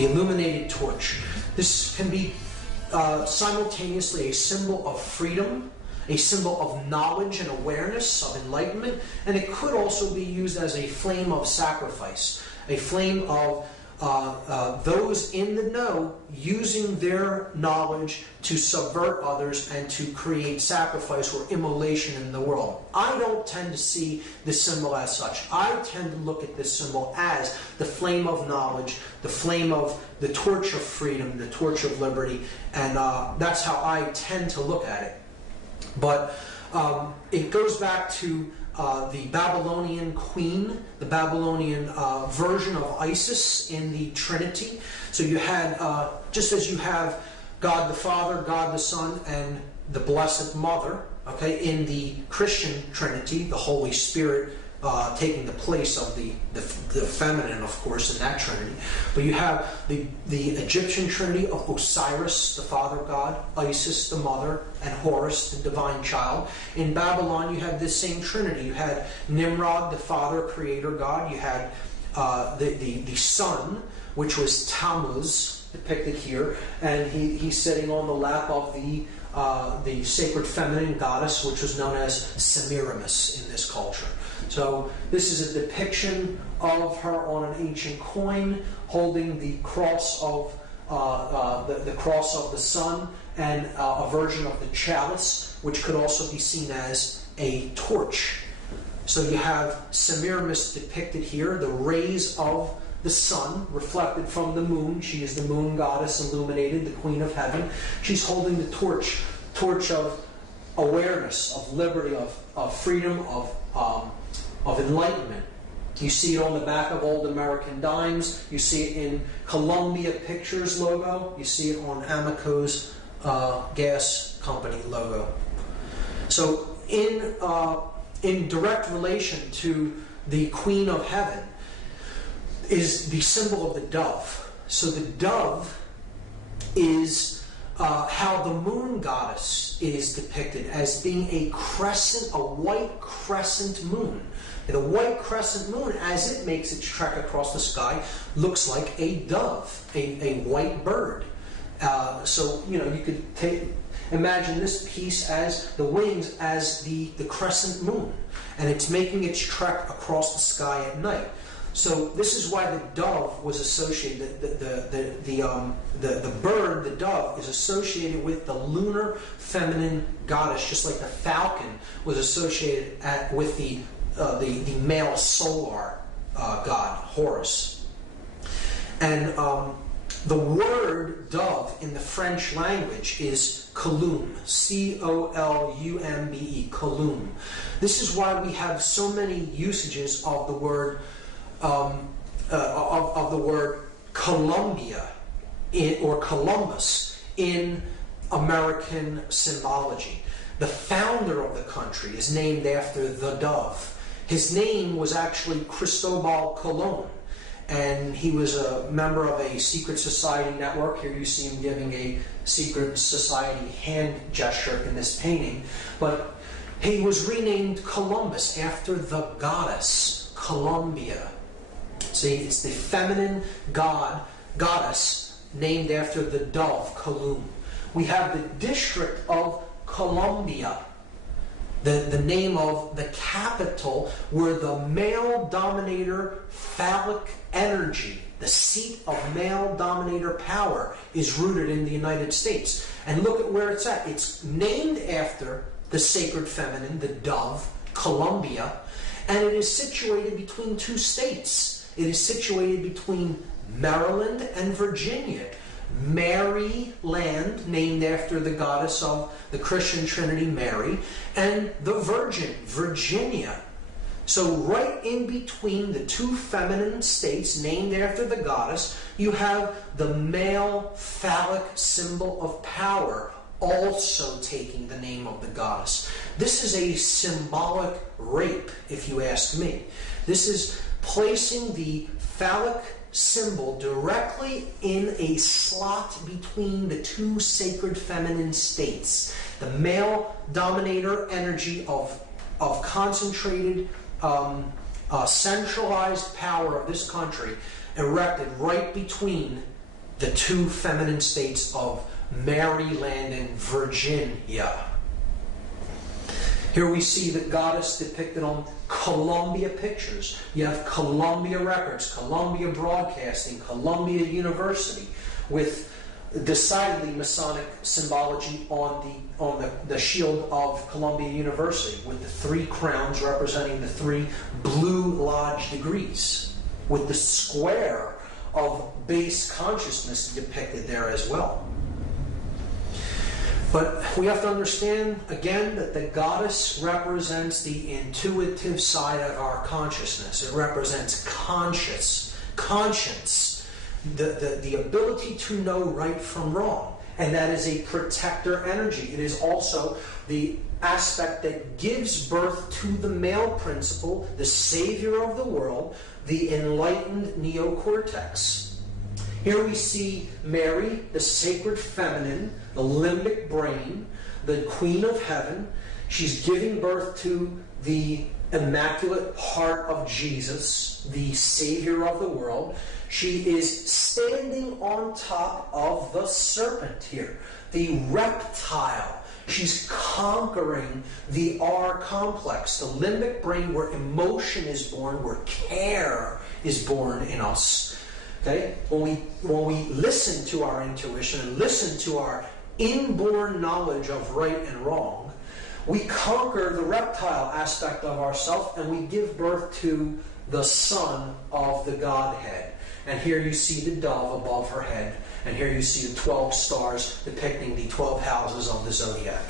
the illuminated torch. This can be simultaneously a symbol of freedom, a symbol of knowledge and awareness, of enlightenment, and it could also be used as a flame of sacrifice, a flame of those in the know using their knowledge to subvert others and to create sacrifice or immolation in the world. I don't tend to see this symbol as such. I tend to look at this symbol as the flame of knowledge, the flame of the torch of freedom, the torch of liberty, and that's how I tend to look at it. But it goes back to the Babylonian queen, the Babylonian version of Isis in the Trinity. So you had, just as you have God the Father, God the Son, and the Blessed Mother, okay, in the Christian Trinity, the Holy Spirit taking the place of the feminine, of course, in that Trinity. But you have the Egyptian Trinity of Osiris, the Father God, Isis, the Mother, and Horus, the Divine Child. In Babylon, you have this same Trinity. You had Nimrod, the Father, Creator God. You had the Son, which was Tammuz, depicted here, and he's sitting on the lap of the sacred feminine goddess, which was known as Semiramis in this culture. So this is a depiction of her on an ancient coin, holding the cross of the cross of the sun, and a version of the chalice, which could also be seen as a torch. So you have Semiramis depicted here, the rays of the sun reflected from the moon. She is the moon goddess illuminated, the queen of heaven. She's holding the torch of awareness, of liberty, of freedom, of enlightenment. You see it on the back of old American dimes. You see it in Columbia Pictures logo. You see it on Amoco's gas company logo. So in direct relation to the Queen of Heaven is the symbol of the dove. So the dove is how the moon goddess is depicted as being a crescent, a white crescent moon. The white crescent moon, as it makes its trek across the sky, looks like a dove, a white bird. So, you could imagine this piece as the wings as the crescent moon, and it's making its trek across the sky at night. So this is why the dove was associated. The bird, the dove, is associated with the lunar feminine goddess, just like the falcon was associated with the male solar god, Horus. And the word dove in the French language is columbe, C-O-L-U-M-B-E, columbe. This is why we have so many usages of the word of the word Columbia or Columbus in American symbology. The founder of the country is named after the dove. His name was actually Cristobal Colon, and he was a member of a secret society network. Here you see him giving a secret society hand gesture in this painting. But he was renamed Columbus after the goddess Columbia. See, it's the feminine goddess named after the dove, Columbe. We have the district of Columbia, the name of the capital where the male dominator phallic energy, the seat of male dominator power, is rooted in the United States. And look at where it's at. It's named after the sacred feminine, the dove, Columbia, and it is situated between two states. It is situated between Maryland and Virginia. Maryland, named after the goddess of the Christian Trinity, Mary, and the Virgin, Virginia. So right in between the two feminine states named after the goddess, you have the male phallic symbol of power also taking the name of the goddess. This is a symbolic rape, if you ask me. This is placing the phallic symbol directly in a slot between the two sacred feminine states. The male dominator energy of concentrated, centralized power of this country erected right between the two feminine states of Maryland and Virginia. Here we see the goddess depicted on Columbia pictures. You have Columbia Records, Columbia Broadcasting, Columbia University, with decidedly Masonic symbology on the shield of Columbia University, with the three crowns representing the three Blue Lodge degrees, with the square of base consciousness depicted there as well. But we have to understand, again, that the goddess represents the intuitive side of our consciousness. It represents conscience, the ability to know right from wrong. And that is a protector energy. It is also the aspect that gives birth to the male principle, the savior of the world, the enlightened neocortex. Here we see Mary, the sacred feminine, the limbic brain, the queen of heaven. She's giving birth to the immaculate heart of Jesus, the savior of the world. She is standing on top of the serpent here, the reptile. She's conquering the R complex, the limbic brain, where emotion is born, where care is born in us. Okay? When we listen to our intuition and listen to our inborn knowledge of right and wrong, we conquer the reptile aspect of ourself and we give birth to the Son of the Godhead. And here you see the dove above her head, and here you see the 12 stars depicting the 12 houses of the zodiac.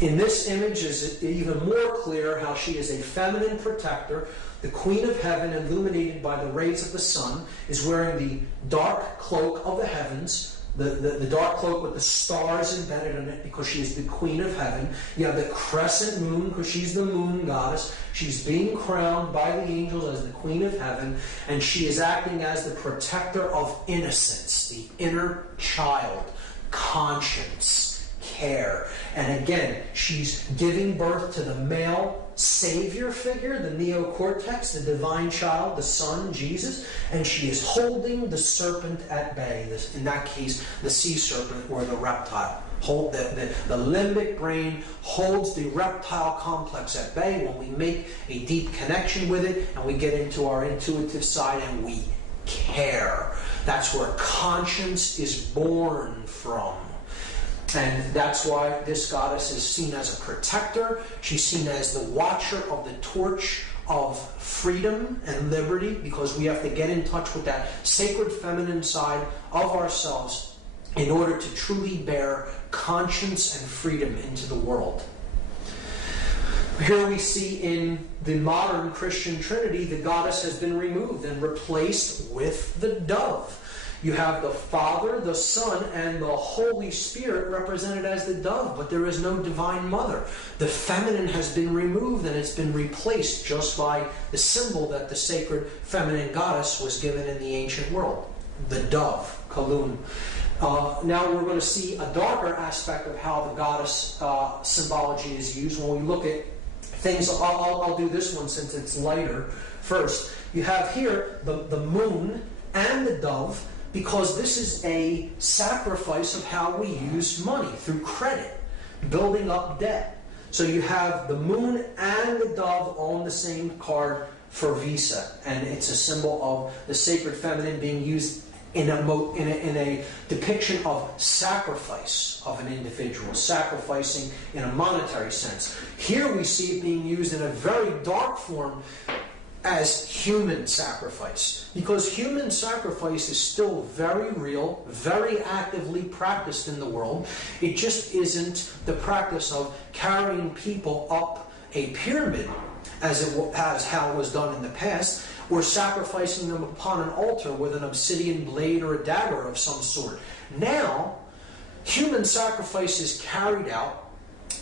In this image is even more clear how she is a feminine protector. The Queen of Heaven, illuminated by the rays of the sun, is wearing the dark cloak of the heavens, the dark cloak with the stars embedded in it, because she is the Queen of Heaven. You have the crescent moon, because she's the moon goddess. She's being crowned by the angels as the Queen of Heaven, and she is acting as the protector of innocence, the inner child, conscience, care. And again, she's giving birth to the male savior figure, the neocortex, the divine child, the Son, Jesus, and she is holding the serpent at bay. In that case, the sea serpent or the reptile. The limbic brain holds the reptile complex at bay when we make a deep connection with it and we get into our intuitive side and we care. That's where conscience is born from. And that's why this goddess is seen as a protector. She's seen as the watcher of the torch of freedom and liberty, because we have to get in touch with that sacred feminine side of ourselves in order to truly bear conscience and freedom into the world. Here we see in the modern Christian Trinity, the goddess has been removed and replaced with the dove. You have the Father, the Son, and the Holy Spirit represented as the dove, but there is no divine mother. The feminine has been removed and it's been replaced just by the symbol that the sacred feminine goddess was given in the ancient world, the dove, COLIN. Now we're going to see a darker aspect of how the goddess symbology is used. When we look at things, I'll do this one since it's lighter first. You have here the moon and the dove, because this is a sacrifice of how we use money, through credit, building up debt. So you have the moon and the dove on the same card for Visa, and it's a symbol of the sacred feminine being used in a depiction of sacrifice of an individual, sacrificing in a monetary sense. Here we see it being used in a very dark form as human sacrifice, because human sacrifice is still very real, very actively practiced in the world. It just isn't the practice of carrying people up a pyramid as how it was done in the past, or sacrificing them upon an altar with an obsidian blade or a dagger of some sort. Now, human sacrifice is carried out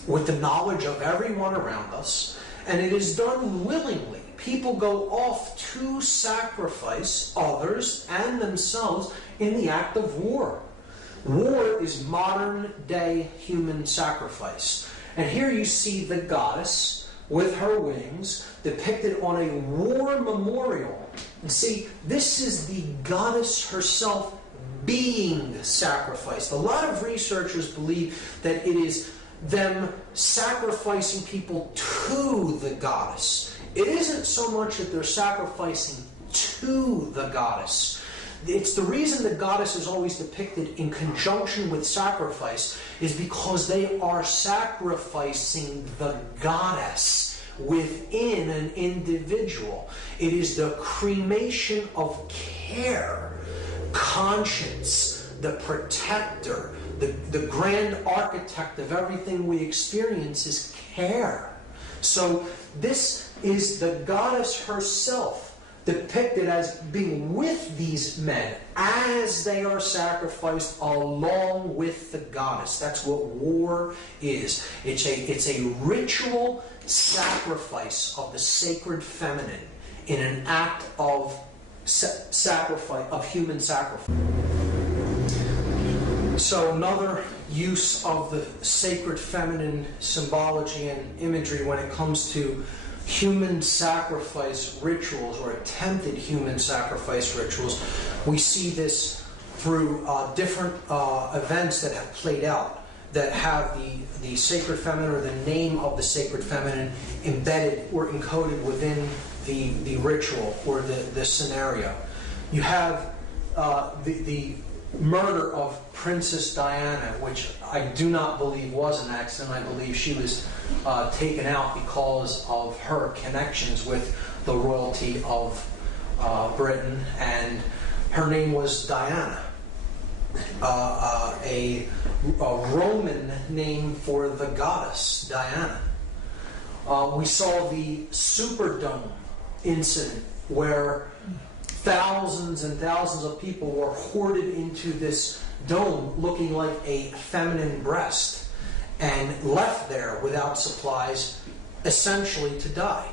with the knowledge of everyone around us, and it is done willingly. People go off to sacrifice others and themselves in the act of war. War is modern day human sacrifice. And here you see the goddess with her wings depicted on a war memorial. And see, this is the goddess herself being sacrificed. A lot of researchers believe that it is them sacrificing people to the goddess. It isn't so much that they're sacrificing to the goddess. It's the reason the goddess is always depicted in conjunction with sacrifice is because they are sacrificing the goddess within an individual. It is the cremation of care, conscience, the protector, the grand architect of everything we experience is care. So this is the goddess herself depicted as being with these men as they are sacrificed along with the goddess. That's what war is. It's a ritual sacrifice of the sacred feminine in an act of sacrifice, of human sacrifice. So another use of the sacred feminine symbology and imagery when it comes to human sacrifice rituals or attempted human sacrifice rituals, we see this through different events that have played out that have the sacred feminine or the name of the sacred feminine embedded or encoded within the ritual or the scenario. You have the murder of Princess Diana, which I do not believe was an accident. I believe she was taken out because of her connections with the royalty of Britain, and her name was Diana, a Roman name for the goddess Diana. We saw the Superdome incident where thousands and thousands of people were hoarded into this dome looking like a feminine breast and left there without supplies, essentially to die.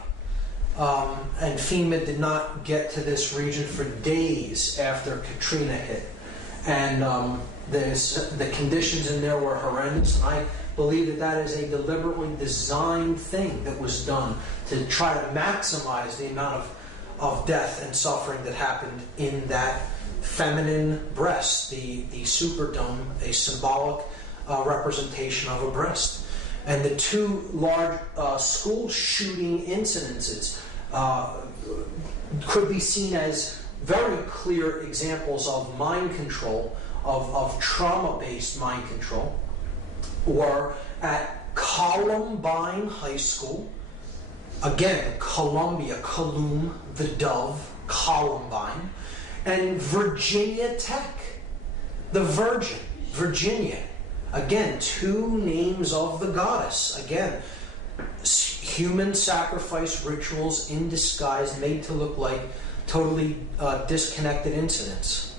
And FEMA did not get to this region for days after Katrina hit. And the conditions in there were horrendous. I believe that that is a deliberately designed thing that was done to try to maximize the amount of death and suffering that happened in that feminine breast, the Superdome, a symbolic representation of a breast. And the two large school shooting incidences could be seen as very clear examples of mind control, of trauma-based mind control, or at Columbine High School. Again, Columbia, Colum, the dove, Columbine, and Virginia Tech, the Virgin, Virginia. Again, two names of the goddess. Again, human sacrifice rituals in disguise made to look like totally disconnected incidents.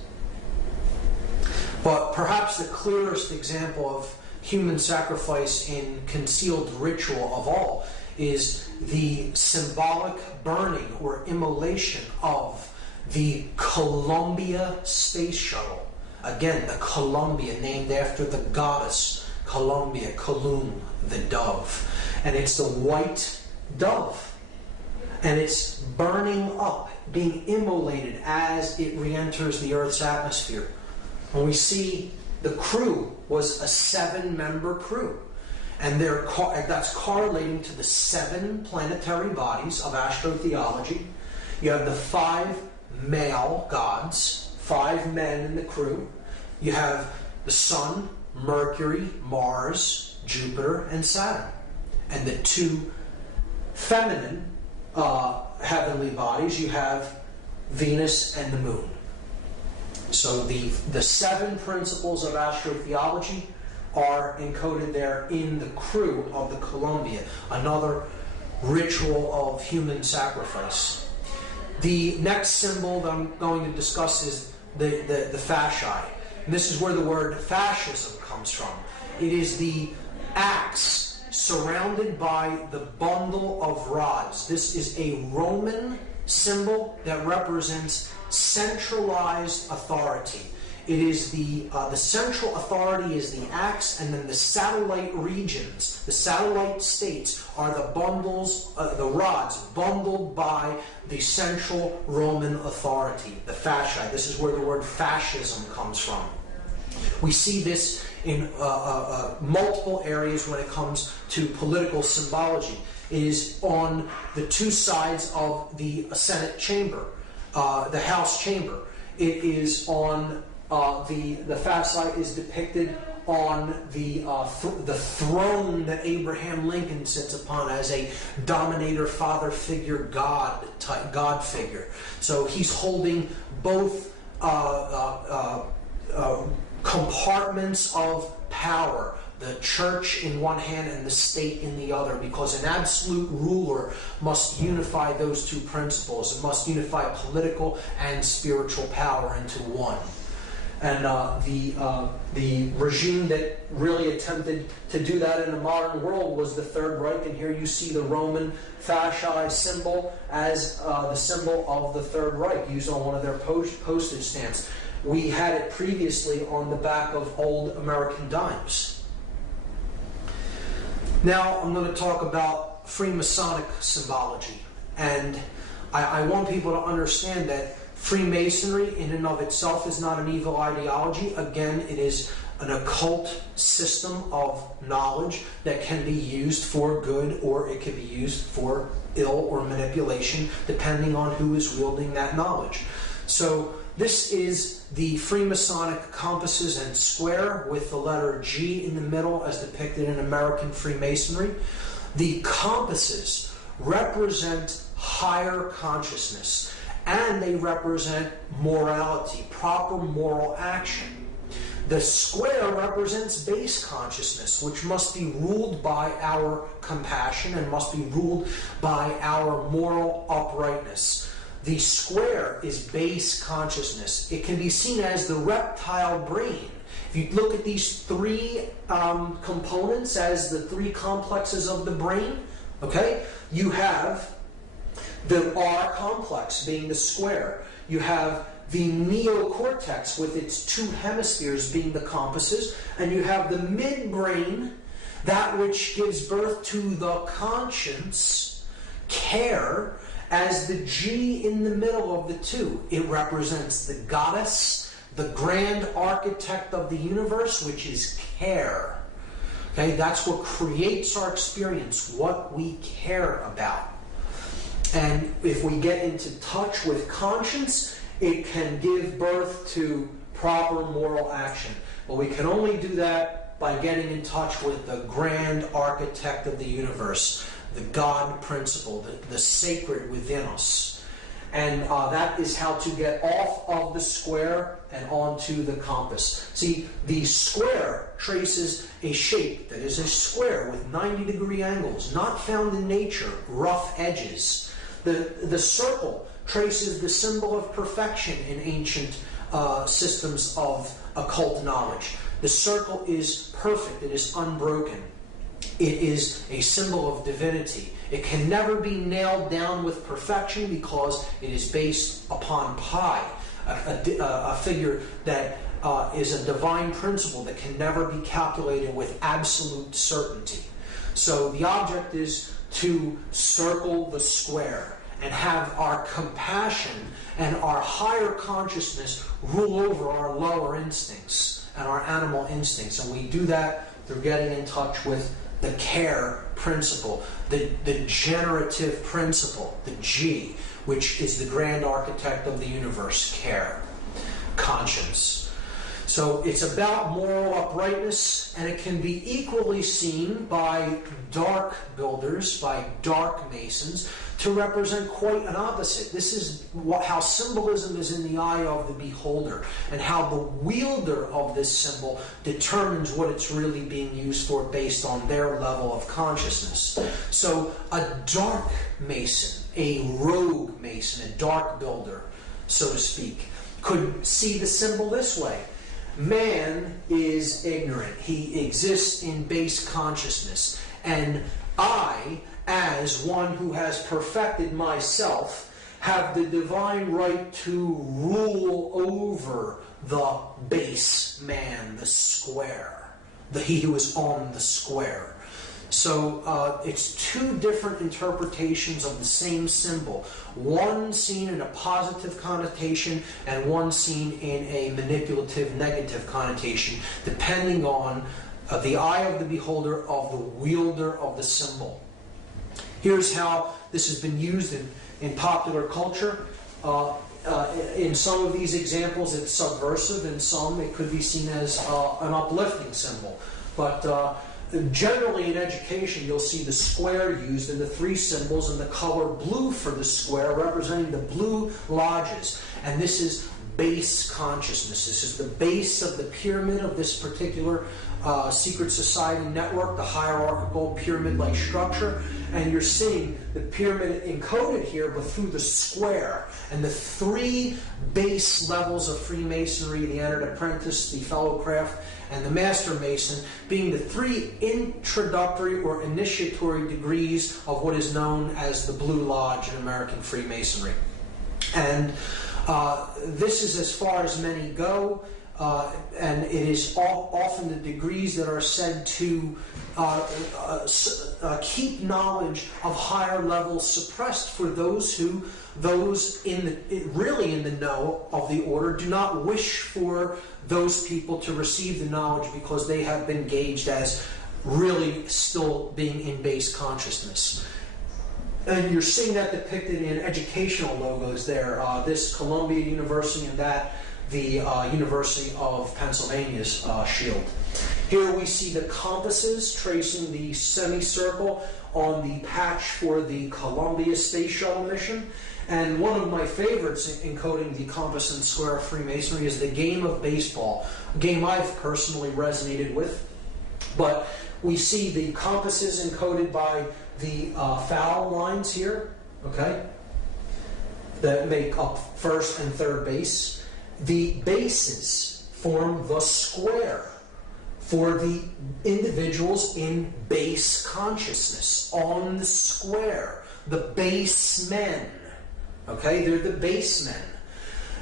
But perhaps the clearest example of human sacrifice in concealed ritual of all is the symbolic burning or immolation of the Columbia space shuttle. Again, the Columbia, named after the goddess Columbia, Colum, the dove. And it's the white dove. And it's burning up, being immolated as it re-enters the Earth's atmosphere. When we see the crew was a 7-member crew. And that's correlating to the 7 planetary bodies of astrotheology. You have the 5 male gods, 5 men in the crew. You have the Sun, Mercury, Mars, Jupiter, and Saturn. And the 2 feminine heavenly bodies, you have Venus and the Moon. So the 7 principles of astrotheology are encoded there in the crew of the Columbia, another ritual of human sacrifice. The next symbol that I'm going to discuss is the fasci. And this is where the word fascism comes from. It is the axe surrounded by the bundle of rods. This is a Roman symbol that represents centralized authority. It is the central authority is the axe, and then the satellite regions, the satellite states are the bundles, the rods bundled by the central Roman authority, the fasci. This is where the word fascism comes from. We see this in multiple areas when it comes to political symbology. It is on the two sides of the Senate chamber, the House chamber. It is on the fasci is depicted on the throne that Abraham Lincoln sits upon as a dominator, father figure, God figure. So he's holding both compartments of power, the church in one hand and the state in the other, because an absolute ruler must unify those two principles. It must unify political and spiritual power into one. And the regime that really attempted to do that in the modern world was the Third Reich, and here you see the Roman fasci symbol as the symbol of the Third Reich, used on one of their postage stamps. We had it previously on the back of old American dimes. Now I'm going to talk about Freemasonic symbology, and I want people to understand that Freemasonry in and of itself is not an evil ideology. Again, it is an occult system of knowledge that can be used for good, or it can be used for ill or manipulation, depending on who is wielding that knowledge. So this is the Freemasonic compasses and square with the letter G in the middle as depicted in American Freemasonry. The compasses represent higher consciousness, and they represent morality, proper moral action. The square represents base consciousness, which must be ruled by our compassion and must be ruled by our moral uprightness. The square is base consciousness. It can be seen as the reptile brain. If you look at these three components as the three complexes of the brain, okay, you have the R complex being the square. You have the neocortex with its two hemispheres being the compasses, and you have the midbrain, that which gives birth to the conscience, care, as the G in the middle of the two. It represents the goddess, the grand architect of the universe, which is care. Okay, that's what creates our experience, what we care about. And if we get into touch with conscience, it can give birth to proper moral action. But we can only do that by getting in touch with the grand architect of the universe, the God principle, the sacred within us. And that is how to get off of the square and onto the compass. See, the square traces a shape that is a square with 90-degree angles, not found in nature, rough edges. The circle traces the symbol of perfection in ancient systems of occult knowledge. The circle is perfect, it is unbroken. It is a symbol of divinity. It can never be nailed down with perfection because it is based upon pi, a figure that is a divine principle that can never be calculated with absolute certainty. So the object is to circle the square and have our compassion and our higher consciousness rule over our lower instincts and our animal instincts. And we do that through getting in touch with the care principle, the generative principle, the G, which is the grand architect of the universe, care, conscience. So it's about moral uprightness, and it can be equally seen by dark builders, by dark masons, to represent quite an opposite. This is how symbolism is in the eye of the beholder, and how the wielder of this symbol determines what it's really being used for based on their level of consciousness. So a dark mason, a rogue mason, a dark builder, so to speak, could see the symbol this way. Man is ignorant. He exists in base consciousness. And I, as one who has perfected myself, have the divine right to rule over the base man, the square, he who is on the square. So it's two different interpretations of the same symbol, one seen in a positive connotation and one seen in a manipulative, negative connotation, depending on the eye of the beholder, of the wielder of the symbol. Here's how this has been used in popular culture. In some of these examples it's subversive, in some it could be seen as an uplifting symbol. But generally in education you'll see the square used and the three symbols and the color blue for the square representing the blue lodges. And this is base consciousness. This is the base of the pyramid of this particular secret society network, the hierarchical pyramid-like structure. And you're seeing the pyramid encoded here, but through the square. And the three base levels of Freemasonry, the entered apprentice, the fellow craft, and the master mason, being the three introductory or initiatory degrees of what is known as the Blue Lodge in American Freemasonry. And this is as far as many go, and it is often the degrees that are said to keep knowledge of higher levels suppressed for those really in the know of the order do not wish for those people to receive the knowledge because they have been gauged as really still being in base consciousness. And you're seeing that depicted in educational logos there. This Columbia University and that the University of Pennsylvania's shield. Here we see the compasses tracing the semicircle on the patch for the Columbia Space Shuttle mission. And one of my favorites encoding the compass and square of Freemasonry is the game of baseball, a game I've personally resonated with. But we see the compasses encoded by the foul lines here, okay, that make up first and third base. The bases form the square for the individuals in base consciousness, on the square, the base men. Okay, they're the base men.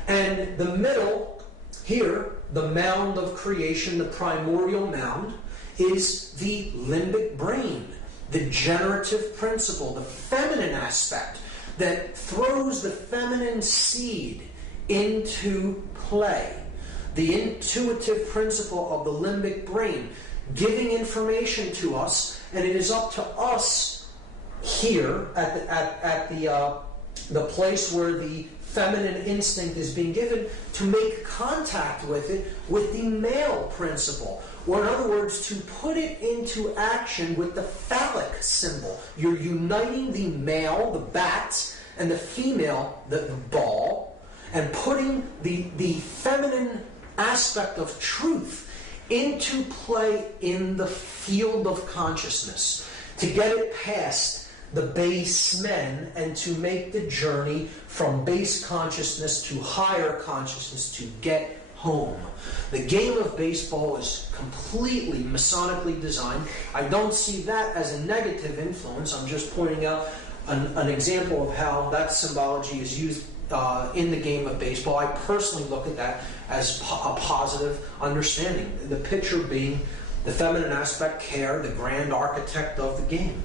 And the middle, here, the mound of creation, the primordial mound, is the limbic brain, the generative principle, the feminine aspect that throws the feminine seed into play. The intuitive principle of the limbic brain, giving information to us, and it is up to us here at the place where the feminine instinct is being given to make contact with it with the male principle. Or in other words, to put it into action with the phallic symbol. You're uniting the male, the bat, and the female, the ball, and putting the feminine aspect of truth into play in the field of consciousness to get it past the base men and to make the journey from base consciousness to higher consciousness to get home. The game of baseball is completely Masonically designed. I don't see that as a negative influence. I'm just pointing out an example of how that symbology is used in the game of baseball. I personally look at that as a positive understanding. The pitcher being the feminine aspect, care, the grand architect of the game.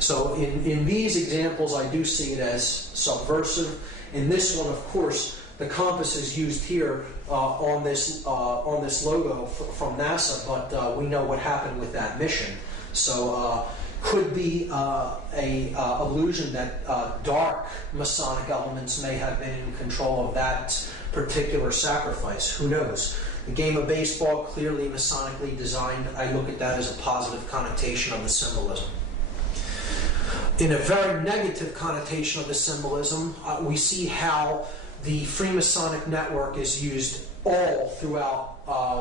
So in these examples, I do see it as subversive. In this one, of course, the compass is used here on this logo from NASA, but we know what happened with that mission. So could be a illusion that dark Masonic elements may have been in control of that particular sacrifice. Who knows? The game of baseball, clearly Masonically designed. I look at that as a positive connotation of the symbolism. In a very negative connotation of the symbolism, we see how the Freemasonic network is used all throughout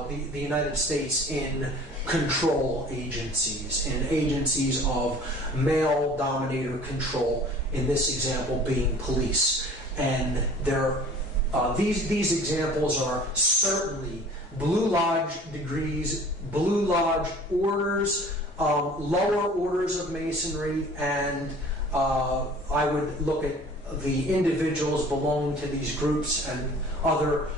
the United States in control agencies, in agencies of male dominator control, in this example being police. And these examples are certainly Blue Lodge degrees, Blue Lodge orders, lower orders of Masonry, and I would look at the individuals belonging to these groups and other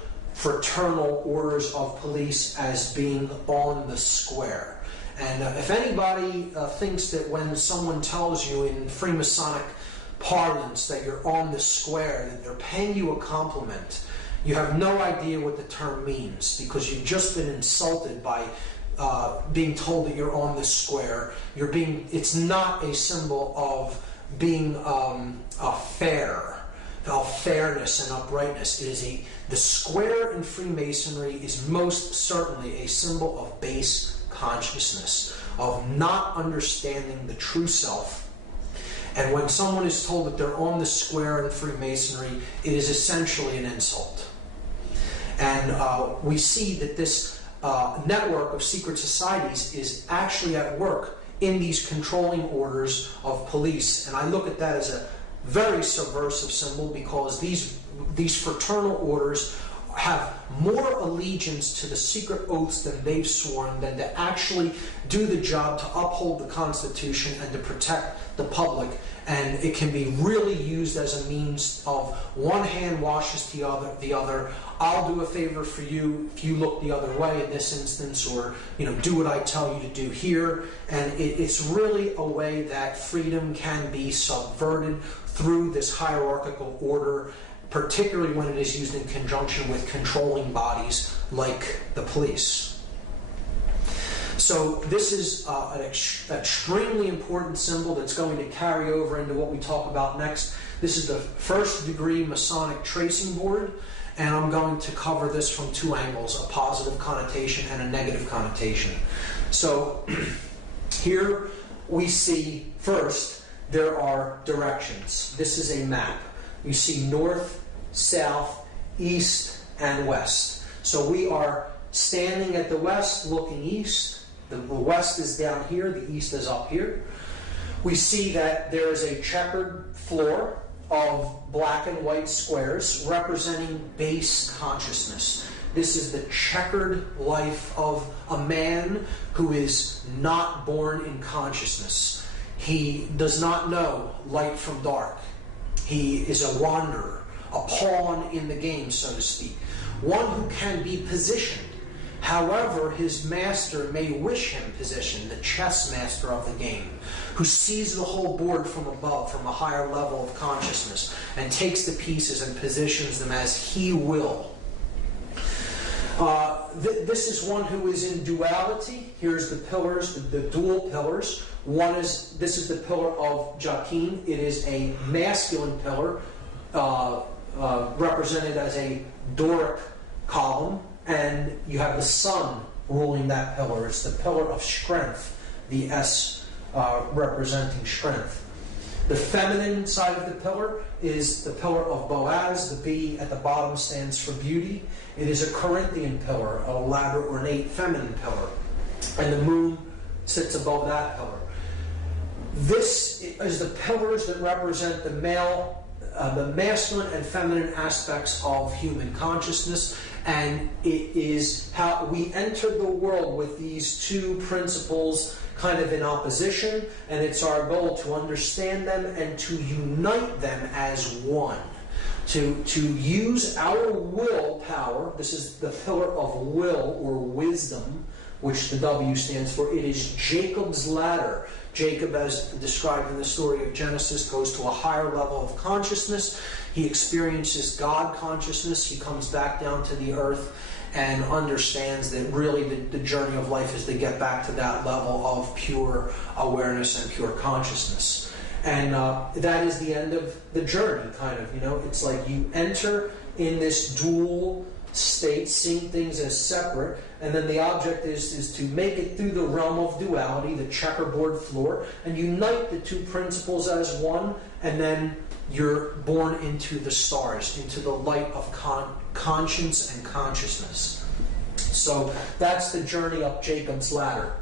fraternal orders of police as being on the square. And if anybody thinks that when someone tells you in Freemasonic parlance that you're on the square, that they're paying you a compliment, you have no idea what the term means, because you've just been insulted by being told that you're on the square. It's not a symbol of being fairness and uprightness. It is the square in Freemasonry is most certainly a symbol of base consciousness, of not understanding the true self. And when someone is told that they're on the square in Freemasonry, it is essentially an insult. And we see that this network of secret societies is actually at work in these controlling orders of police. And I look at that as a very subversive symbol, because these fraternal orders have more allegiance to the secret oaths that they've sworn than to actually do the job to uphold the Constitution and to protect the public. And it can be really used as a means of one hand washes the other. I'll do a favor for you if you look the other way in this instance, or do what I tell you to do here. And it's really a way that freedom can be subverted through this hierarchical order, particularly when it is used in conjunction with controlling bodies like the police. So this is an extremely important symbol that's going to carry over into what we talk about next. This is the first degree Masonic tracing board, and I'm going to cover this from two angles, a positive connotation and a negative connotation. So here we see, first, there are directions. This is a map. You see north, south, east, and west. So we are standing at the west, looking east. The west is down here, the east is up here. We see that there is a checkered floor of black and white squares representing base consciousness. This is the checkered life of a man who is not born in consciousness. He does not know light from dark. He is a wanderer, a pawn in the game, so to speak. One who can be positioned. However, his master may wish him positioned, the chess master of the game, who sees the whole board from above, from a higher level of consciousness, and takes the pieces and positions them as he will. This is one who is in duality. Here's the pillars, the dual pillars. This is the pillar of Joachim. It is a masculine pillar, represented as a Doric column, and you have the sun ruling that pillar. It's the pillar of strength, the S representing strength. The feminine side of the pillar is the pillar of Boaz. The B at the bottom stands for beauty. It is a Corinthian pillar, a elaborate, ornate, feminine pillar. And the moon sits above that pillar. This is the pillars that represent the masculine and feminine aspects of human consciousness, and it is how we enter the world with these two principles kind of in opposition, and it's our goal to understand them and to unite them as one. To use our will power. This is the pillar of will or wisdom, which the W stands for. It is Jacob's ladder. Jacob, as described in the story of Genesis, goes to a higher level of consciousness. He experiences God consciousness. He comes back down to the earth and understands that really the journey of life is to get back to that level of pure awareness and pure consciousness. And that is the end of the journey, kind of. It's like you enter in this dual state, seeing things as separate, and then the object is to make it through the realm of duality, the checkerboard floor, and unite the two principles as one, and then you're born into the stars, into the light of conscience and consciousness. So that's the journey up Jacob's ladder.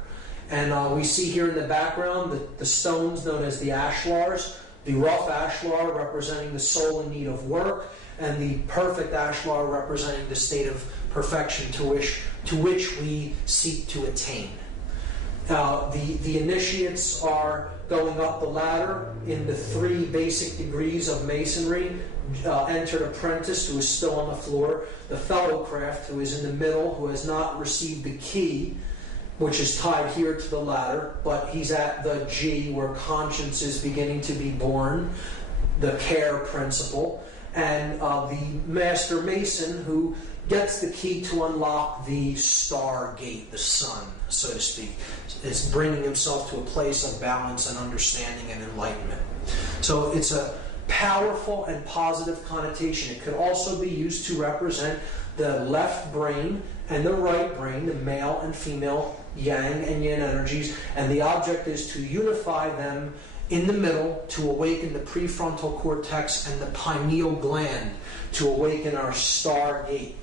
And we see here in the background the stones known as the ashlars, the rough ashlar representing the soul in need of work, and the perfect ashlar representing the state of perfection to which we seek to attain. The initiates are going up the ladder in the 3 basic degrees of Masonry. Entered apprentice, who is still on the floor. The fellowcraft, who is in the middle, who has not received the key, which is tied here to the ladder, but he's at the G, where conscience is beginning to be born, the care principle. And the Master Mason, who gets the key to unlock the star gate, the sun, so to speak, is bringing himself to a place of balance and understanding and enlightenment. So it's a powerful and positive connotation. It could also be used to represent the left brain and the right brain, the male and female yang and yin energies, and the object is to unify them in the middle to awaken the prefrontal cortex and the pineal gland, to awaken our star gate.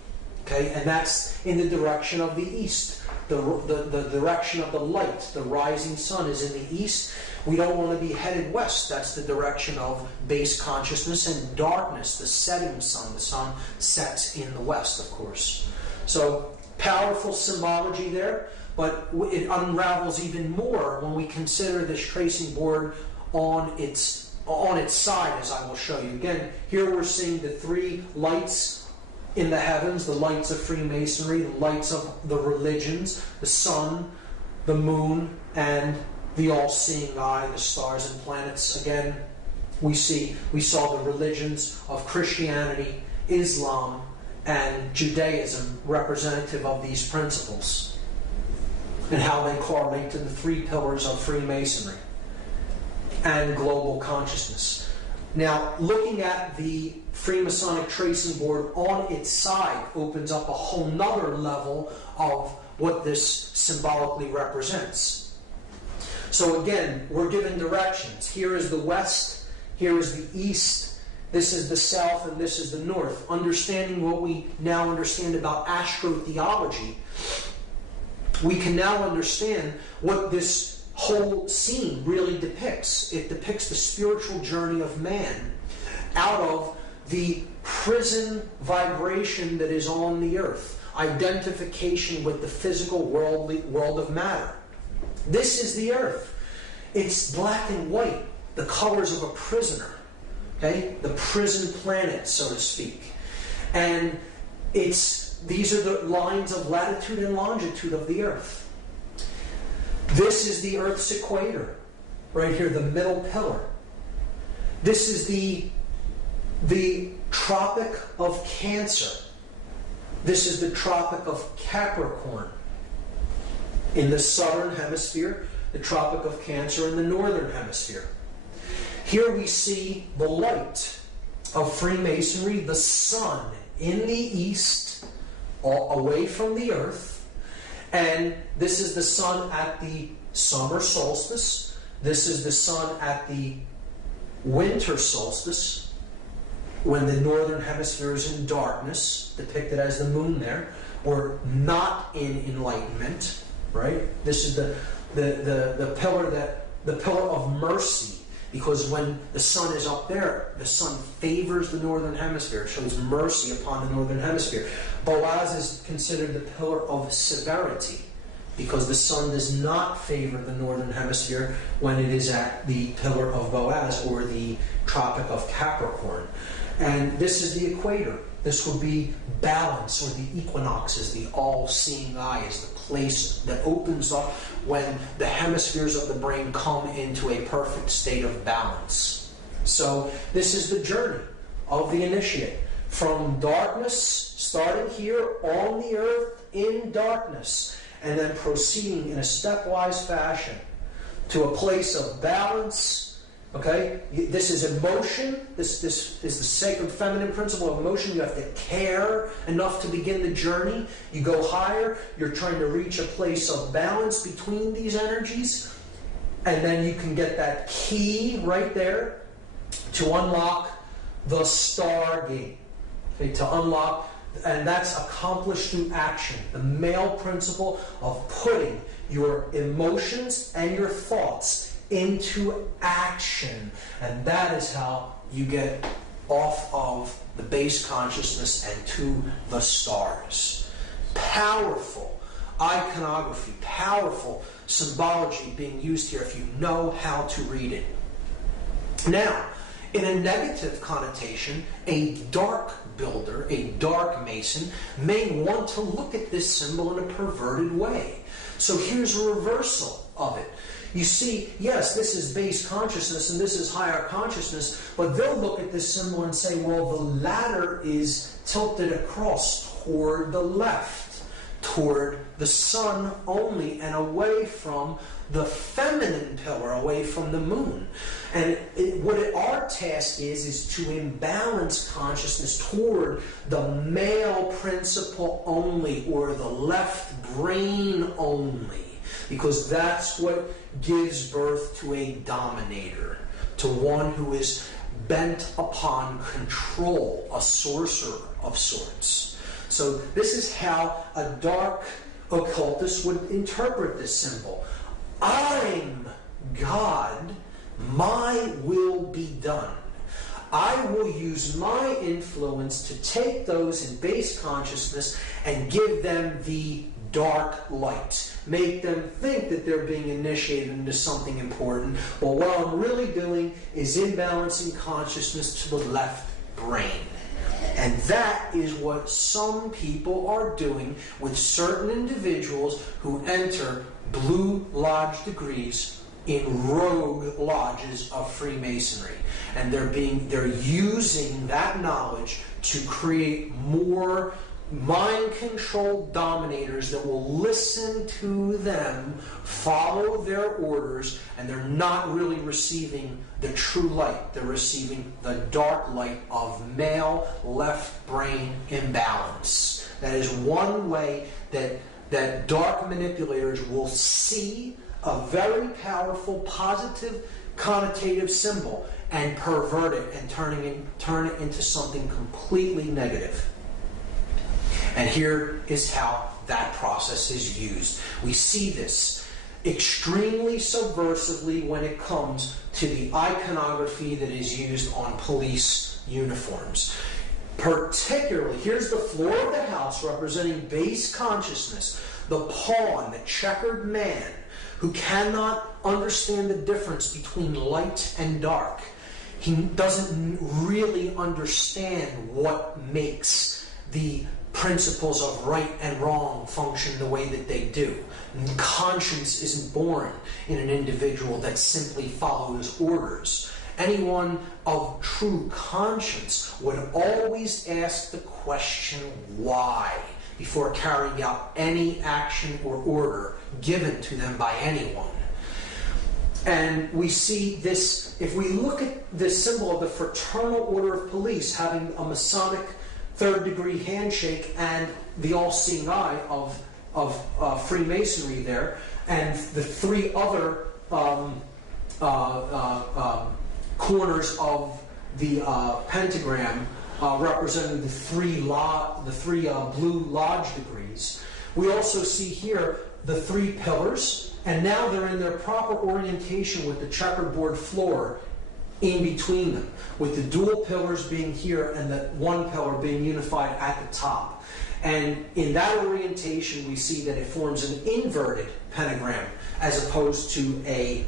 Okay, and that's in the direction of the east. The direction of the light, the rising sun, is in the east. We don't want to be headed west. That's the direction of base consciousness and darkness, the setting sun. The sun sets in the west, of course. So, powerful symbology there, but it unravels even more when we consider this tracing board on its side, as I will show you. Again, here we're seeing the 3 lights in the heavens, the lights of Freemasonry, the lights of the religions, the sun, the moon, and the all-seeing eye, the stars and planets. Again, we saw the religions of Christianity, Islam, and Judaism representative of these principles, and how they correlate to the 3 pillars of Freemasonry and global consciousness. Now, looking at the Freemasonic tracing board on its side opens up a whole nother level of what this symbolically represents. So again, we're given directions. Here is the west, here is the east, this is the south, and this is the north. Understanding what we now understand about astrotheology, we can now understand what this whole scene really depicts. It depicts the spiritual journey of man out of the prison vibration that is on the earth, identification with the physical world of matter. This is the earth. It's black and white, the colors of a prisoner, okay? The prison planet, so to speak. And these are the lines of latitude and longitude of the earth. This is the Earth's equator, right here, the middle pillar. This is the Tropic of Cancer. This is the Tropic of Capricorn. In the southern hemisphere, the Tropic of Cancer in the northern hemisphere. Here we see the light of Freemasonry, the sun in the east, away from the earth. And this is the sun at the summer solstice. This is the sun at the winter solstice, when the northern hemisphere is in darkness, depicted as the moon there. We're not in enlightenment, right? This is the pillar of mercy, because when the sun is up there, the sun favors the northern hemisphere. It shows mercy upon the northern hemisphere. Boaz is considered the pillar of severity, because the sun does not favor the northern hemisphere when it is at the pillar of Boaz, or the Tropic of Capricorn. And this is the equator. This would be balance, or the equinoxes, the all-seeing eye, is the place that opens up when the hemispheres of the brain come into a perfect state of balance. So this is the journey of the initiate. From darkness, starting here on the earth in darkness, and then proceeding in a stepwise fashion to a place of balance. Okay, this is emotion. This is the sacred feminine principle of emotion. You have to care enough to begin the journey. You go higher. You're trying to reach a place of balance between these energies. And then you can get that key right there to unlock the stargate. Okay, to unlock, and that's accomplished through action. The male principle of putting your emotions and your thoughts into action. And that is how you get off of the base consciousness and to the stars. Powerful iconography, powerful symbology being used here if you know how to read it. Now, in a negative connotation, a dark builder, a dark Mason, may want to look at this symbol in a perverted way. So here's a reversal of it. You see, yes, this is base consciousness and this is higher consciousness, but they'll look at this symbol and say, well, the latter is tilted across toward the left, toward the sun only, and away from the feminine pillar, away from the moon. And our task is to imbalance consciousness toward the male principle only, or the left brain only, because that's what gives birth to a dominator, to one who is bent upon control, a sorcerer of sorts. So this is how a dark occultist would interpret this symbol. I'm God, my will be done. I will use my influence to take those in base consciousness and give them the dark light. Make them think that they're being initiated into something important, but what I'm really doing is imbalancing consciousness to the left brain. And that is what some people are doing with certain individuals who enter Blue Lodge degrees in rogue lodges of Freemasonry. And they're using that knowledge to create more mind-controlled dominators that will listen to them, follow their orders, and they're not really receiving the true light. They're receiving the dark light of male left brain imbalance. That is one way that dark manipulators will see a very powerful, positive, connotative symbol and pervert it and turn it into something completely negative. And here is how that process is used. We see this extremely subversively when it comes to the iconography that is used on police uniforms. Particularly, here's the floor of the house representing base consciousness, the pawn, the checkered man, who cannot understand the difference between light and dark. He doesn't really understand what makes the principles of right and wrong function the way that they do. Conscience isn't born in an individual that simply follows orders. Anyone of true conscience would always ask the question, why, before carrying out any action or order given to them by anyone. And we see this, if we look at the symbol of the Fraternal Order of Police having a Masonic third-degree handshake and the all-seeing eye of Freemasonry there, and the three other corners of the pentagram representing the three blue lodge degrees. We also see here the three pillars, and now they're in their proper orientation with the checkerboard floor in between them, with the dual pillars being here and the one pillar being unified at the top. And in that orientation, we see that it forms an inverted pentagram as opposed to a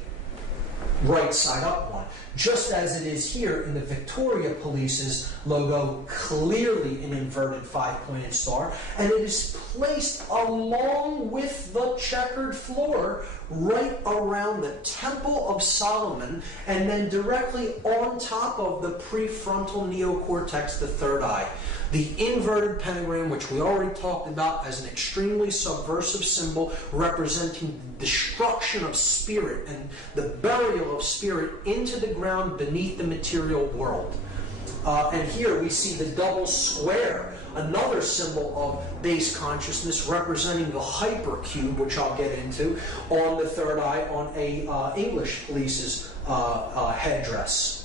right side up one, just as it is here in the Victoria Police's logo, clearly an inverted 5-pointed star, and it is placed along with the checkered floor right around the Temple of Solomon, and then directly on top of the prefrontal neocortex, the third eye. The inverted pentagram, which we already talked about as an extremely subversive symbol representing the destruction of spirit and the burial of spirit into the ground beneath the material world. And here we see the double square, another symbol of base consciousness representing the hypercube, which I'll get into, on the third eye on a English police's headdress.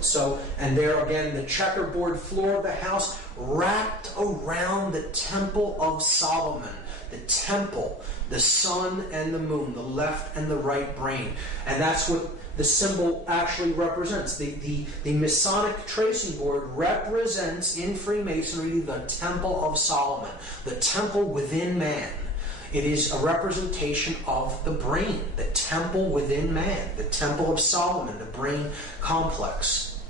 So, and there again, the checkerboard floor of the house wrapped around the Temple of Solomon. The temple, the sun and the moon, the left and the right brain. And that's what the symbol actually represents. The Masonic tracing board represents in Freemasonry the Temple of Solomon, the temple within man. It is a representation of the brain, the temple within man, the temple of Solomon, the brain complex.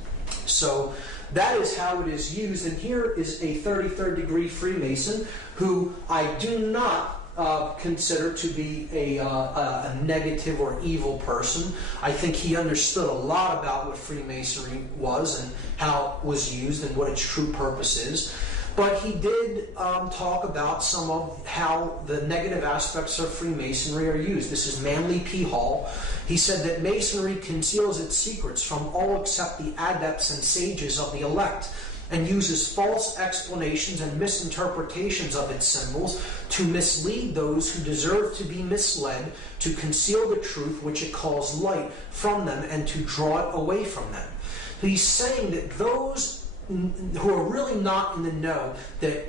So that is how it is used. And here is a 33rd degree Freemason who I do not consider to be a negative or evil person. I think he understood a lot about what Freemasonry was and how it was used and what its true purpose is. But he did talk about some of how the negative aspects of Freemasonry are used. This is Manly P. Hall. He said that Masonry conceals its secrets from all except the adepts and sages of the elect, and uses false explanations and misinterpretations of its symbols to mislead those who deserve to be misled, to conceal the truth which it calls light from them, and to draw it away from them. He's saying that those who are really not in the know, that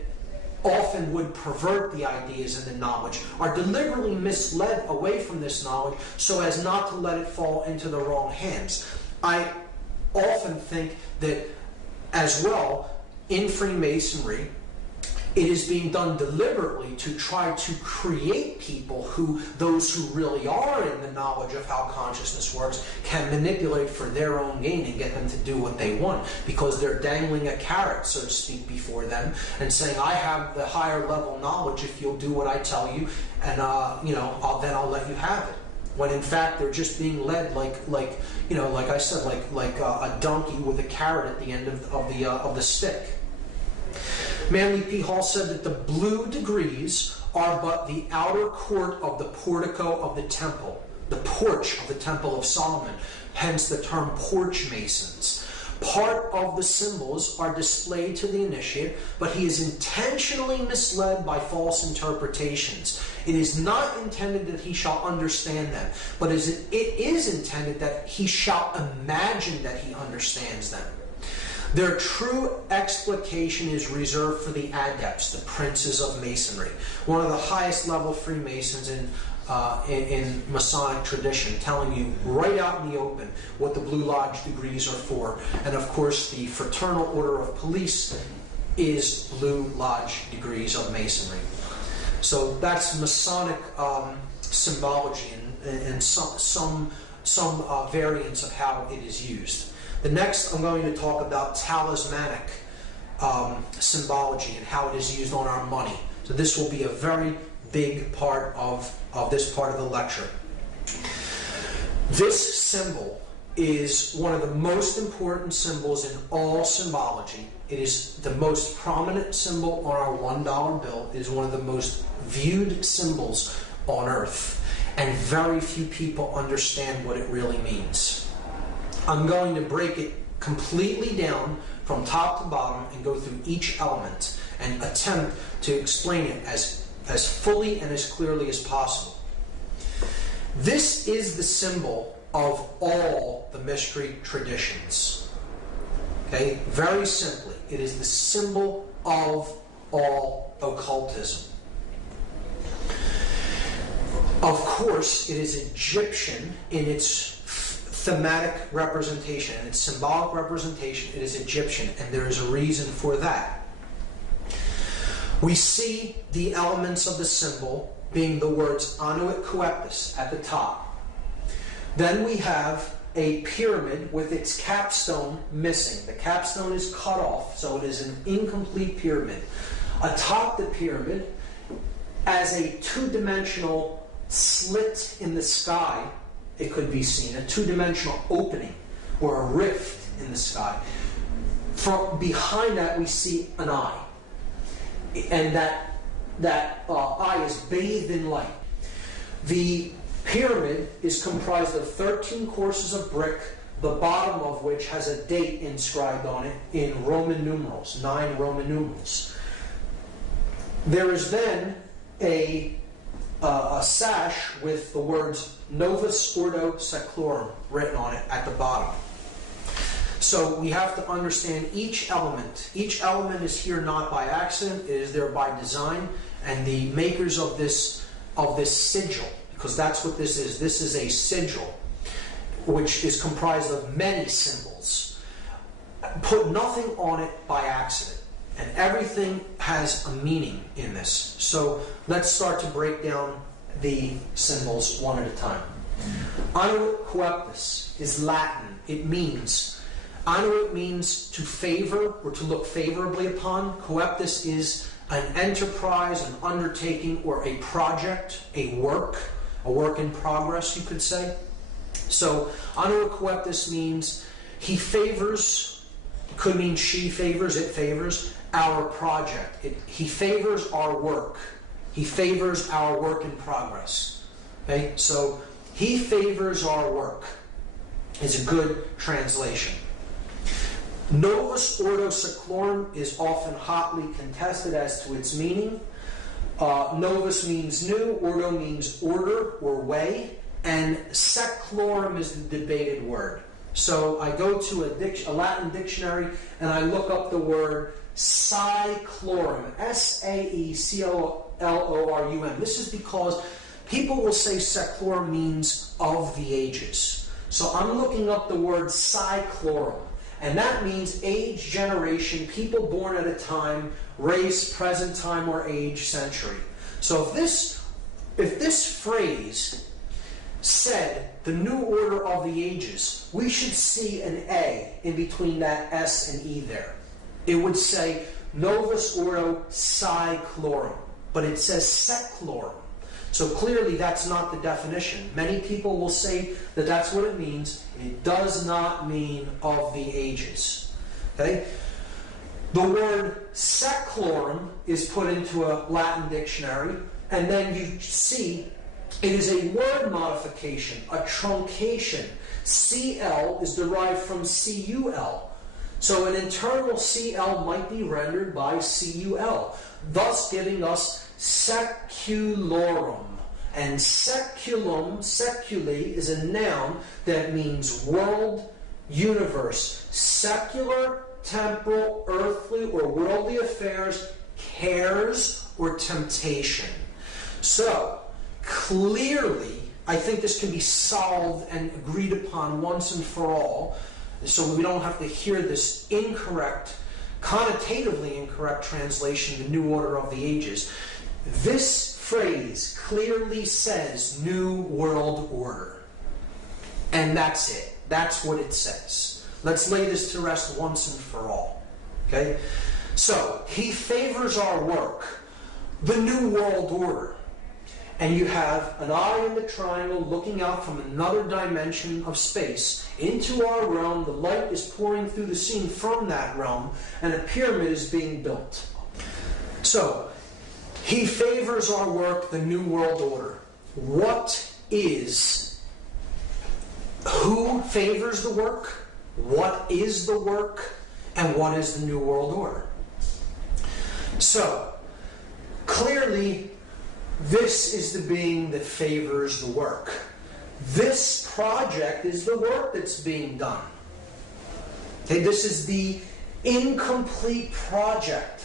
often would pervert the ideas and the knowledge, are deliberately misled away from this knowledge so as not to let it fall into the wrong hands. I often think that as well, in Freemasonry, it is being done deliberately to try to create people who, those who really are in the knowledge of how consciousness works, can manipulate for their own gain and get them to do what they want, because they're dangling a carrot, so to speak, before them and saying, I have the higher level knowledge if you'll do what I tell you, and then I'll let you have it. When in fact they're just being led like I said, like a donkey with a carrot at the end of the stick. Manly P. Hall said that the blue degrees are but the outer court of the portico of the temple, the porch of the Temple of Solomon, hence the term porch masons. Part of the symbols are displayed to the initiate, but he is intentionally misled by false interpretations. It is not intended that he shall understand them, but it is intended that he shall imagine that he understands them. Their true explication is reserved for the adepts, the princes of Masonry, one of the highest level Freemasons in Masonic tradition, telling you right out in the open what the Blue Lodge degrees are for. And of course, the Fraternal Order of Police is Blue Lodge degrees of Masonry. So that's Masonic symbology and some variants of how it is used. The next, I'm going to talk about talismanic symbology and how it is used on our money. So this will be a very big part of this part of the lecture. This symbol is one of the most important symbols in all symbology. It is the most prominent symbol on our $1 bill. It is one of the most viewed symbols on earth. And very few people understand what it really means. I'm going to break it completely down from top to bottom and go through each element and attempt to explain it as fully and as clearly as possible. This is the symbol of all the mystery traditions. Okay? Very simply, it is the symbol of all occultism. Of course, it is Egyptian in its thematic representation and its symbolic representation. It is Egyptian, and there is a reason for that. We see the elements of the symbol being the words Anuit Coeptus at the top. Then we have a pyramid with its capstone missing. The capstone is cut off, so it is an incomplete pyramid. Atop the pyramid, as a two-dimensional slit in the sky, it could be seen, a two-dimensional opening or a rift in the sky. From behind that, we see an eye, and that eye is bathed in light. The pyramid is comprised of 13 courses of brick, the bottom of which has a date inscribed on it in Roman numerals, 9 Roman numerals. There is then a sash with the words Novus Ordo Seclorum written on it at the bottom. So we have to understand each element. Each element is here not by accident, it is there by design, and the makers of this sigil, because that's what this is. This is a sigil, which is comprised of many symbols. Put nothing on it by accident. And everything has a meaning in this. So let's start to break down the symbols one at a time. Annuit coeptis is Latin. It means, annuit means to favor or to look favorably upon. Coeptis is an enterprise, an undertaking, or a project, a work in progress, you could say. So annuit coeptis means he favors, could mean she favors, it favors, our project. He favors our work. He favors our work in progress. Okay, so he favors our work is a good translation. Novus Ordo Seclorum is often hotly contested as to its meaning. Novus means new, Ordo means order or way, and seclorum is the debated word. So I go to a Latin dictionary and I look up the word saeclorum, S-A-E-C-O-L-O-R-U-M. This is because people will say seclorum means of the ages. So I'm looking up the word saeclorum, and that means age, generation, people born at a time, race, present time, or age, century. So if this phrase said the new order of the ages, we should see an A in between that S and E there. It would say Novus Ordo Saeclorum, but it says seclorum. So clearly that's not the definition. Many people will say that that's what it means. It does not mean of the ages. Okay? The word seclorum is put into a Latin dictionary, and then you see it is a word modification, a truncation. CL is derived from CUL. So an internal CL might be rendered by CUL, thus giving us seculorum. And seculum, seculi, is a noun that means world, universe. Secular, temporal, earthly, or worldly affairs, cares, or temptation. So, clearly, I think this can be solved and agreed upon once and for all, so we don't have to hear this incorrect, connotatively incorrect translation, the new order of the ages. This phrase clearly says New World Order. And that's it. That's what it says. Let's lay this to rest once and for all. Okay? So, he favors our work, the New World Order. And you have an eye in the triangle looking out from another dimension of space into our realm. The light is pouring through the scene from that realm, and a pyramid is being built. So, he favors our work, the New World Order. Who favors the work? What is the work? And what is the New World Order? So, clearly, this is the being that favors the work. This project is the work that's being done. Okay, this is the incomplete project.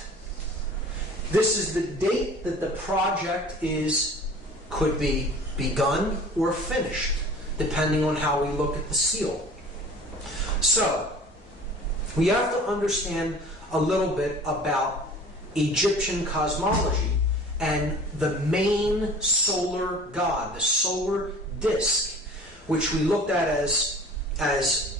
This is the date that the project could be begun or finished, depending on how we look at the seal. So, we have to understand a little bit about Egyptian cosmology and the main solar god, the solar disk, which we looked at as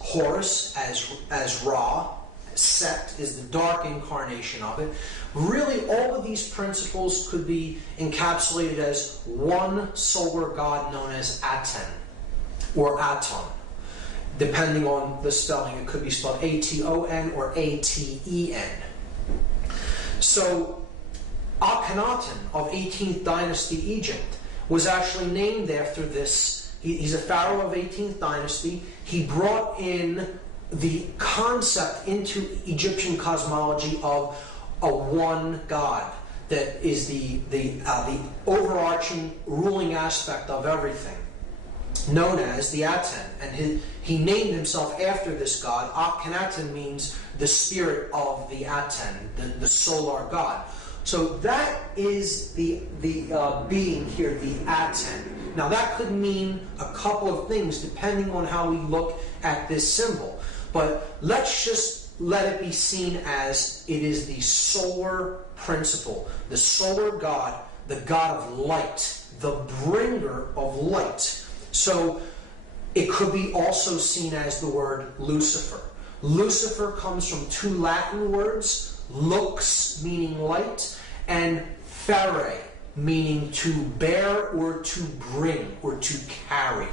Horus, as Ra. Set is the dark incarnation of it. Really, all of these principles could be encapsulated as one solar god known as Aten, or Aton. Depending on the spelling, it could be spelled A-T-O-N or A-T-E-N. So, Akhenaten of 18th dynasty Egypt was actually named after this. He's a pharaoh of 18th dynasty. He brought in the concept into Egyptian cosmology of a one God that is the overarching ruling aspect of everything, known as the Aten. And he named himself after this god. Akhenaten means the spirit of the Aten, the solar god. So that is the being here, the Aten. Now that could mean a couple of things depending on how we look at this symbol. But let's just let it be seen as it is the solar principle, the solar God, the God of light, the bringer of light. So it could be also seen as the word Lucifer. Lucifer comes from two Latin words, lux meaning light, and fere meaning to bear or to bring or to carry.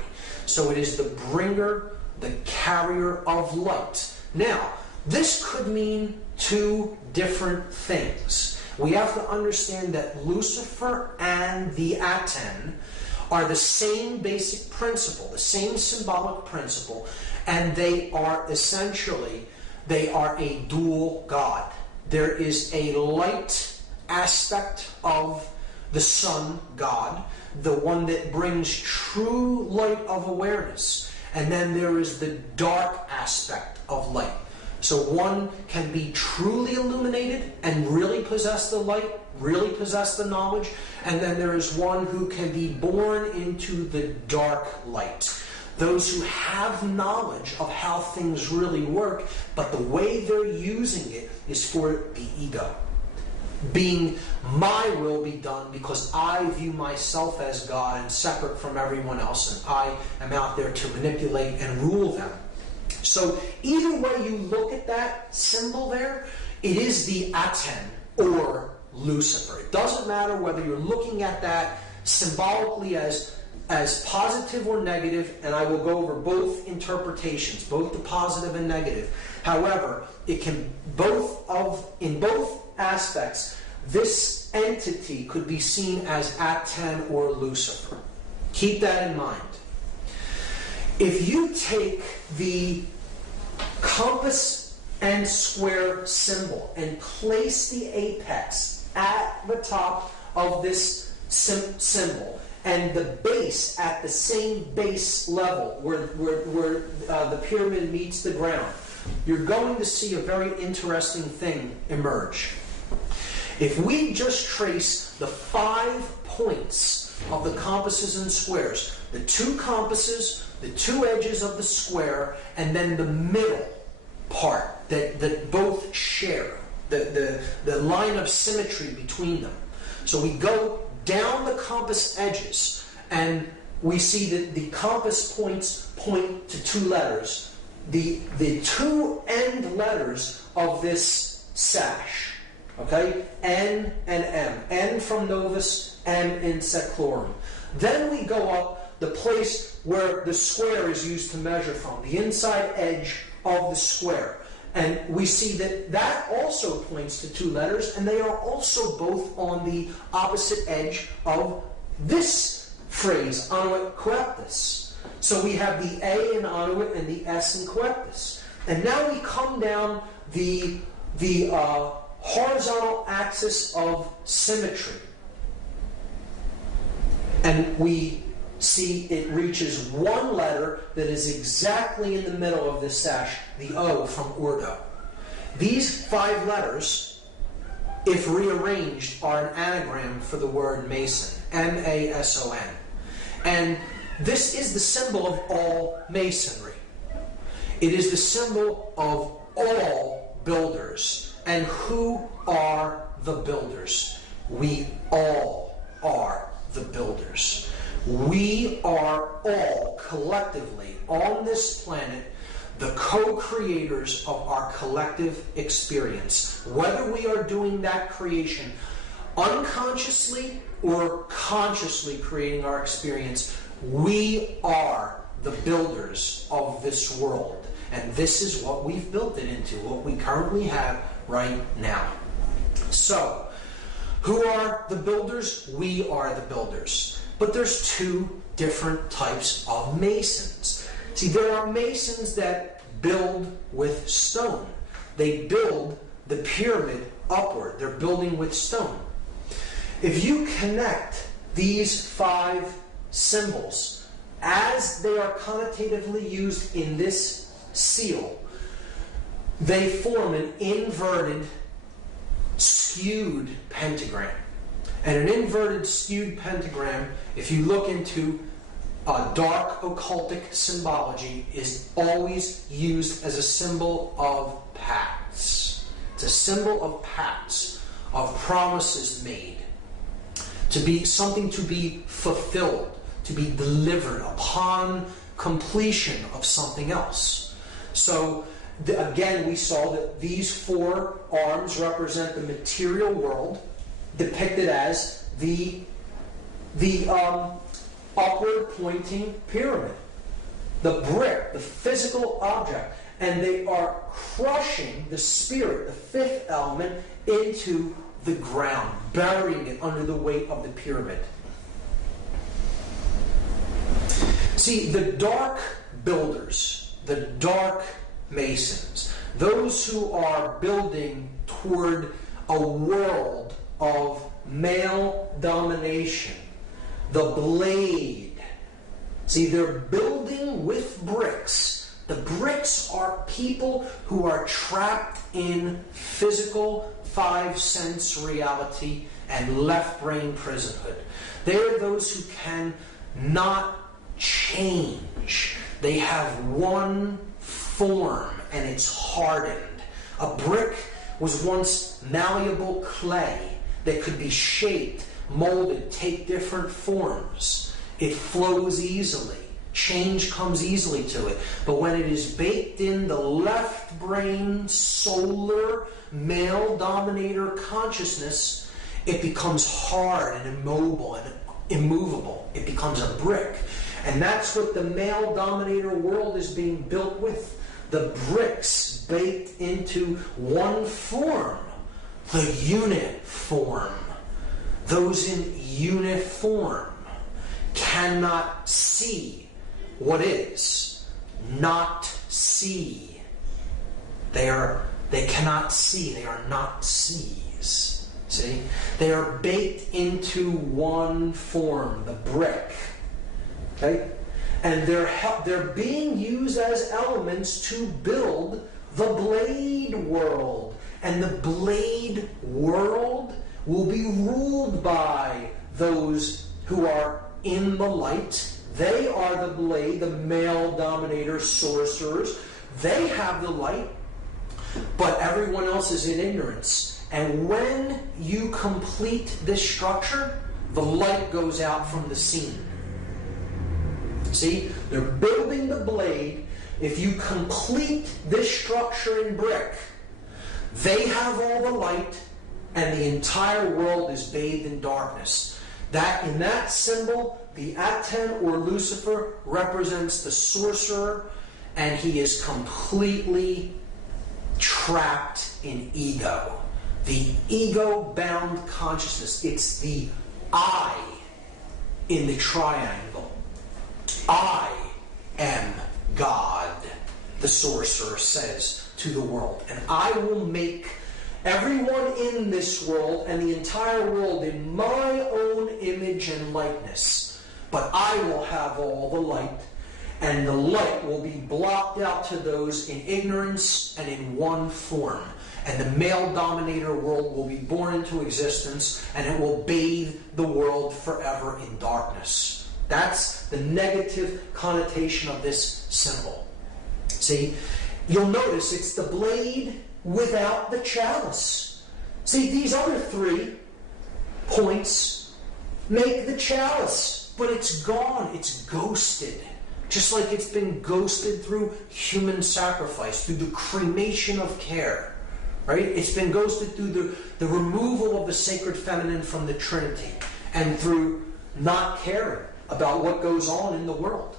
So it is the bringer, the carrier of light. Now, this could mean two different things. We have to understand that Lucifer and the Aten are the same basic principle, the same symbolic principle, and they are essentially, they are a dual God. There is a light aspect of the sun God, the one that brings true light of awareness, and then there is the dark aspect of light. So one can be truly illuminated and really possess the light, really possess the knowledge, and then there is one who can be born into the dark light. Those who have knowledge of how things really work, but the way they're using it is for the ego. Being my will be done because I view myself as God and separate from everyone else, and I am out there to manipulate and rule them. So either way you look at that symbol there, it is the Aten or Lucifer. It doesn't matter whether you're looking at that symbolically as positive or negative, and I will go over both interpretations, both the positive and negative. However, it can in both aspects, this entity could be seen as Aten or Lucifer. Keep that in mind. If you take the compass and square symbol and place the apex at the top of this symbol and the base at the same base level where the pyramid meets the ground, you're going to see a very interesting thing emerge. If we just trace the 5 points of the compasses and squares, the 2 compasses, the 2 edges of the square, and then the middle part that both share, the line of symmetry between them. So we go down the compass edges, and we see that the compass points point to 2 letters. The 2 end letters of this sash, okay? N and M. N from Novus, M in Seclorum. Then we go up the place where the square is used to measure from, the inside edge of the square. And we see that that also points to 2 letters, and they are also both on the opposite edge of this phrase, Annuit Coeptus. So we have the A in Annuit and the S in Coeptus. And now we come down the horizontal axis of symmetry. And we see it reaches 1 letter that is exactly in the middle of this sash, the O from Ordo. These 5 letters, if rearranged, are an anagram for the word Mason, M-A-S-O-N. And this is the symbol of all Masonry. It is the symbol of all builders. And who are the builders? We all are the builders. We are all collectively on this planet the co-creators of our collective experience. Whether we are doing that creation unconsciously or consciously creating our experience, we are the builders of this world. And this is what we've built it into, what we currently have right now. So, who are the builders? We are the builders. But there's 2 different types of Masons. See, there are Masons that build with stone. They build the pyramid upward. They're building with stone. If you connect these 5 symbols as they are connotatively used in this seal, they form an inverted, skewed pentagram. And an inverted, skewed pentagram, if you look into dark occultic symbology, is always used as a symbol of pact. pacts. It's a symbol of pacts, of promises made, to be something to be fulfilled, to be delivered upon completion of something else. So again, we saw that these four arms represent the material world, depicted as the upward pointing pyramid, the brick, the physical object, and they are crushing the spirit, the fifth element, into the ground, burying it under the weight of the pyramid. See, the dark builders, the dark Masons, those who are building toward a world of male domination, the blade. See, they're building with bricks. The bricks are people who are trapped in physical five-sense reality and left-brain prisonhood. They are those who cannot change. They have one form, and it's hardened. A brick was once malleable clay that could be shaped, molded, take different forms. It flows easily. Change comes easily to it. But when it is baked in the left brain, solar, male dominator consciousness, it becomes hard and immobile and immovable. It becomes a brick. And that's what the male dominator world is being built with. The bricks baked into one form, the unit form. Those in unit form cannot see what is, not see. They cannot see, they are not sees. See? They are baked into one form, the brick. Okay? And they're being used as elements to build the blade world. And the blade world will be ruled by those who are in the light. They are the blade, the male dominator sorcerers. They have the light, but everyone else is in ignorance. And when you complete this structure, the light goes out from the scene. See, they're building the blade. If you complete this structure in brick, they have all the light, and the entire world is bathed in darkness. In that symbol, the Aten or Lucifer represents the sorcerer, and he is completely trapped in ego. The ego-bound consciousness. It's the I in the triangle. I am God, the sorcerer says to the world. And I will make everyone in this world and the entire world in my own image and likeness. But I will have all the light, and the light will be blocked out to those in ignorance and in one form. And the male dominator world will be born into existence, and it will bathe the world forever in darkness. That's the negative connotation of this symbol. See, you'll notice it's the blade without the chalice. See, these other 3 points make the chalice, but it's gone, it's ghosted. Just like it's been ghosted through human sacrifice, through the cremation of care. Right? It's been ghosted through the removal of the sacred feminine from the Trinity, and through not caring about what goes on in the world.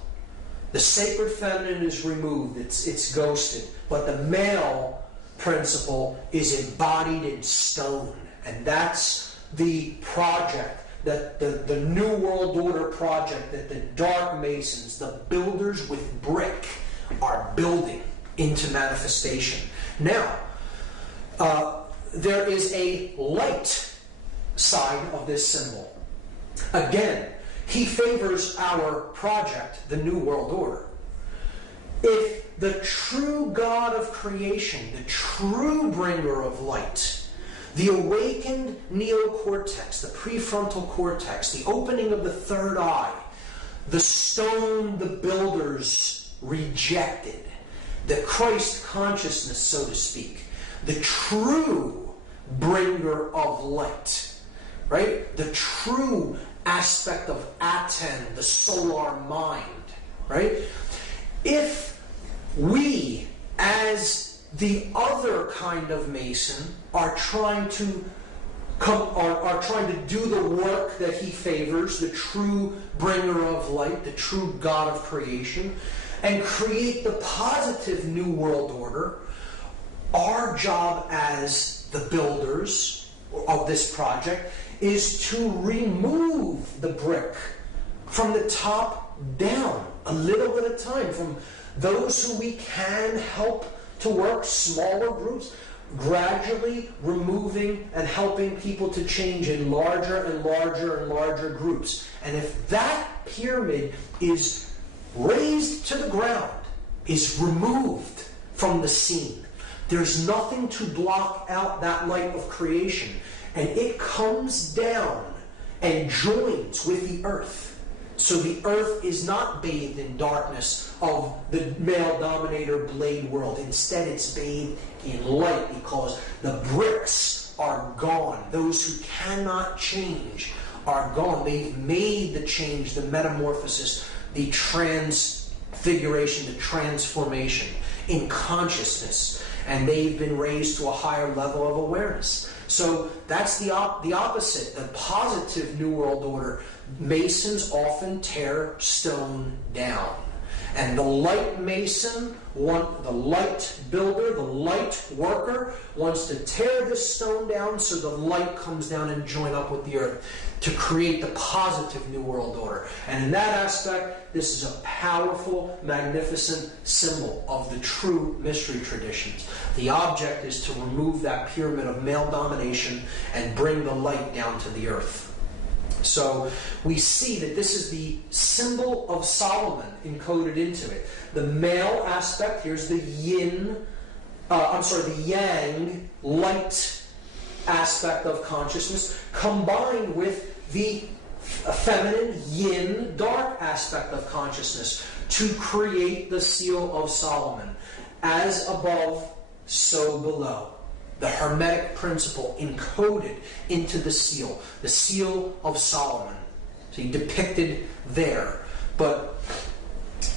The sacred feminine is removed, it's ghosted, but the male principle is embodied in stone. And that's the project, that the New World Order project that the Dark Masons, the builders with brick, are building into manifestation. Now, there is a light side of this symbol. Again, he favors our project, the New World Order. If the true God of creation, the true bringer of light, the awakened neocortex, the prefrontal cortex, the opening of the third eye, the stone the builders rejected, the Christ consciousness, so to speak, the true bringer of light, right? The true aspect of Aten, the solar mind, right? If we, as the other kind of Mason, are trying to do the work that he favors, the true bringer of light, the true God of creation, and create the positive New World Order, our job as the builders of this project is to remove the brick from the top down, a little at a time, from those who we can help to work, smaller groups, gradually removing and helping people to change in larger and larger and larger groups. And if that pyramid is razed to the ground, is removed from the scene, there's nothing to block out that light of creation. And it comes down and joins with the earth. So the earth is not bathed in darkness of the male dominator blade world. Instead, it's bathed in light because the bricks are gone. Those who cannot change are gone. They've made the change, the metamorphosis, the transfiguration, the transformation in consciousness. And they've been raised to a higher level of awareness. So that's the opposite, the positive New World Order. Masons often tear stone down. And the light Mason, the light builder, the light worker, wants to tear this stone down so the light comes down and join up with the earth to create the positive New World Order. And in that aspect, this is a powerful, magnificent symbol of the true mystery traditions. The object is to remove that pyramid of male domination and bring the light down to the earth. So we see that this is the symbol of Solomon encoded into it. The male aspect, here's the the yang light aspect of consciousness, combined with the feminine yin dark aspect of consciousness to create the seal of Solomon. As above, so below. The Hermetic principle encoded into the seal of Solomon. So depicted there. But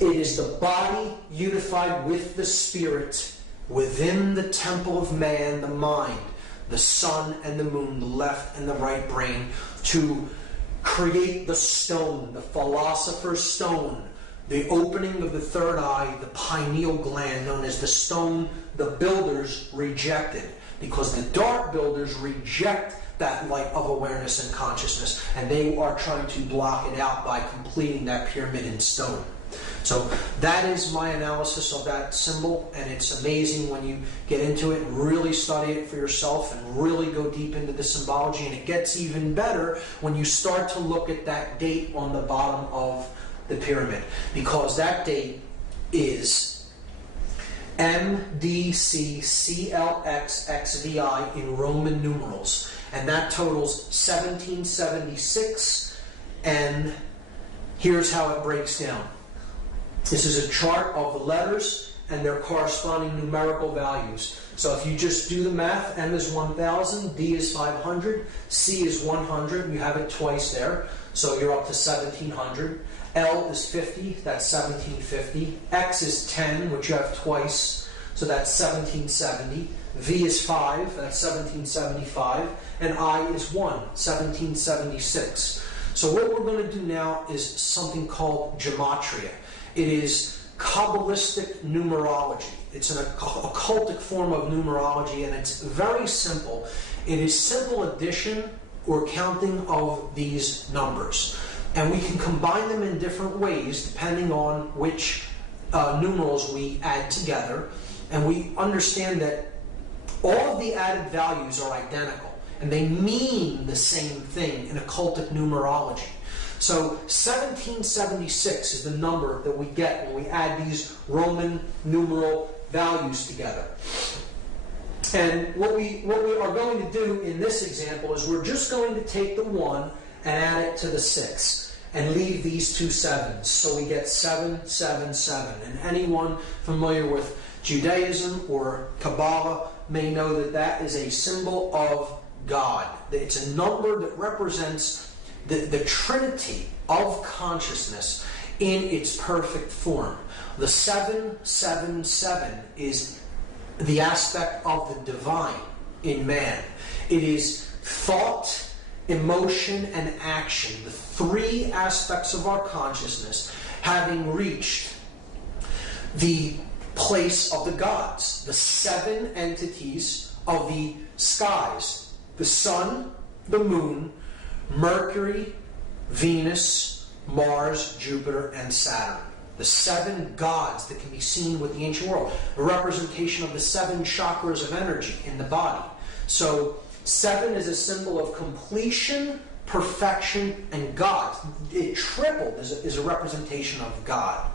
it is the body unified with the spirit within the temple of man, the mind, the sun and the moon, the left and the right brain, to create the stone, the philosopher's stone, the opening of the third eye, the pineal gland, known as the stone the builders rejected. Because the dark builders reject that light of awareness and consciousness, and they are trying to block it out by completing that pyramid in stone. So that is my analysis of that symbol, and it's amazing when you get into it and really study it for yourself and really go deep into the symbology. And it gets even better when you start to look at that date on the bottom of the pyramid, because that date is MDCCLXXVI in Roman numerals, and that totals 1776. And here's how it breaks down. This is a chart of the letters and their corresponding numerical values. So if you just do the math, M is 1000, D is 500, C is 100, you have it twice there, so you're up to 1700. L is 50, that's 1750. X is 10, which you have twice, so that's 1770. V is 5, that's 1775. And I is 1, 1776. So what we're going to do now is something called gematria. It is Kabbalistic numerology. It's an occultic form of numerology, and it's very simple. It is simple addition or counting of these numbers. And we can combine them in different ways depending on which numerals we add together. And we understand that all of the added values are identical, and they mean the same thing in occultic numerology. So 1776 is the number that we get when we add these Roman numeral values together. And what we are going to do in this example is we're just going to take the 1 and add it to the 6. And leave these two 7s. So we get 777. And anyone familiar with Judaism or Kabbalah may know that that is a symbol of God. It's a number that represents the Trinity of consciousness in its perfect form. The 777 is the aspect of the divine in man. It is thought, emotion, and action, the three aspects of our consciousness, having reached the place of the gods, the seven entities of the skies: the sun, the moon, Mercury, Venus, Mars, Jupiter, and Saturn. The seven gods that can be seen with the ancient world, a representation of the seven chakras of energy in the body. So 7 is a symbol of completion, perfection, and God. It tripled is a representation of God.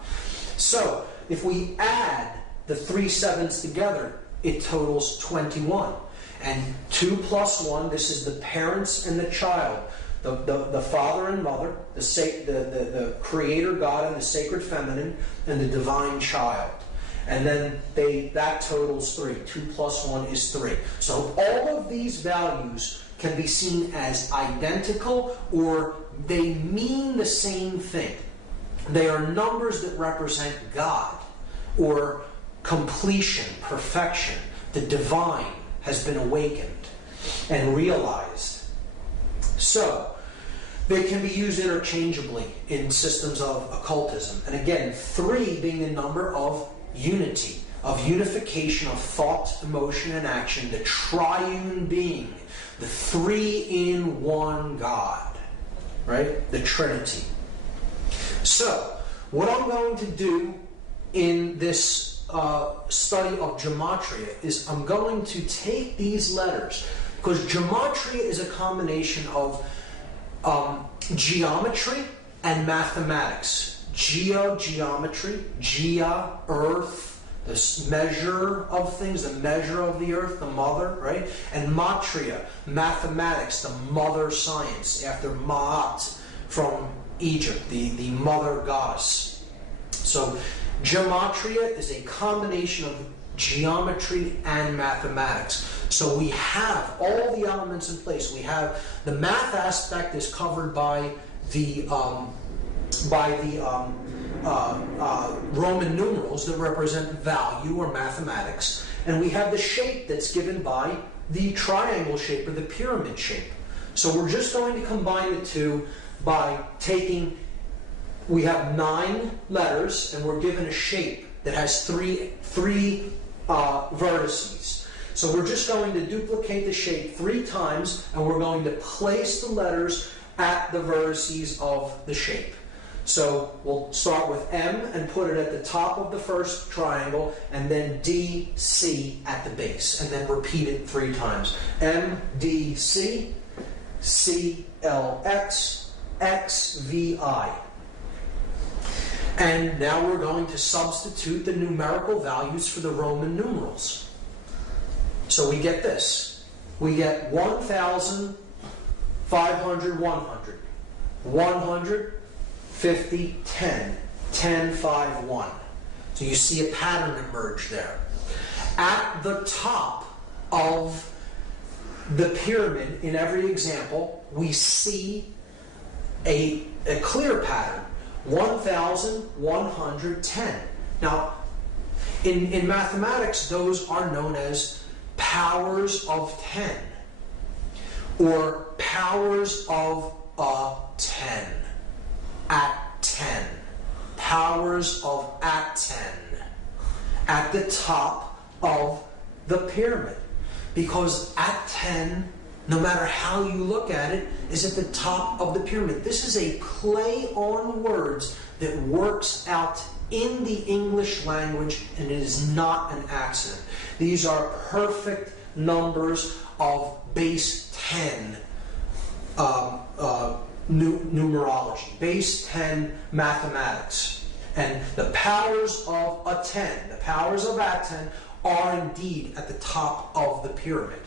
So if we add the 3 sevens together, it totals 21. And 2 plus 1, this is the parents and the child, the father and mother, the creator God and the sacred feminine, and the divine child. And then that totals 3. 2 plus 1 is 3. So all of these values can be seen as identical, or they mean the same thing. They are numbers that represent God, or completion, perfection. The divine has been awakened and realized. So they can be used interchangeably in systems of occultism. And again, 3 being the number of unity, of unification of thought, emotion, and action, the triune being, the 3-in-1 God, right? The Trinity. So, what I'm going to do in this study of gematria is I'm going to take these letters, because gematria is a combination of geometry and mathematics. Geometry, earth, the measure of things, the measure of the earth, the mother, right? And matria, mathematics, the mother science, after Ma'at from Egypt, the mother goddess. So gematria is a combination of geometry and mathematics. So we have all the elements in place. We have the math aspect is covered by the Roman numerals that represent value or mathematics, and we have the shape that's given by the triangle shape or the pyramid shape. So we're just going to combine the two by taking, we have 9 letters, and we're given a shape that has three vertices. So we're just going to duplicate the shape 3 times, and we're going to place the letters at the vertices of the shape. So we'll start with M and put it at the top of the first triangle, and then D, C at the base, and then repeat it 3 times. M, D, C, C, L, X, X, V, I. And now we're going to substitute the numerical values for the Roman numerals. So we get this. We get 1,000, 500, 100. 100, 50, 10, 10, 5, 1. So you see a pattern emerge there. At the top of the pyramid, in every example, we see a clear pattern. 1,110. Now, in mathematics, those are known as powers of 10, or powers of 10. At 10. Powers of at 10. At the top of the pyramid. Because at 10, no matter how you look at it, is at the top of the pyramid. This is a play on words that works out in the English language, and it is not an accident. These are perfect numbers of base 10 numerology, base 10 mathematics. And the powers of a 10, the powers of at 10, are indeed at the top of the pyramid.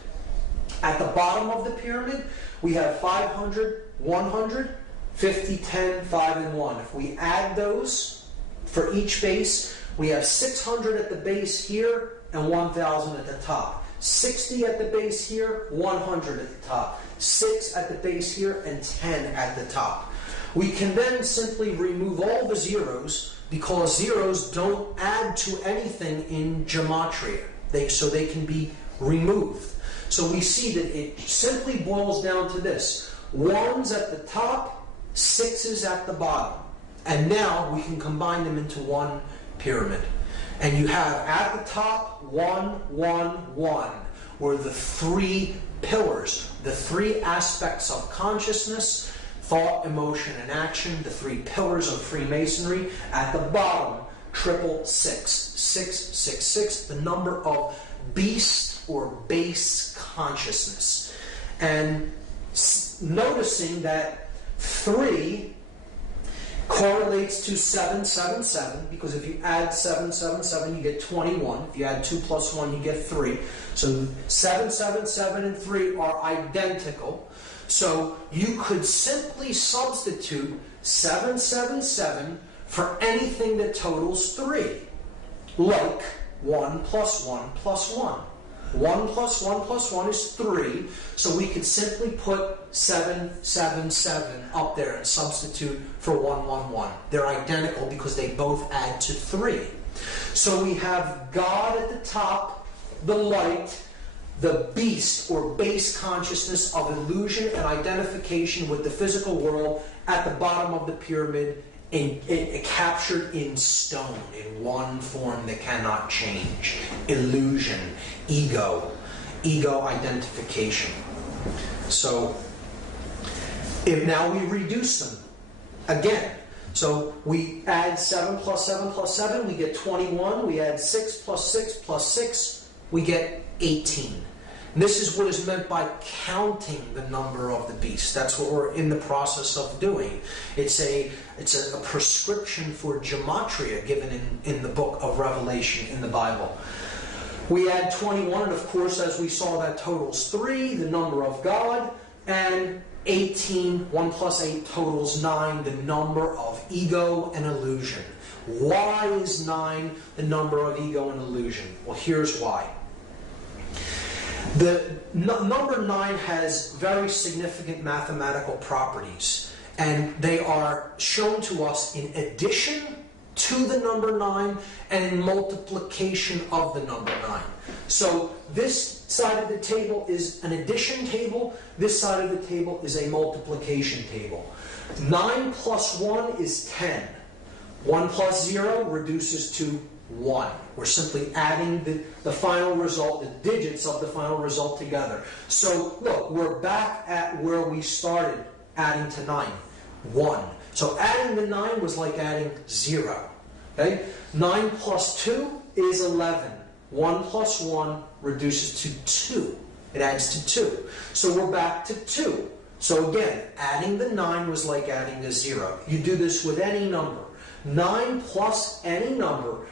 At the bottom of the pyramid, we have 500, 100, 50, 10, 5, and 1. If we add those for each base, we have 600 at the base here and 1,000 at the top. 60 at the base here, 100 at the top. 6 at the base here, and 10 at the top. We can then simply remove all the zeros because zeros don't add to anything in gematria. So they can be removed. So we see that it simply boils down to this. 1's at the top, 6's at the bottom. And now we can combine them into one pyramid. And you have at the top 1, 1, 1, where the 3 pillars, the 3 aspects of consciousness, thought, emotion, and action, the 3 pillars of Freemasonry. At the bottom, 666, 666, the number of beast or base consciousness. And noticing that 3 correlates to 777, because if you add 777, you get 21. If you add 2 plus 1, you get 3. So 777 and 3 are identical. So you could simply substitute 777 for anything that totals 3. Like 1 plus 1 plus 1. 1 plus 1 plus 1 is 3. So we could simply put 777 up there and substitute for 111. They're identical because they both add to 3. So we have God at the top, the light, the beast or base consciousness of illusion and identification with the physical world at the bottom of the pyramid, captured in stone, in one form that cannot change. Illusion, ego identification. So, if now we reduce them again. So we add 7 plus 7 plus 7, we get 21. We add 6 plus 6 plus 6, we get 18. And this is what is meant by counting the number of the beast. That's what we're in the process of doing. It's a prescription for gematria given in the book of Revelation in the Bible. We add 21, and of course, as we saw, that totals 3, the number of God, and 18, 1 plus 8 totals 9, the number of ego and illusion. Why is 9 the number of ego and illusion? Well, here's why. The number 9 has very significant mathematical properties, and they are shown to us in addition to the number 9 and in multiplication of the number 9. So this side of the table is an addition table, this side of the table is a multiplication table. 9 plus 1 is 10. 1 plus 0 reduces to 1. We're simply adding the final result, the digits of the final result together. So look, we're back at where we started adding to 9. 1. So adding the 9 was like adding 0. Okay? 9 plus 2 is 11. 1 plus 1 reduces to 2. It adds to 2. So we're back to 2. So again, adding the 9 was like adding a 0. You do this with any number. 9 plus any number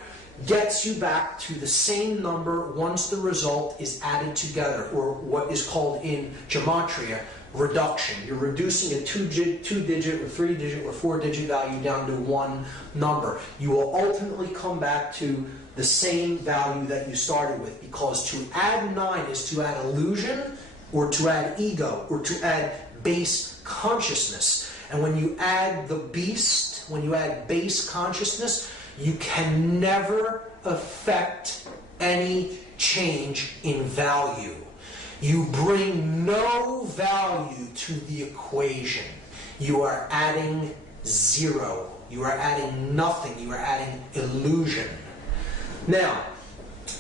gets you back to the same number once the result is added together, or what is called in gematria reduction. You're reducing a 2-digit or 3-digit or 4-digit value down to one number. You will ultimately come back to the same value that you started with, because to add 9 is to add illusion, or to add ego, or to add base consciousness. And when you add the beast, when you add base consciousness, you can never affect any change in value. You bring no value to the equation. You are adding 0. You are adding nothing. You are adding illusion. Now,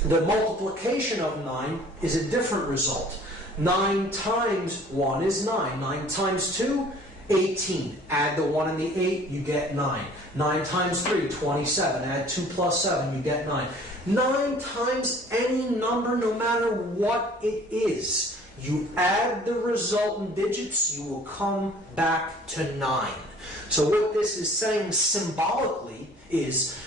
the multiplication of 9 is a different result. 9 times 1 is 9. 9 times 2, 18. Add the 1 and the 8, you get 9. 9 times 3, 27. Add 2 plus 7, you get 9. 9 times any number, no matter what it is. You add the resultant digits, you will come back to 9. So what this is saying symbolically is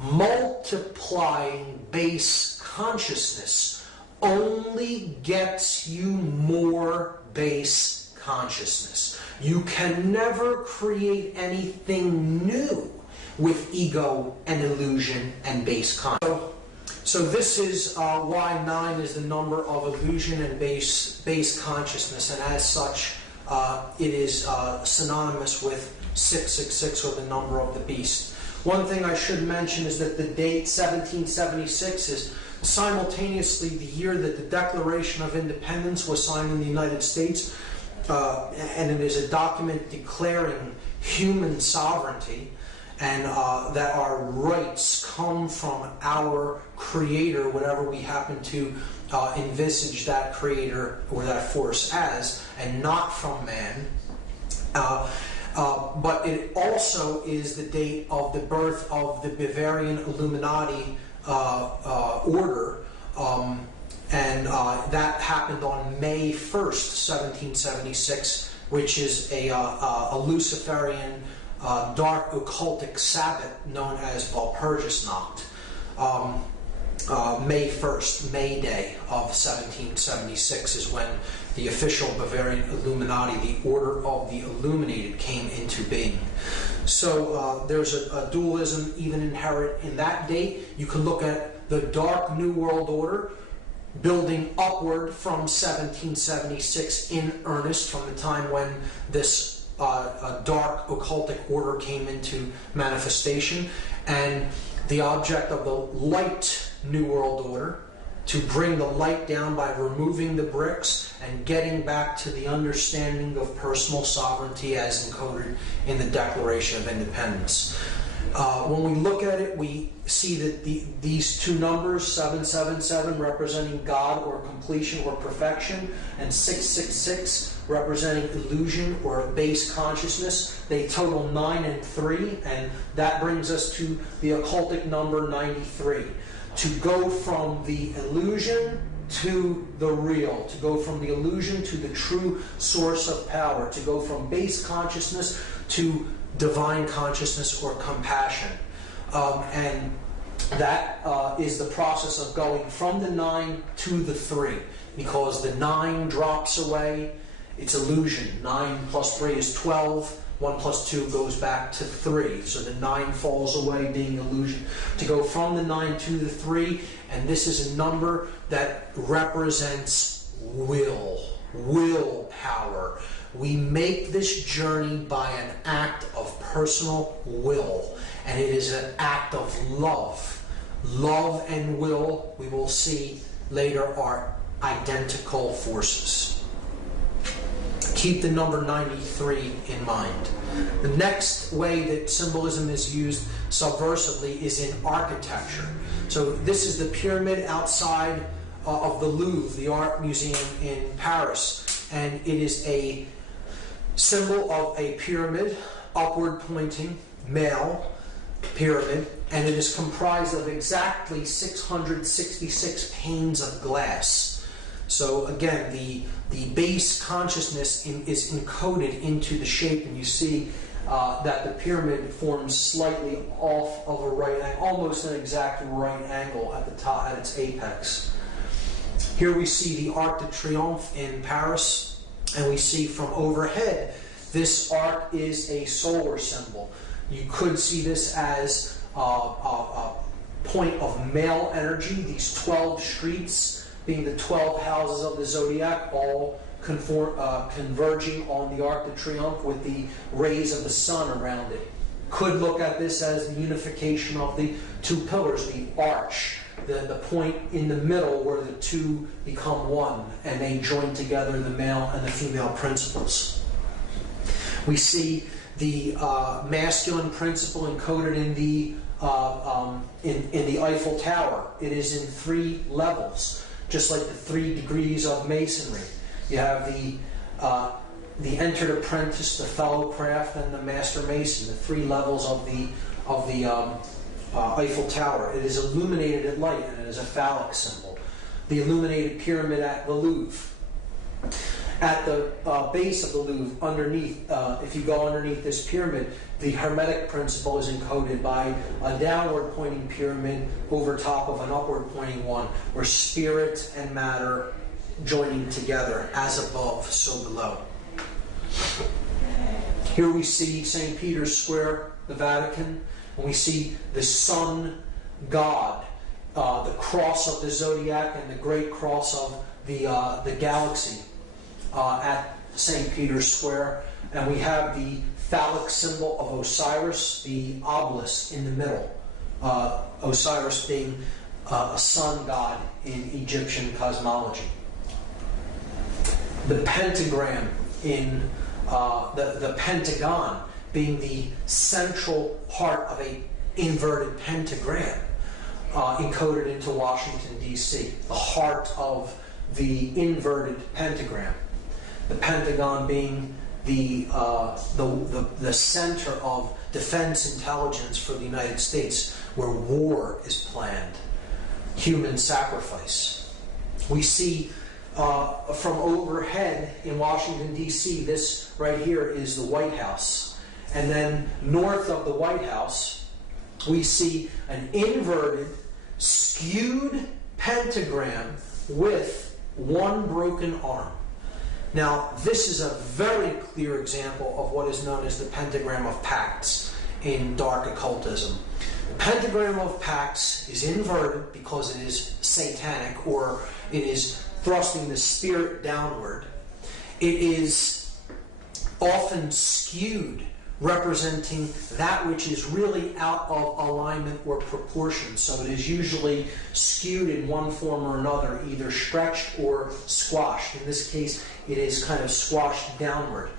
multiplying base consciousness only gets you more base consciousness. You can never create anything new with ego and illusion and base consciousness. So this is why 9 is the number of illusion and base consciousness, and as such, it is synonymous with 666, or the number of the beast. One thing I should mention is that the date 1776 is simultaneously the year that the Declaration of Independence was signed in the United States, and it is a document declaring human sovereignty, and that our rights come from our Creator, whatever we happen to envisage that Creator or that force as, and not from man. But it also is the date of the birth of the Bavarian Illuminati order, and that happened on May 1st, 1776, which is a Luciferian dark occultic Sabbath known as Walpurgisnacht. May 1st, May Day of 1776 is when the official Bavarian Illuminati, the Order of the Illuminated, came into being. So there's a dualism even inherent in that date. You can look at the Dark New World Order building upward from 1776 in earnest, from the time when this dark occultic order came into manifestation, and the object of the Light New World Order, to bring the light down by removing the bricks and getting back to the understanding of personal sovereignty as encoded in the Declaration of Independence. When we look at it, we see that these two numbers, 777 representing God or completion or perfection, and 666 representing illusion or base consciousness, they total 9 and 3, and that brings us to the occultic number 93. To go from the illusion to the real, to go from the illusion to the true source of power, to go from base consciousness to divine consciousness or compassion. And that is the process of going from the 9 to the 3, because the 9 drops away, it's illusion. 9 plus 3 is 12. 1 plus 2 goes back to 3. So the 9 falls away, being illusion. To go from the 9 to the 3, and this is a number that represents willpower. We make this journey by an act of personal will, and it is an act of love. Love and will, we will see later, are identical forces. Keep the number 93 in mind. The next way that symbolism is used subversively is in architecture. So this is the pyramid outside of the Louvre, the art museum in Paris, and it is a symbol of a pyramid, upward pointing, male pyramid, and it is comprised of exactly 666 panes of glass. So again, the base consciousness is encoded into the shape, and you see that the pyramid forms slightly off of a right angle, almost an exact right angle at the top, at its apex. Here we see the Arc de Triomphe in Paris, and we see from overhead, this arc is a solar symbol. You could see this as a point of male energy, these 12 streets being the 12 houses of the zodiac, all converging on the Arc de Triomphe with the rays of the sun around it. Could look at this as the unification of the two pillars, the arch, the point in the middle where the two become one, and they join together the male and the female principles. We see the masculine principle encoded in the Eiffel Tower. It is in 3 levels, just like the 3 degrees of masonry. You have the entered apprentice, the fellow craft, and the master mason, the 3 levels of the Eiffel Tower. It is illuminated at light, and it is a phallic symbol. The illuminated pyramid at the Louvre. At the base of the Louvre, underneath, if you go underneath this pyramid, the Hermetic principle is encoded by a downward pointing pyramid over top of an upward pointing one, where spirit and matter joining together, as above, so below. Here we see St. Peter's Square, the Vatican, and we see the sun god the cross of the zodiac and the great cross of the galaxy at St. Peter's Square. And we have the phallic symbol of Osiris, the obelisk in the middle. Osiris being a sun god in Egyptian cosmology. The pentagram in the pentagon being the central part of a inverted pentagram encoded into Washington, D.C., the heart of the inverted pentagram. The Pentagon being the center of defense intelligence for the United States, where war is planned, human sacrifice. We see from overhead in Washington, D.C., this right here is the White House. And then north of the White House, we see an inverted, skewed pentagram with one broken arm. Now, this is a very clear example of what is known as the pentagram of Pax in dark occultism. The pentagram of Pax is inverted because it is satanic, or it is thrusting the spirit downward. It is often skewed, representing that which is really out of alignment or proportion. So it is usually skewed in one form or another, either stretched or squashed. In this case, it is kind of squashed downward.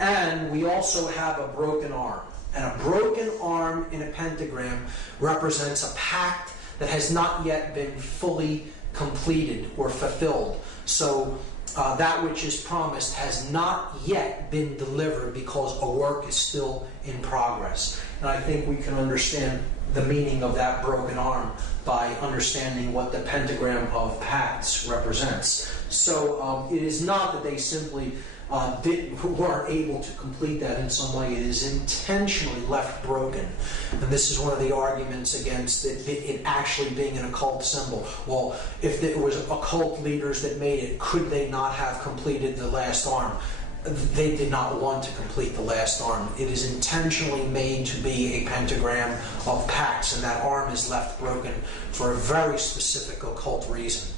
And we also have a broken arm. And a broken arm in a pentagram represents a pact that has not yet been fully completed or fulfilled. So that which is promised has not yet been delivered because a work is still in progress. And I think we can understand the meaning of that broken arm by understanding what the pentagram of Pax represents. So it is not that they simply weren't able to complete that in some way. It is intentionally left broken. And this is one of the arguments against it actually being an occult symbol. Well, if there was occult leaders that made it, could they not have completed the last arm? They did not want to complete the last arm. It is intentionally made to be a pentagram of Pax, and that arm is left broken for a very specific occult reason.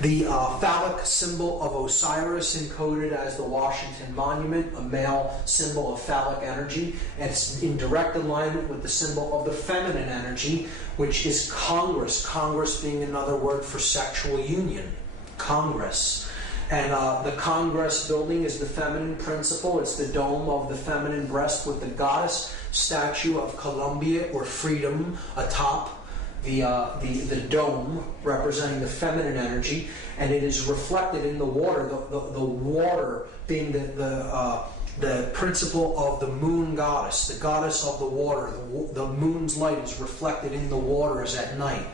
The phallic symbol of Osiris, encoded as the Washington Monument, a male symbol of phallic energy, and it's in direct alignment with the symbol of the feminine energy, which is Congress. Congress being another word for sexual union. Congress. And the Congress building is the feminine principle. It's the dome of the feminine breast with the goddess statue of Columbia, or freedom, atop the dome, representing the feminine energy, and it is reflected in the water. The water being the principle of the moon goddess, the goddess of the water. The moon's light is reflected in the waters at night.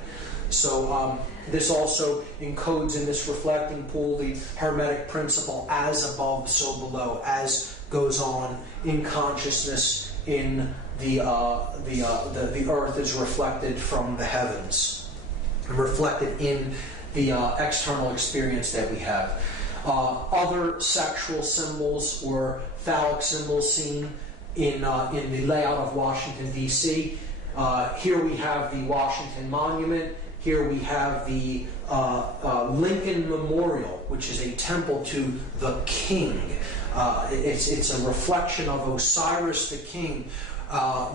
So this also encodes in this reflecting pool the Hermetic principle, as above, so below, as goes on in consciousness in the earth is reflected from the heavens, reflected in the external experience that we have. Other sexual symbols or phallic symbols seen in the layout of Washington, D.C. Here we have the Washington Monument. Here we have the Lincoln Memorial, which is a temple to the king. It's a reflection of Osiris the king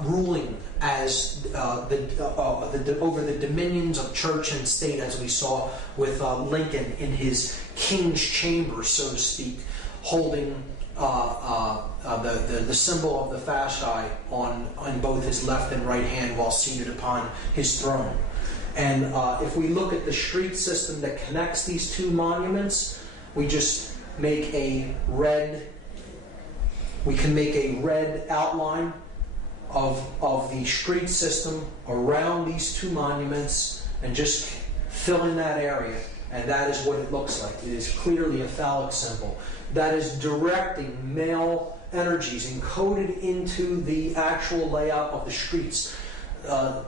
ruling as over the dominions of church and state, as we saw with Lincoln in his king's chamber, so to speak, holding the symbol of the fasci on both his left and right hand while seated upon his throne. And if we look at the street system that connects these two monuments, we just make a red. We can make a red outline of the street system around these two monuments and just fill in that area, and that is what it looks like. It is clearly a phallic symbol that is directing male energies encoded into the actual layout of the streets.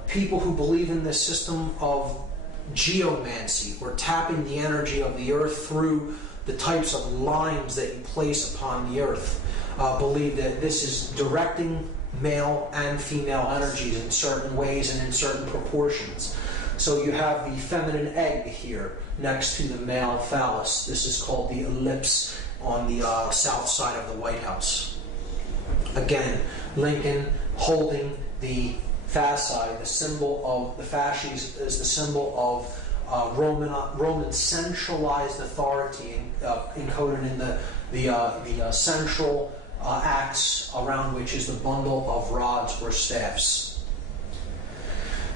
People who believe in this system of geomancy, or tapping the energy of the earth through the types of lines that you place upon the earth, believe that this is directing male and female energies in certain ways and in certain proportions. So you have the feminine egg here next to the male phallus. This is called the ellipse on the south side of the White House. Again, Lincoln holding the fasci, the symbol of the fasces is the symbol of Roman centralized authority, encoded in the central axe around which is the bundle of rods or staffs.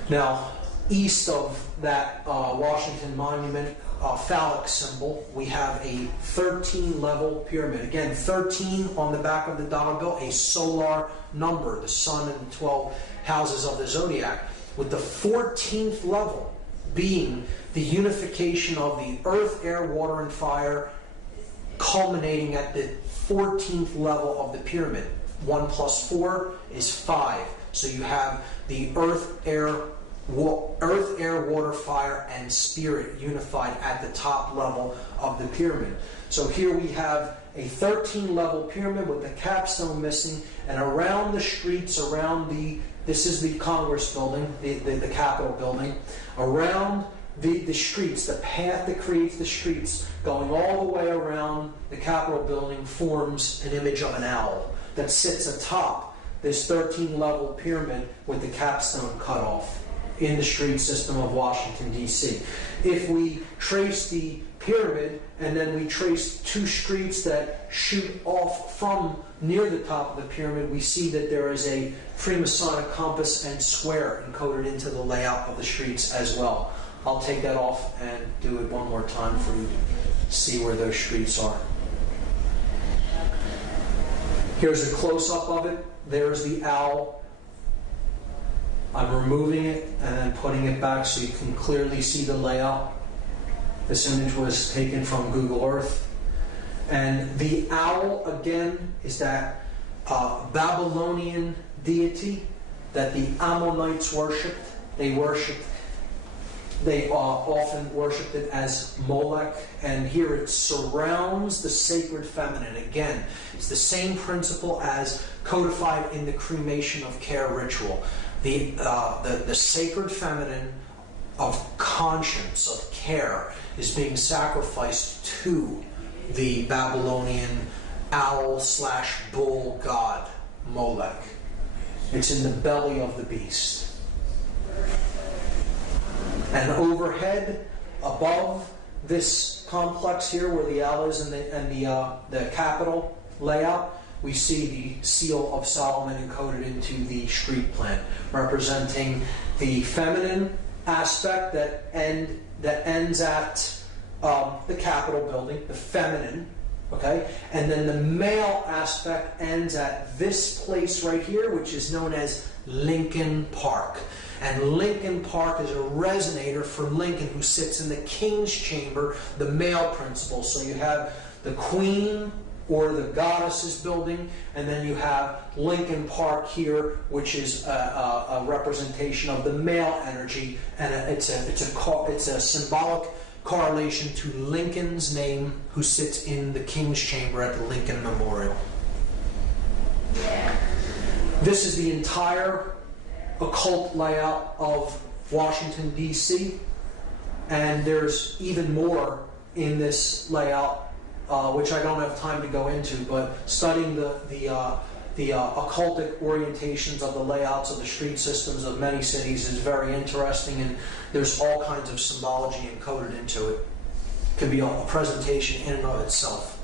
Now, east of that Washington Monument phallic symbol, we have a 13-level pyramid. Again, 13 on the back of the dollar bill, a solar number, the sun and the 12 houses of the zodiac, with the 14th level being the unification of the earth, air, water, and fire, culminating at the 14th level of the pyramid. 1 plus 4 is 5. So you have the earth, air, water, fire, and spirit unified at the top level of the pyramid. So here we have a 13-level pyramid with the capstone missing, and around the streets, this is the Congress building, the Capitol building, around the streets, the path that creates the streets, going all the way around the Capitol building, forms an image of an owl that sits atop this 13-level pyramid with the capstone cut off in the street system of Washington, D.C. If we trace the pyramid and then we trace 2 streets that shoot off from near the top of the pyramid, we see that there is a Freemasonic compass and square encoded into the layout of the streets as well. I'll take that off and do it one more time for you to see where those streets are. Here's a close-up of it. There's the owl. I'm removing it and then putting it back so you can clearly see the layout. This image was taken from Google Earth. And the owl, again, is that Babylonian deity that the Ammonites worshipped. They often worshipped it as Molech, and here it surrounds the sacred feminine. Again, it's the same principle as codified in the cremation of care ritual. The sacred feminine of conscience, of care, is being sacrificed to the Babylonian owl/bull god, Molech. It's in the belly of the beast. And overhead, above this complex here, where the owl is and the Capitol layout, we see the seal of Solomon encoded into the street plan, representing the feminine aspect that ends at the Capitol building, the feminine, okay, and then the male aspect ends at this place right here, which is known as Lincoln Park. And Lincoln Park is a resonator for Lincoln, who sits in the King's Chamber, the male principle. So you have the Queen or the Goddess's building, and then you have Lincoln Park here, which is a representation of the male energy, and it's a symbolic correlation to Lincoln's name, who sits in the King's Chamber at the Lincoln Memorial. This is the entire occult layout of Washington, D.C., and there's even more in this layout, which I don't have time to go into, but studying the occultic orientations of the layouts of the street systems of many cities is very interesting, and there's all kinds of symbology encoded into it. It can be a presentation in and of itself.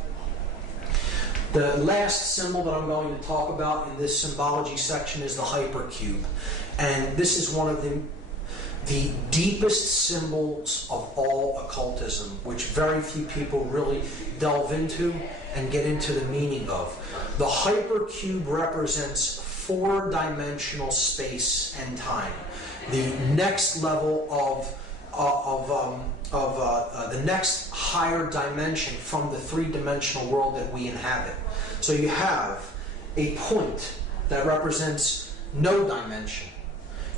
The last symbol that I'm going to talk about in this symbology section is the hypercube. And this is one of the deepest symbols of all occultism, which very few people really delve into and get into the meaning of. The hypercube represents 4-dimensional space and time. The next level the next higher dimension from the 3-dimensional world that we inhabit. So you have a point that represents no dimension.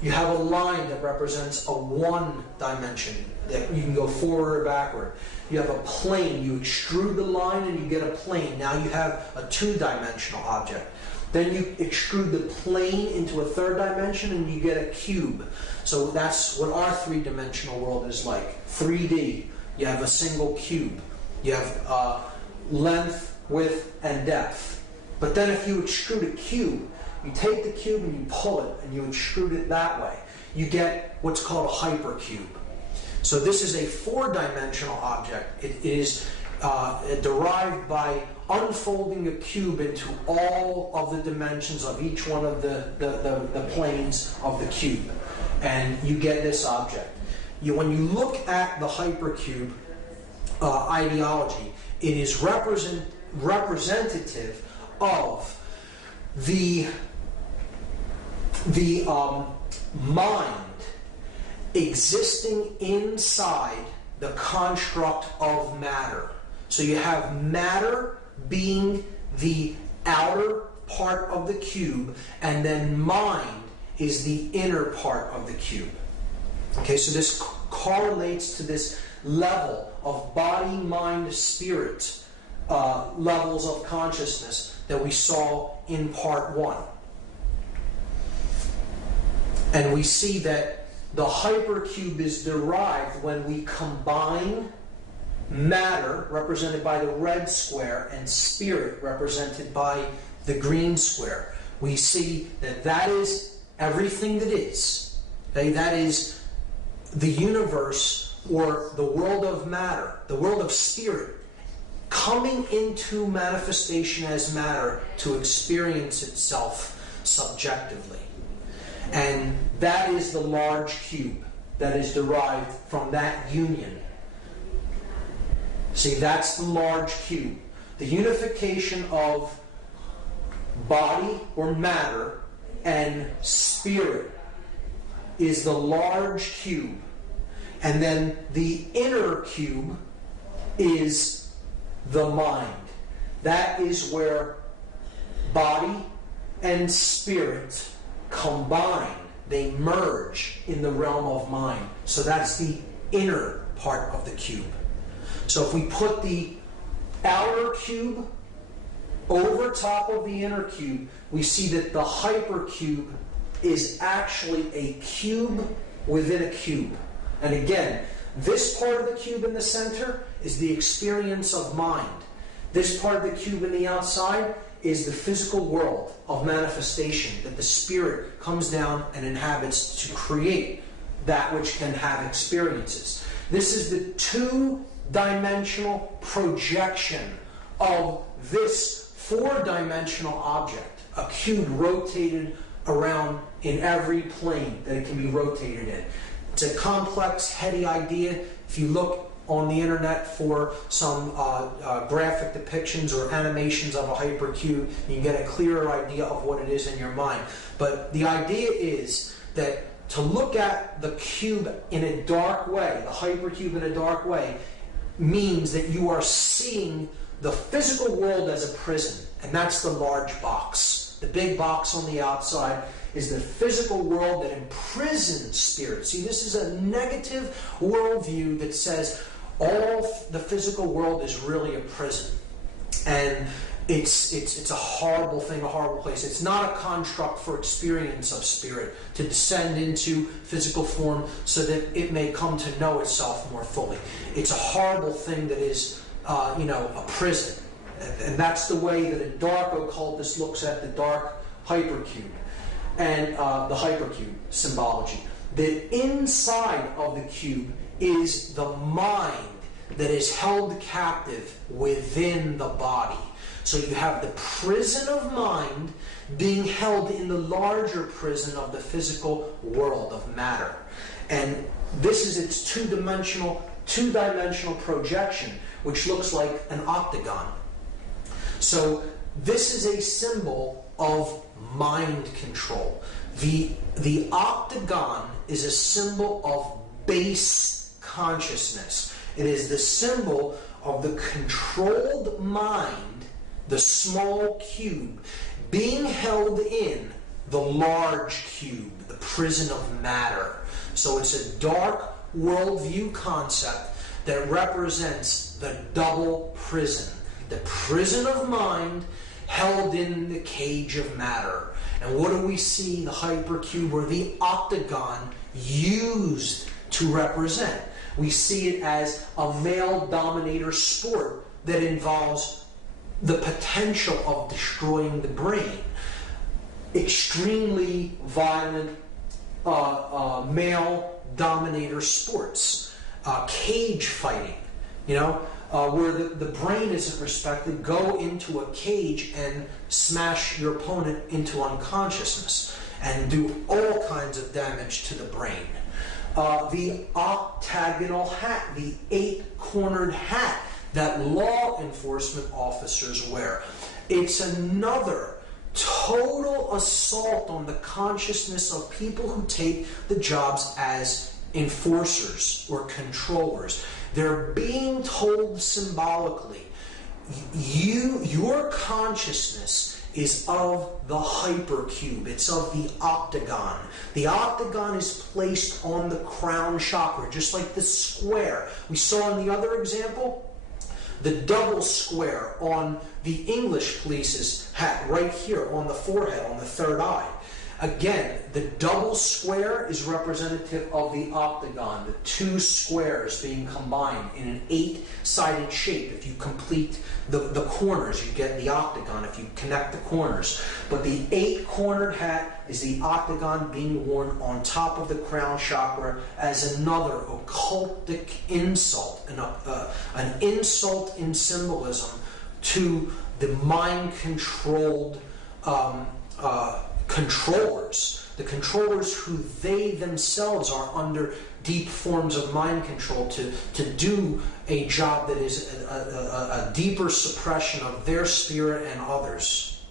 You have a line that represents a 1 dimension, that you can go forward or backward. You have a plane. You extrude the line and you get a plane. Now you have a 2-dimensional object. Then you extrude the plane into a third dimension and you get a cube. So that's what our three-dimensional world is like. 3D, you have a single cube. You have length, width, and depth. But then if you extrude a cube, you take the cube and you pull it and you extrude it that way. You get what's called a hypercube. So this is a four-dimensional object. It is derived by unfolding a cube into all of the dimensions of each one of the planes of the cube. And you get this object. When you look at the hypercube ideology, it is representative of the mind existing inside the construct of matter. So you have matter being the outer part of the cube, and then mind is the inner part of the cube. Okay, so this correlates to this level of body, mind, spirit levels of consciousness that we saw in part 1. And we see that the hypercube is derived when we combine matter, represented by the red square, and spirit, represented by the green square. We see that that is everything that is. Okay? That is the universe, or the world of matter, the world of spirit, coming into manifestation as matter to experience itself subjectively. And that is the large cube that is derived from that union. See, that's the large cube. The unification of body or matter and spirit is the large cube. And then the inner cube is the mind. That is where body and spirit combine. They merge in the realm of mind. So that's the inner part of the cube. So if we put the outer cube over top of the inner cube, we see that the hypercube is actually a cube within a cube. And again, this part of the cube in the center is the experience of mind. This part of the cube in the outside is the physical world of manifestation that the spirit comes down and inhabits to create that which can have experiences. This is the two-dimensional projection of this four-dimensional object, a cube rotated around in every plane that it can be rotated in. It's a complex, heady idea. If you look on the internet for some graphic depictions or animations of a hypercube, you can get a clearer idea of what it is in your mind. But the idea is that to look at the cube in a dark way, the hypercube in a dark way, means that you are seeing the physical world as a prison. And that's the large box. The big box on the outside is the physical world that imprisons spirit. See, this is a negative worldview that says all the physical world is really a prison. And it's a horrible thing, a horrible place. It's not a construct for experience of spirit to descend into physical form so that it may come to know itself more fully. It's a horrible thing that is, a prison. And that's the way that a dark occultist looks at the dark hypercube and the hypercube symbology. The inside of the cube is the mind that is held captive within the body. So you have the prison of mind being held in the larger prison of the physical world of matter. And this is its two-dimensional projection, which looks like an octagon. So this is a symbol of mind control. The octagon is a symbol of base consciousness. It is the symbol of the controlled mind, the small cube, being held in the large cube, the prison of matter. So it's a dark worldview concept that represents the double prison. The prison of mind held in the cage of matter. And what do we see the hypercube or the octagon used to represent? We see it as a male dominator sport that involves the potential of destroying the brain. Extremely violent male dominator sports, cage fighting, where the brain isn't respected. Go into a cage and smash your opponent into unconsciousness and do all kinds of damage to the brain. The octagonal hat, the 8-cornered hat that law enforcement officers wear. It's another total assault on the consciousness of people who take the jobs as enforcers or controllers. They're being told symbolically, your consciousness is of the hypercube. It's of the octagon. The octagon is placed on the crown chakra, just like the square. We saw in the other example, the double square on the English police's hat, right here on the forehead, on the third eye. Again, the double square is representative of the octagon, the 2 squares being combined in an 8-sided shape. If you complete the corners, you get the octagon if you connect the corners. But the 8-cornered hat is the octagon being worn on top of the crown chakra as another occultic insult, an insult in symbolism to the mind-controlled controllers, the controllers who they themselves are under deep forms of mind control to do a job that is a deeper suppression of their spirit and others.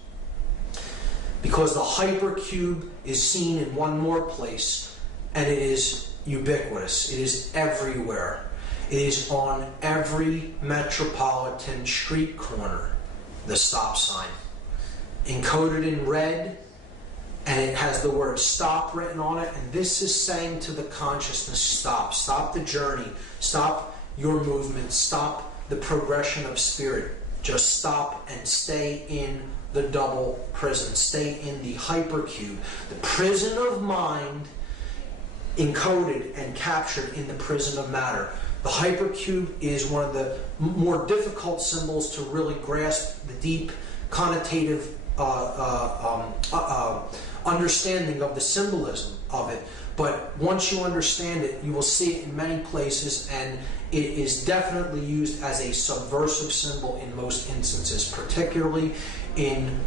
Because the hypercube is seen in one more place, and it is ubiquitous. It is everywhere. It is on every metropolitan street corner, the stop sign. Encoded in red, and it has the word stop written on it, and this is saying to the consciousness, stop the journey, stop your movement, stop the progression of spirit. Just stop and stay in the double prison, stay in the hypercube, the prison of mind encoded and captured in the prison of matter. The hypercube is one of the more difficult symbols to really grasp the deep connotative understanding of the symbolism of it. But once you understand it, you will see it in many places, and it is definitely used as a subversive symbol in most instances, particularly in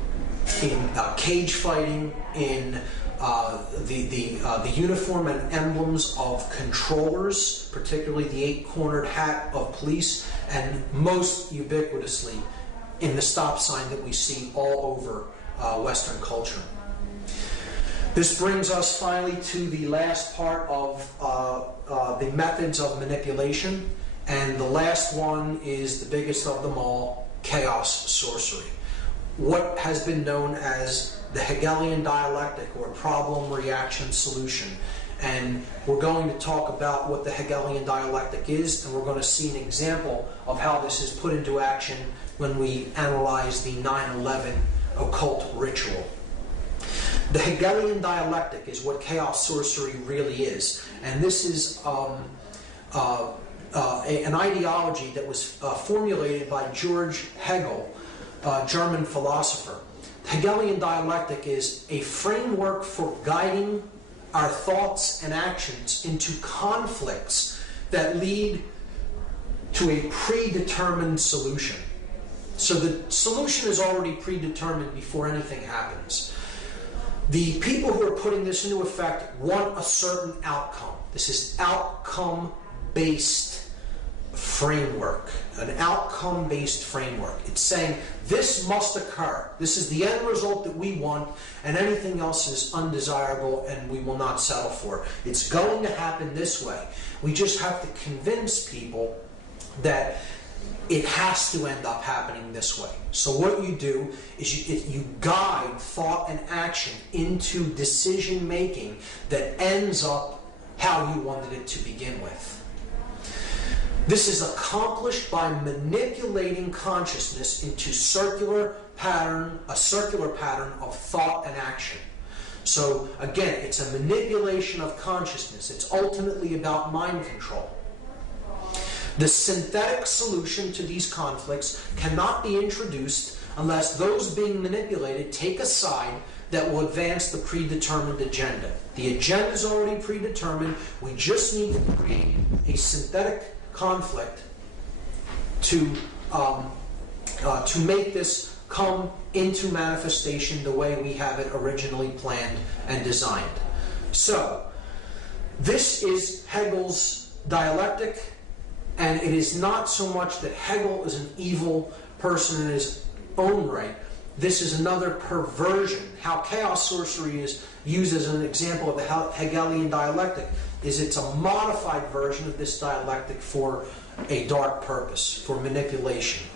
cage fighting, in the uniform and emblems of controllers, particularly the 8-cornered hat of police, and most ubiquitously in the stop sign that we see all over Western culture. This brings us finally to the last part of the methods of manipulation, and the last one is the biggest of them all, chaos sorcery. What has been known as the Hegelian dialectic, or problem, reaction, solution. And we're going to talk about what the Hegelian dialectic is, and we're going to see an example of how this is put into action when we analyze the 9/11 occult ritual. The Hegelian dialectic is what chaos sorcery really is, and this is an ideology that was formulated by George Hegel, a German philosopher. The Hegelian dialectic is a framework for guiding our thoughts and actions into conflicts that lead to a predetermined solution. So the solution is already predetermined before anything happens. The people who are putting this into effect want a certain outcome. This is outcome-based framework, an outcome-based framework. It's saying this must occur. This is the end result that we want, and anything else is undesirable and we will not settle for. It's going to happen this way. We just have to convince people that it has to end up happening this way. So what you do is you guide thought and action into decision making that ends up how you wanted it to begin with. This is accomplished by manipulating consciousness into a circular pattern of thought and action. So again, it's a manipulation of consciousness. It's ultimately about mind control. The synthetic solution to these conflicts cannot be introduced unless those being manipulated take a side that will advance the predetermined agenda. The agenda is already predetermined. We just need to create a synthetic conflict to make this come into manifestation the way we have it originally planned and designed. So, this is Hegel's dialectic, and it is not so much that Hegel is an evil person in his own right. This is another perversion. How chaos sorcery is used as an example of the Hegelian dialectic is it's a modified version of this dialectic for a dark purpose, for manipulation.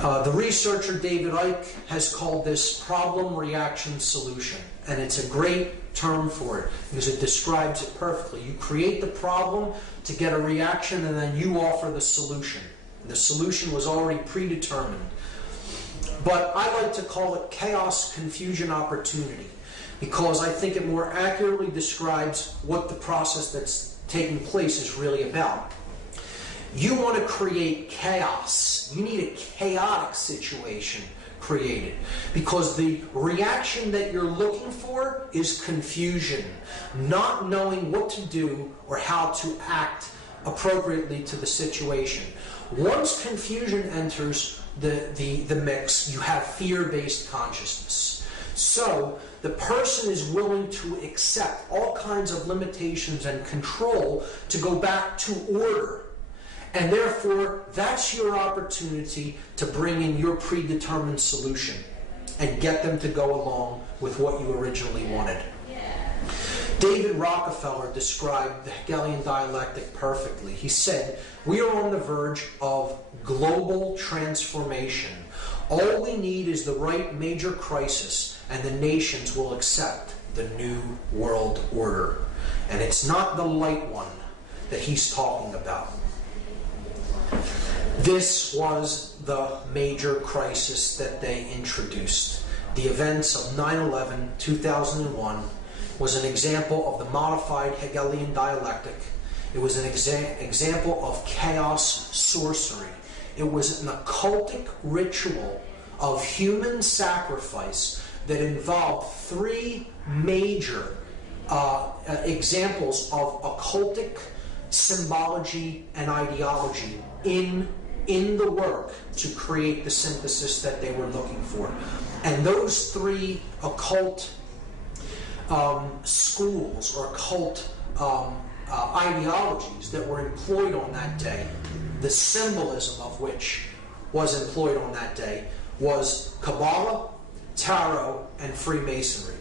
The researcher David Icke has called this problem, reaction, solution. And it's a great term for it because it describes it perfectly. You create the problem to get a reaction, and then you offer the solution. The solution was already predetermined. But I like to call it chaos, confusion, opportunity, because I think it more accurately describes what the process that's taking place is really about. You want to create chaos. You need a chaotic situation created, because the reaction that you're looking for is confusion, not knowing what to do or how to act appropriately to the situation. Once confusion enters the mix, you have fear-based consciousness. So the person is willing to accept all kinds of limitations and control to go back to order. And therefore, that's your opportunity to bring in your predetermined solution and get them to go along with what you originally wanted. David Rockefeller described the Hegelian dialectic perfectly. He said, "We are on the verge of global transformation. All we need is the right major crisis, and the nations will accept the new world order." And it's not the light one that he's talking about. This was the major crisis that they introduced. The events of 9/11, 2001, was an example of the modified Hegelian dialectic. It was an example of chaos sorcery. It was an occultic ritual of human sacrifice that involved three major examples of occultic symbology and ideology in the work to create the synthesis that they were looking for. And those three occult schools or occult ideologies that were employed on that day, the symbolism of which was employed on that day, was Kabbalah, Tarot, and Freemasonry.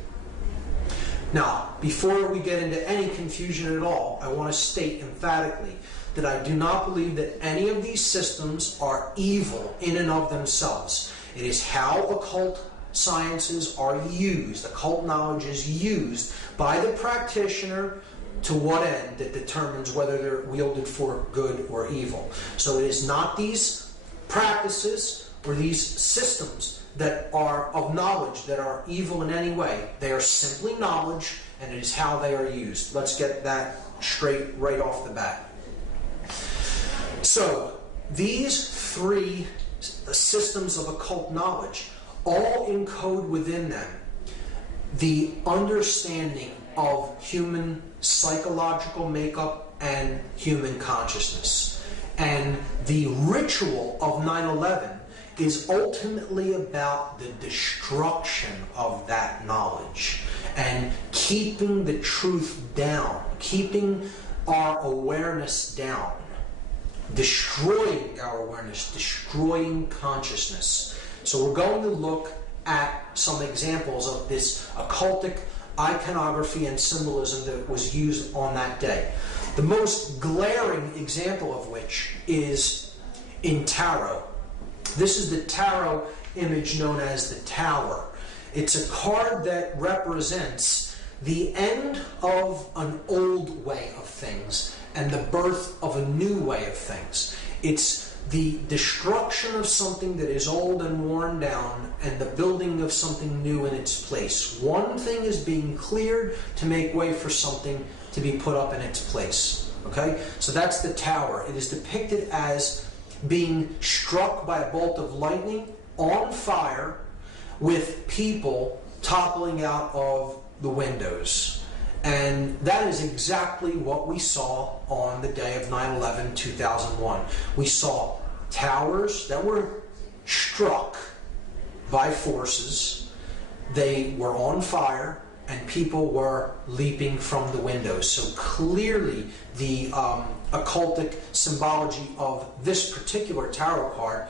Now, before we get into any confusion at all, I want to state emphatically that I do not believe that any of these systems are evil in and of themselves. It is how occult sciences are used, occult knowledge is used by the practitioner to what end that determines whether they're wielded for good or evil. So it is not these practices or these systems that are of knowledge that are evil in any way. They are simply knowledge, and it is how they are used. Let's get that straight right off the bat. So, these three systems of occult knowledge all encode within them the understanding of human psychological makeup and human consciousness. And the ritual of 9/11 is ultimately about the destruction of that knowledge and keeping the truth down, keeping our awareness down, destroying our awareness, destroying consciousness. So we're going to look at some examples of this occultic iconography and symbolism that was used on that day. The most glaring example of which is in tarot. This is the tarot image known as the Tower. It's a card that represents the end of an old way of things and the birth of a new way of things. It's the destruction of something that is old and worn down and the building of something new in its place. One thing is being cleared to make way for something to be put up in its place. Okay? So that's the tower. It is depicted as being struck by a bolt of lightning, on fire, with people toppling out of the windows. And that is exactly what we saw on the day of 9/11/2001. We saw towers that were struck by forces. They were on fire, and people were leaping from the windows. So clearly the occultic symbology of this particular tarot card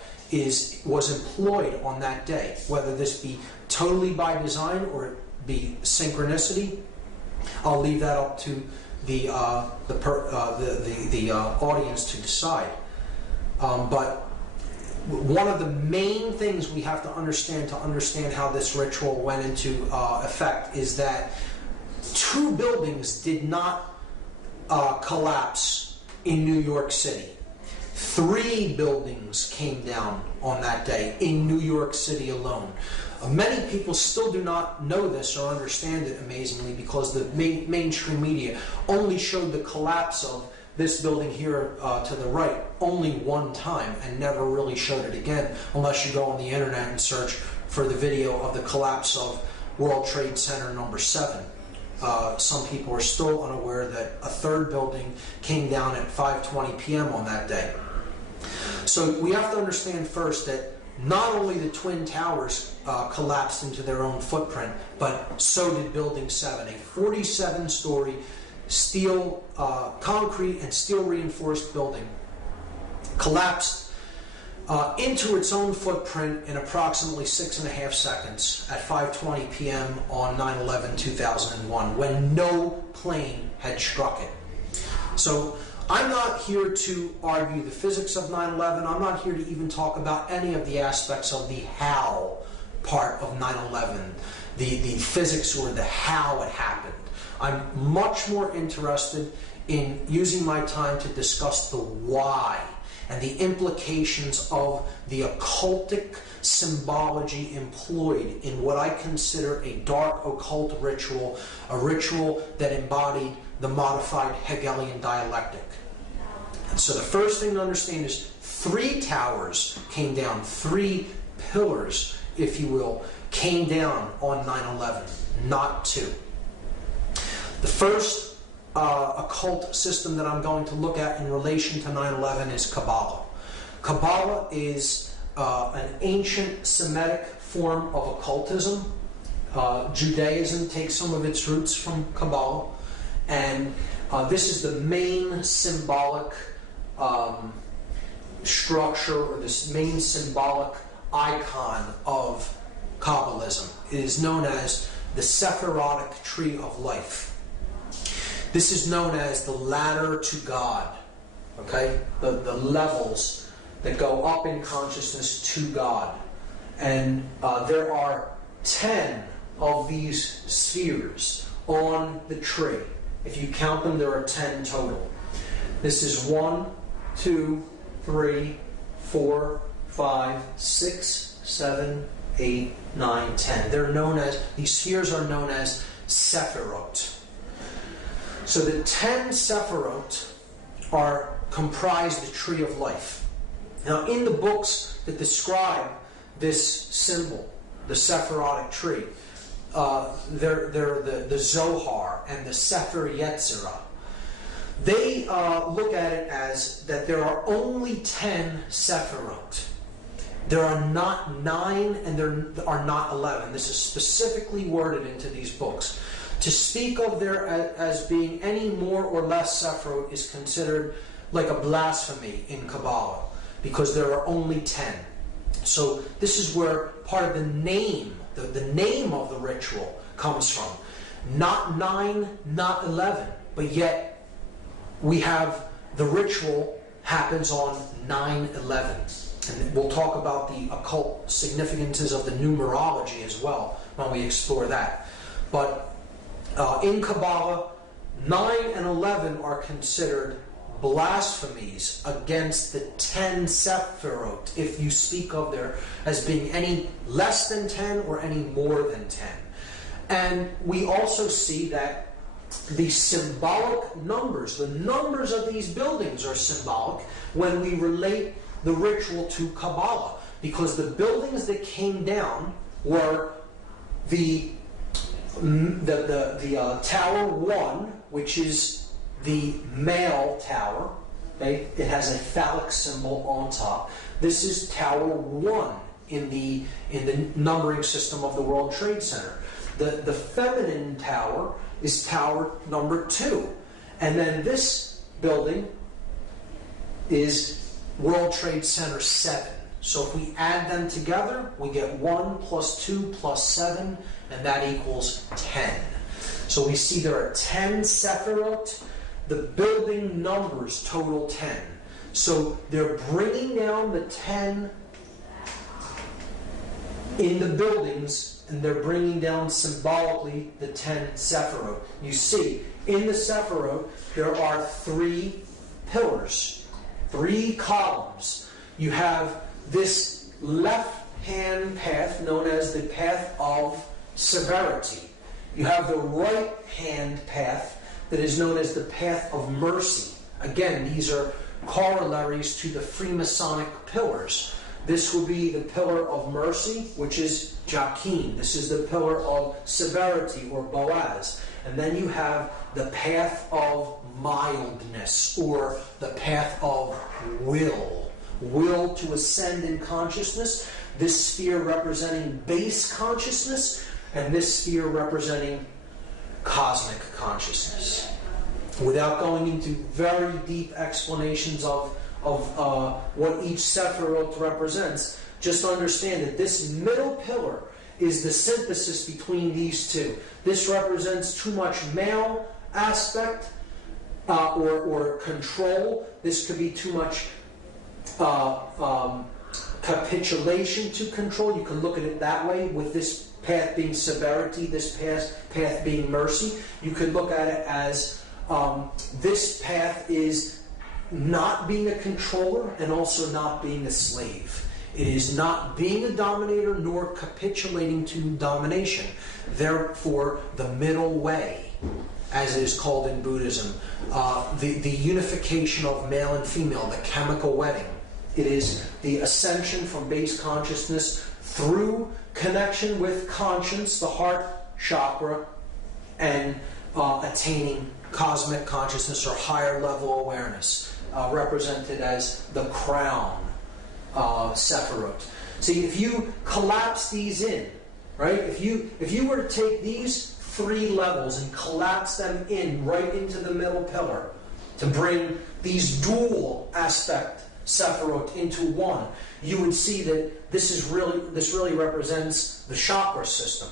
was employed on that day. Whether this be totally by design or it be synchronicity, I'll leave that up to the audience to decide. But one of the main things we have to understand how this ritual went into effect is that 2 buildings did not collapse in New York City. 3 buildings came down on that day in New York City alone. Many people still do not know this or understand it, amazingly, because the mainstream media only showed the collapse of this building here to the right only one time and never really showed it again, unless you go on the internet and search for the video of the collapse of World Trade Center number 7. Some people are still unaware that a 3rd building came down at 5:20 p.m. on that day. So we have to understand first that not only the Twin Towers collapsed into their own footprint, but so did Building 7, a 47-story steel, concrete and steel reinforced building, collapsed into its own footprint in approximately 6.5 seconds at 5:20 p.m. on 9/11/2001, when no plane had struck it. So I'm not here to argue the physics of 9/11. I'm not here to even talk about any of the aspects of the how part of 9/11, the physics or the how it happened. I'm much more interested in using my time to discuss the why and the implications of the occultic symbology employed in what I consider a dark occult ritual, a ritual that embodied the modified Hegelian dialectic. And so the first thing to understand is 3 towers came down, 3 pillars, if you will, came down on 9/11, not 2. The first occult system that I'm going to look at in relation to 9/11 is Kabbalah. Kabbalah is an ancient Semitic form of occultism. Judaism takes some of its roots from Kabbalah, and this is the main symbolic structure, or this main symbolic icon of Kabbalism. It is known as the Sephirotic Tree of Life. This is known as the ladder to God, okay? The levels that go up in consciousness to God. And there are 10 of these spheres on the tree. If you count them, there are 10 total. This is 1, 2, 3, 4, 5, 6, 7, 8, 9, 10. They're known as, these spheres are known as Sephirot. So the 10 Sephirot comprise the Tree of Life. Now, in the books that describe this symbol, the Sephirotic tree, they're the Zohar and the Sefer Yetzirah. They look at it as that there are only 10 Sephirot. There are not 9 and there are not 11. This is specifically worded into these books. To speak of there as being any more or less Sephirot is considered like a blasphemy in Kabbalah, because there are only 10. So this is where part of the name, the name of the ritual comes from. Not 9, not 11, but yet we have the ritual happens on 9/11. And we'll talk about the occult significances of the numerology as well when we explore that. But In Kabbalah, 9 and 11 are considered blasphemies against the 10 Sephirot, if you speak of there as being any less than 10 or any more than 10. And we also see that the symbolic numbers, the numbers of these buildings are symbolic when we relate the ritual to Kabbalah, because the buildings that came down were the Tower 1, which is the male tower. Okay? It has a phallic symbol on top. This is Tower 1 in the numbering system of the World Trade Center. The feminine tower is Tower number 2. And then this building is World Trade Center 7. So if we add them together, we get 1 plus 2 plus 7, and that equals 10. So we see there are 10 Sephirot. The building numbers total 10. So they're bringing down the 10 in the buildings, and they're bringing down symbolically the 10 Sephirot. You see, in the Sephirot, there are 3 pillars, 3 columns. You have this left-hand path known as the path of severity. You have the right-hand path that is known as the path of mercy. Again, these are corollaries to the Freemasonic pillars. This would be the pillar of mercy, which is Joachim. This is the pillar of severity, or Boaz. And then you have the path of mildness, or the path of will. Will to ascend in consciousness. This sphere representing base consciousness, and this sphere representing cosmic consciousness. Without going into very deep explanations of what each Sephirot represents, just understand that this middle pillar is the synthesis between these two. This represents too much male aspect or control. This could be too much capitulation to control. You can look at it that way, with this path being severity, this path being mercy. You could look at it as this path is not being a controller and also not being a slave. It is not being a dominator nor capitulating to domination. Therefore, the middle way, as it is called in Buddhism, the unification of male and female, the chemical wedding. It is the ascension from base consciousness through connection with conscience, the heart chakra, and attaining cosmic consciousness or higher level awareness, represented as the crown Sephirot. See, if you collapse these in, right? If you were to take these 3 levels and collapse them in right into the middle pillar to bring these dual aspect Sephirot into one, you would see that this really represents the chakra system.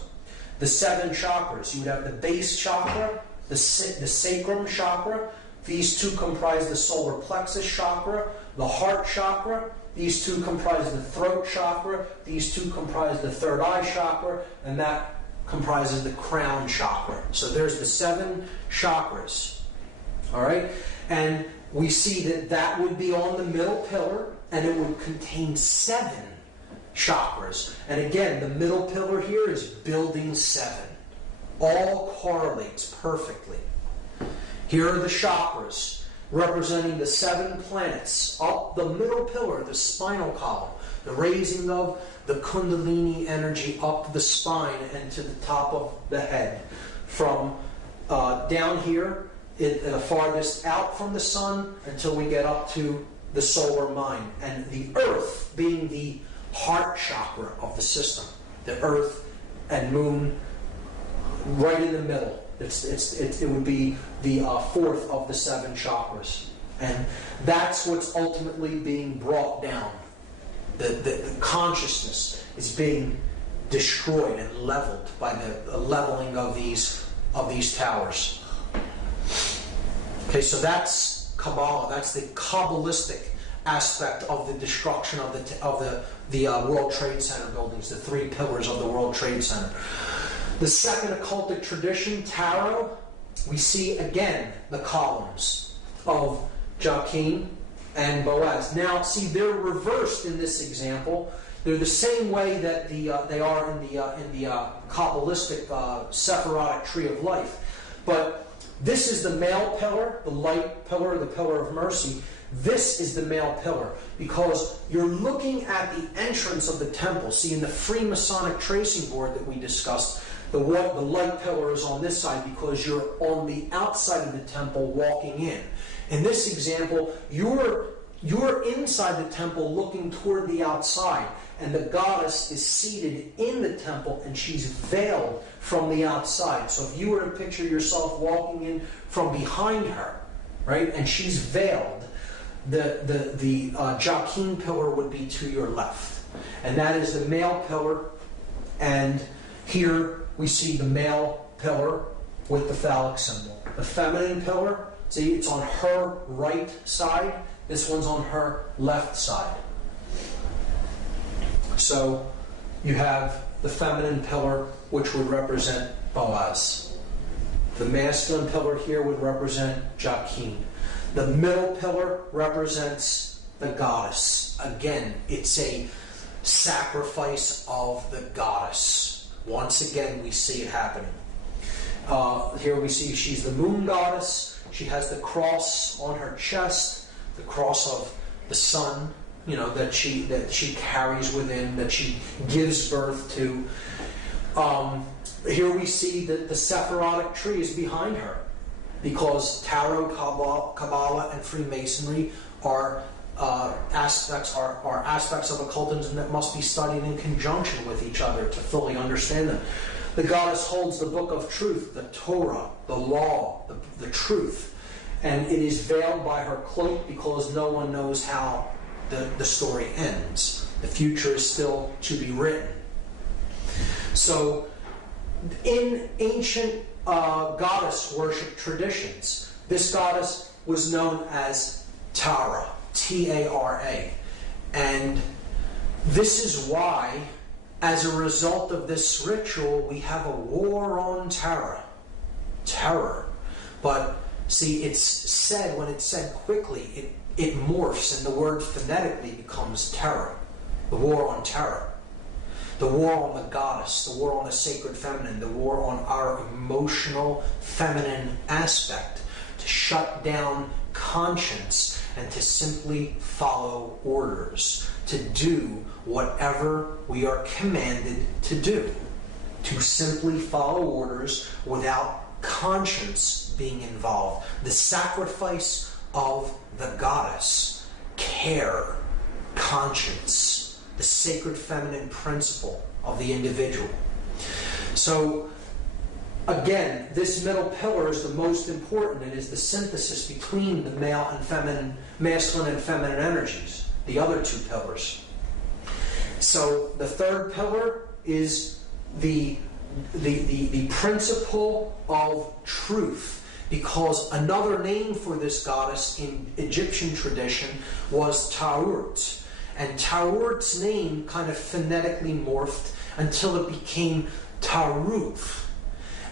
The 7 chakras. You would have the base chakra, the sacrum chakra. These 2 comprise the solar plexus chakra, the heart chakra. These 2 comprise the throat chakra. These 2 comprise the third eye chakra, and that comprises the crown chakra. So there's the 7 chakras. All right? And we see that would be on the middle pillar, and it would contain 7 chakras. And again, the middle pillar here is building 7. All correlates perfectly. Here are the chakras, representing the 7 planets. Up the middle pillar, the spinal column, the raising of the Kundalini energy up the spine and to the top of the head. From down here, the farthest out from the sun until we get up to the solar mind. And the earth being the heart chakra of the system. The earth and moon right in the middle. It would be the 4th of the 7 chakras. And that's what's ultimately being brought down. The consciousness is being destroyed and leveled by the leveling of these towers. Okay, so that's Kabbalah. That's the Kabbalistic aspect of the destruction of the World Trade Center buildings, the 3 pillars of the World Trade Center. The second occultic tradition, tarot, we see again the columns of Jachin and Boaz. Now, see, they're reversed in this example. They're the same way that they are in the Kabbalistic Sephirotic tree of life. But this is the male pillar, the light pillar, the pillar of mercy. This is the male pillar, because you're looking at the entrance of the temple. See, in the free Masonic tracing board that we discussed, the light pillar is on this side because you're on the outside of the temple walking in. In this example, you're inside the temple looking toward the outside, and the goddess is seated in the temple, and she's veiled from the outside. So if you were to picture yourself walking in from behind her, right, and she's veiled, the Jachin pillar would be to your left. And that is the male pillar, and here we see the male pillar with the phallic symbol. The feminine pillar, see, it's on her right side. This one's on her left side. So you have the feminine pillar, which would represent Boaz. The masculine pillar here would represent Jachin. The middle pillar represents the goddess. Again, it's a sacrifice of the goddess. Once again, we see it happening. Here we see she's the moon goddess. She has the cross on her chest, the cross of the sun, that she carries within, that she gives birth to. Here we see that the Sephirotic tree is behind her, because Tarot, Kabbalah, and Freemasonry are aspects of occultism that must be studied in conjunction with each other to fully understand them. The goddess holds the book of truth, the Torah, the law, the truth, and it is veiled by her cloak because no one knows how the story ends. The future is still to be written. So, in ancient goddess worship traditions, this goddess was known as Tara, T-A-R-A. And this is why, as a result of this ritual, we have a war on terror. But see, it's said, when it's said quickly, it morphs, and the word phonetically becomes terror. The war on terror. The war on the goddess, the war on the sacred feminine, the war on our emotional feminine aspect, to shut down conscience and to simply follow orders, to do whatever we are commanded to do, to simply follow orders without conscience being involved. The sacrifice of the goddess, care, conscience, the sacred feminine principle of the individual. So, again, this middle pillar is the most important. It is the synthesis between the masculine and feminine energies, the other two pillars. So, the third pillar is the principle of truth, because another name for this goddess in Egyptian tradition was Ta'urt. And Ta'urt's name kind of phonetically morphed until it became Taruth.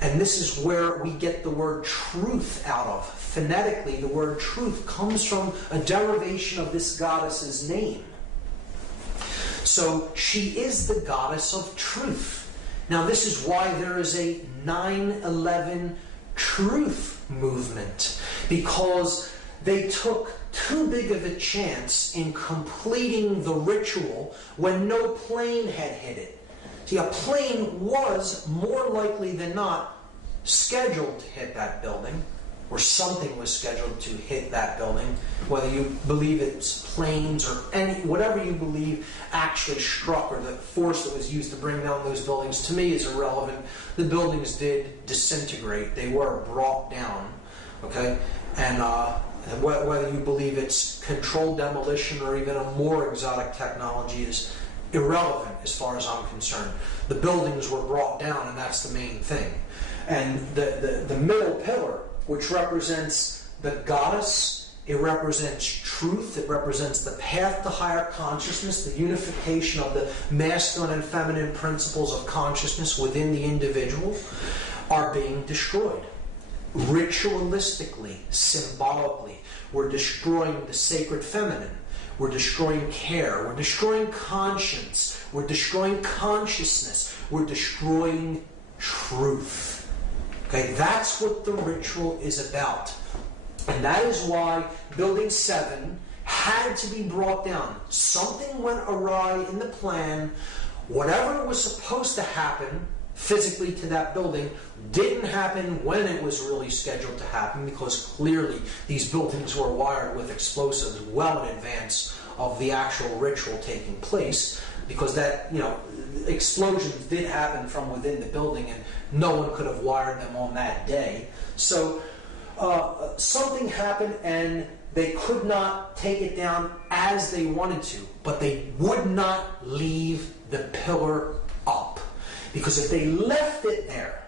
And this is where we get the word truth out of. Phonetically, the word truth comes from a derivation of this goddess's name. So she is the goddess of truth. Now this is why there is a 9/11 truth movement, because they took too big of a chance in completing the ritual when no plane had hit it. See, a plane was more likely than not scheduled to hit that building, or something was scheduled to hit that building, whether you believe it's planes or whatever you believe actually struck, or the force that was used to bring down those buildings, to me is irrelevant. The buildings did disintegrate. They were brought down, okay? And whether you believe it's controlled demolition or even a more exotic technology is irrelevant as far as I'm concerned. The buildings were brought down, and that's the main thing. And the middle pillar, which represents the goddess It represents truth. It represents the path to higher consciousness, the unification of the masculine and feminine principles of consciousness within the individual are being destroyed. Ritualistically, symbolically, we're destroying the sacred feminine. We're destroying care. We're destroying conscience. We're destroying consciousness. We're destroying truth. Okay, that's what the ritual is about. And that is why Building 7 had to be brought down. Something went awry in the plan. Whatever was supposed to happen physically to that building didn't happen when it was really scheduled to happen, because clearly these buildings were wired with explosives well in advance of the actual ritual taking place, because that, explosions did happen from within the building and no one could have wired them on that day. So something happened and they could not take it down as they wanted to, but they would not leave the pillar up. Because if they left it there,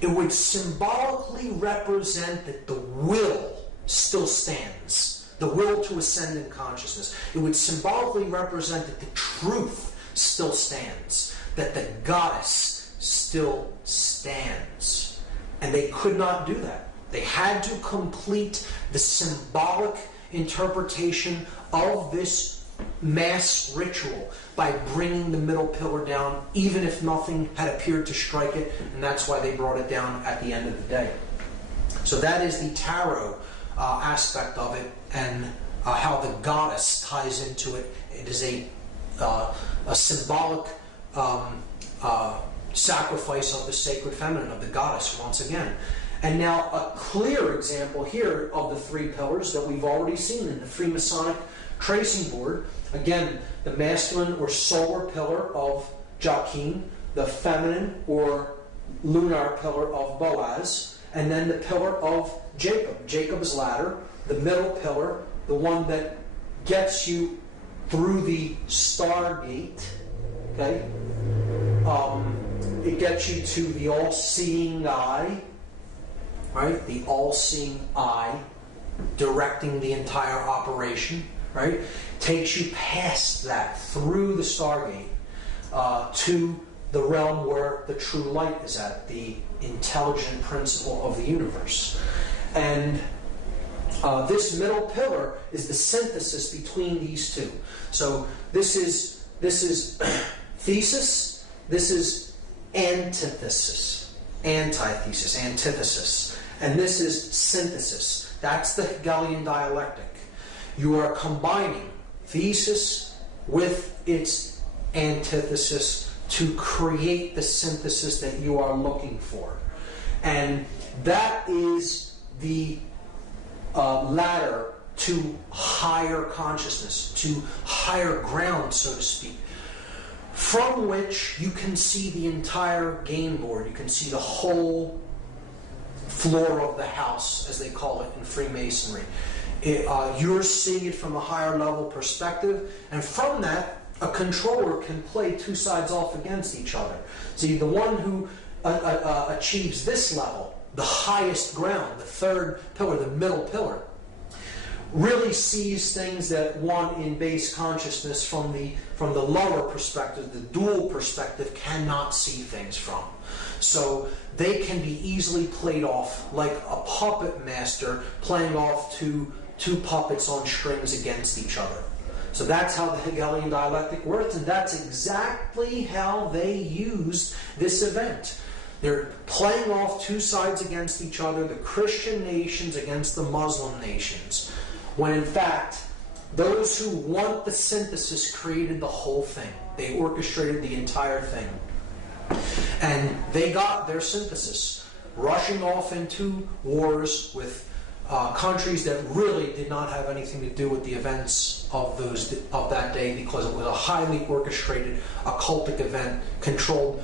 it would symbolically represent that the will still stands. The will to ascend in consciousness. It would symbolically represent that the truth still stands. That the goddess still stands. And they could not do that. They had to complete the symbolic interpretation of this mass ritual by bringing the middle pillar down, even if nothing had appeared to strike it, and that's why they brought it down at the end of the day. So that is the tarot aspect of it, and how the goddess ties into it. It is a symbolic sacrifice of the sacred feminine, of the goddess, once again. And now a clear example here of the three pillars that we've already seen in the Freemasonic tracing board. Again, the masculine or solar pillar of Joachim, the feminine or lunar pillar of Boaz, and then the pillar of Jacob, Jacob's ladder, the middle pillar, the one that gets you through the stargate, okay? It gets you to the all-seeing eye, right? The all-seeing eye directing the entire operation, right? Takes you past that, through the stargate, to the realm where the true light is at, the intelligent principle of the universe. And this middle pillar is the synthesis between these two. So this is thesis, this is antithesis, antithesis, antithesis, and this is synthesis. That's the Hegelian dialectic. You are combining thesis with its antithesis to create the synthesis that you are looking for. And that is the ladder to higher consciousness, to higher ground, so to speak, from which you can see the entire game board. You can see the whole floor of the house, as they call it in Freemasonry. You're seeing it from a higher level perspective, and from that, a controller can play two sides off against each other. See, the one who achieves this level, the highest ground, the third pillar, the middle pillar, really sees things that one in base consciousness from the lower perspective, the dual perspective, cannot see things from. So they can be easily played off like a puppet master playing off two puppets on strings against each other. So that's how the Hegelian dialectic works, and that's exactly how they used this event. They're playing off two sides against each other, the Christian nations against the Muslim nations, when in fact, those who want the synthesis created the whole thing. They orchestrated the entire thing. And they got their synthesis, rushing off into wars with countries that really did not have anything to do with the events of that day, because it was a highly orchestrated occultic event controlled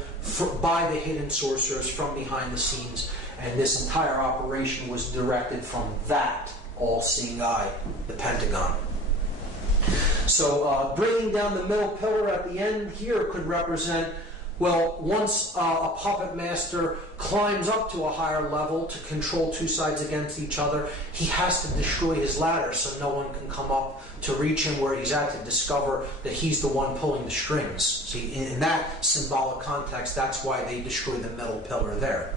by the hidden sorcerers from behind the scenes, and this entire operation was directed from that all-seeing eye, the Pentagon. So bringing down the middle pillar at the end here could represent Well, once a puppet master climbs up to a higher level to control two sides against each other, he has to destroy his ladder so no one can come up to reach him where he's at to discover that he's the one pulling the strings. See, in that symbolic context, that's why they destroy the middle pillar there.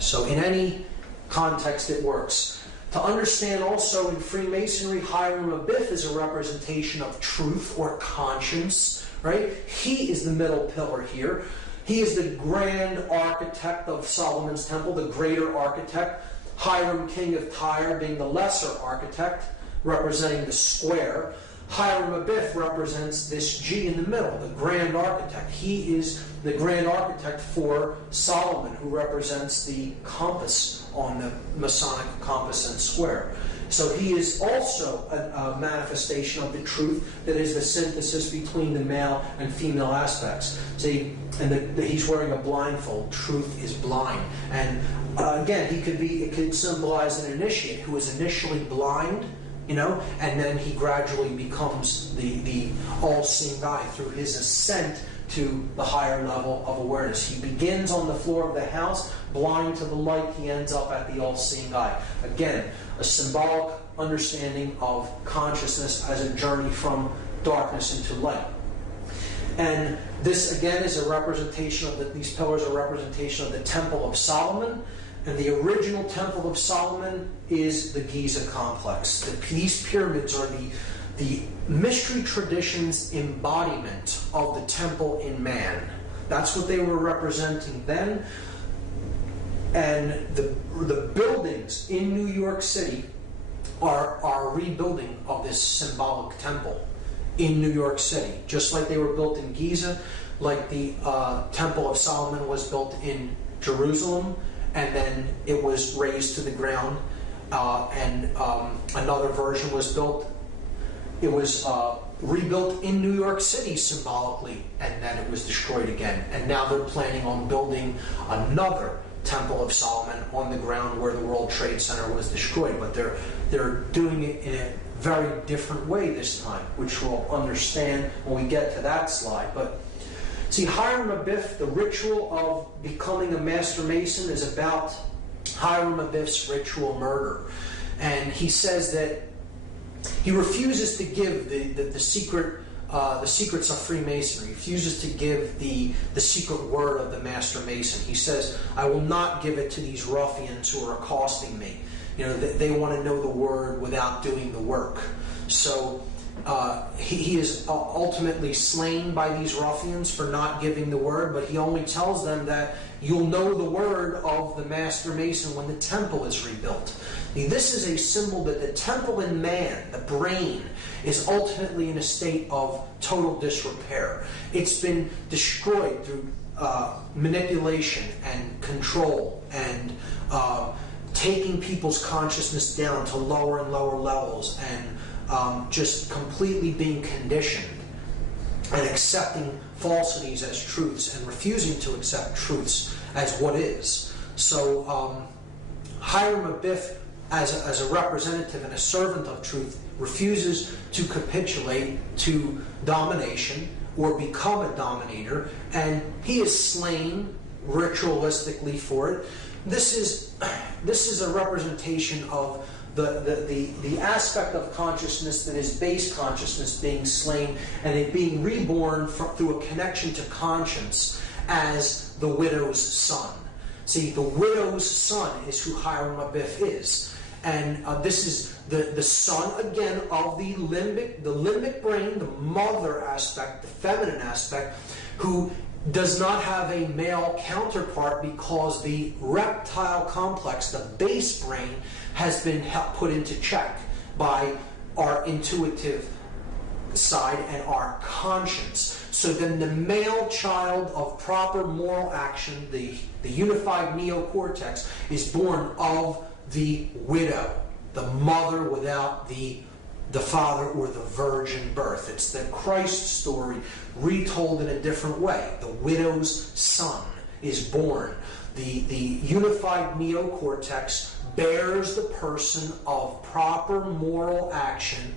So in any context, it works. To understand also in Freemasonry, Hiram Abiff is a representation of truth or conscience. Right? He is the middle pillar here. He is the grand architect of Solomon's temple, the greater architect. Hiram, king of Tyre, being the lesser architect, representing the square. Hiram Abiff represents this G in the middle, the grand architect. He is the grand architect for Solomon, who represents the compass on the Masonic compass and square. So he is also a manifestation of the truth that is the synthesis between the male and female aspects. See, and he's wearing a blindfold. Truth is blind. And again, it could symbolize an initiate who is initially blind, and then he gradually becomes the all-seeing guy through his ascent to the higher level of awareness. He begins on the floor of the house, blind to the light. He ends up at the all-seeing eye. Again, a symbolic understanding of consciousness as a journey from darkness into light. And this, again, is a representation of these pillars are a representation of the Temple of Solomon. And the original Temple of Solomon is the Giza complex. These pyramids are the mystery tradition's embodiment of the temple in man. That's what they were representing then. And the buildings in New York City are a rebuilding of this symbolic temple in New York City. Just like they were built in Giza, like the Temple of Solomon was built in Jerusalem, and then it was razed to the ground, and another version was built. It was rebuilt in New York City symbolically, and then it was destroyed again. And now they're planning on building another Temple of Solomon on the ground where the World Trade Center was destroyed. But they're doing it in a very different way this time, which we'll understand when we get to that slide. But see, Hiram Abiff, the ritual of becoming a Master Mason is about Hiram Abiff's ritual murder. And he says that he refuses to give the secrets of Freemasonry. He refuses to give the secret word of the Master Mason. He says, I will not give it to these ruffians who are accosting me. They want to know the word without doing the work. So he is ultimately slain by these ruffians for not giving the word, but he only tells them that you'll know the word of the Master Mason when the temple is rebuilt. This is a symbol that the temple in man, the brain, is ultimately in a state of total disrepair. It's been destroyed through manipulation and control and taking people's consciousness down to lower and lower levels and just completely being conditioned and accepting falsities as truths and refusing to accept truths as what is. So Hiram Abiff, as a representative and a servant of truth, refuses to capitulate to domination or become a dominator, and he is slain ritualistically for it. This is a representation of the aspect of consciousness that is base consciousness being slain and it being reborn through a connection to conscience as the widow's son. See, the widow's son is who Hiram Abiff is. And this is the son, again, of the limbic brain, the mother aspect, the feminine aspect, who does not have a male counterpart because the reptile complex, the base brain, has been put into check by our intuitive side and our conscience. So then the male child of proper moral action, the unified neocortex, is born of the widow, the mother without the father or the virgin birth. It's the Christ story retold in a different way. The widow's son is born. The unified neocortex bears the person of proper moral action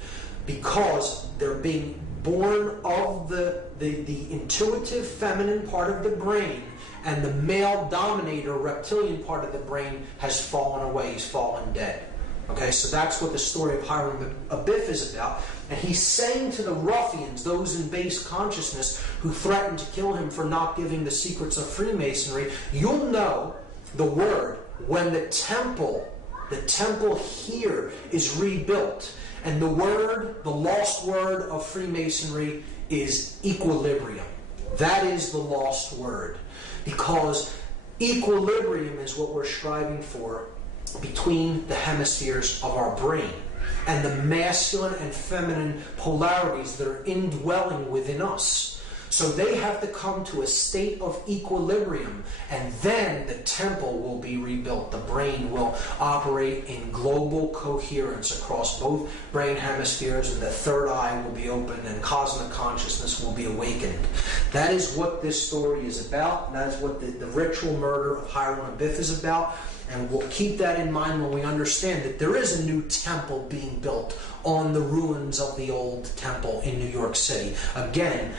because they're being born of the intuitive feminine part of the brain, and the male dominator reptilian part of the brain has fallen away. He's fallen dead. Okay, so that's what the story of Hiram Abiff is about. And he's saying to the ruffians, those in base consciousness who threatened to kill him for not giving the secrets of Freemasonry, you'll know the word when the temple here is rebuilt. And the word, the lost word of Freemasonry is equilibrium. That is the lost word. Because equilibrium is what we're striving for between the hemispheres of our brain and the masculine and feminine polarities that are indwelling within us. So they have to come to a state of equilibrium, and then the temple will be rebuilt. The brain will operate in global coherence across both brain hemispheres, and the third eye will be opened, and cosmic consciousness will be awakened. That is what this story is about, and that is what the ritual murder of Hiram Abiff is about. And we'll keep that in mind when we understand that there is a new temple being built on the ruins of the old temple in New York City. Again,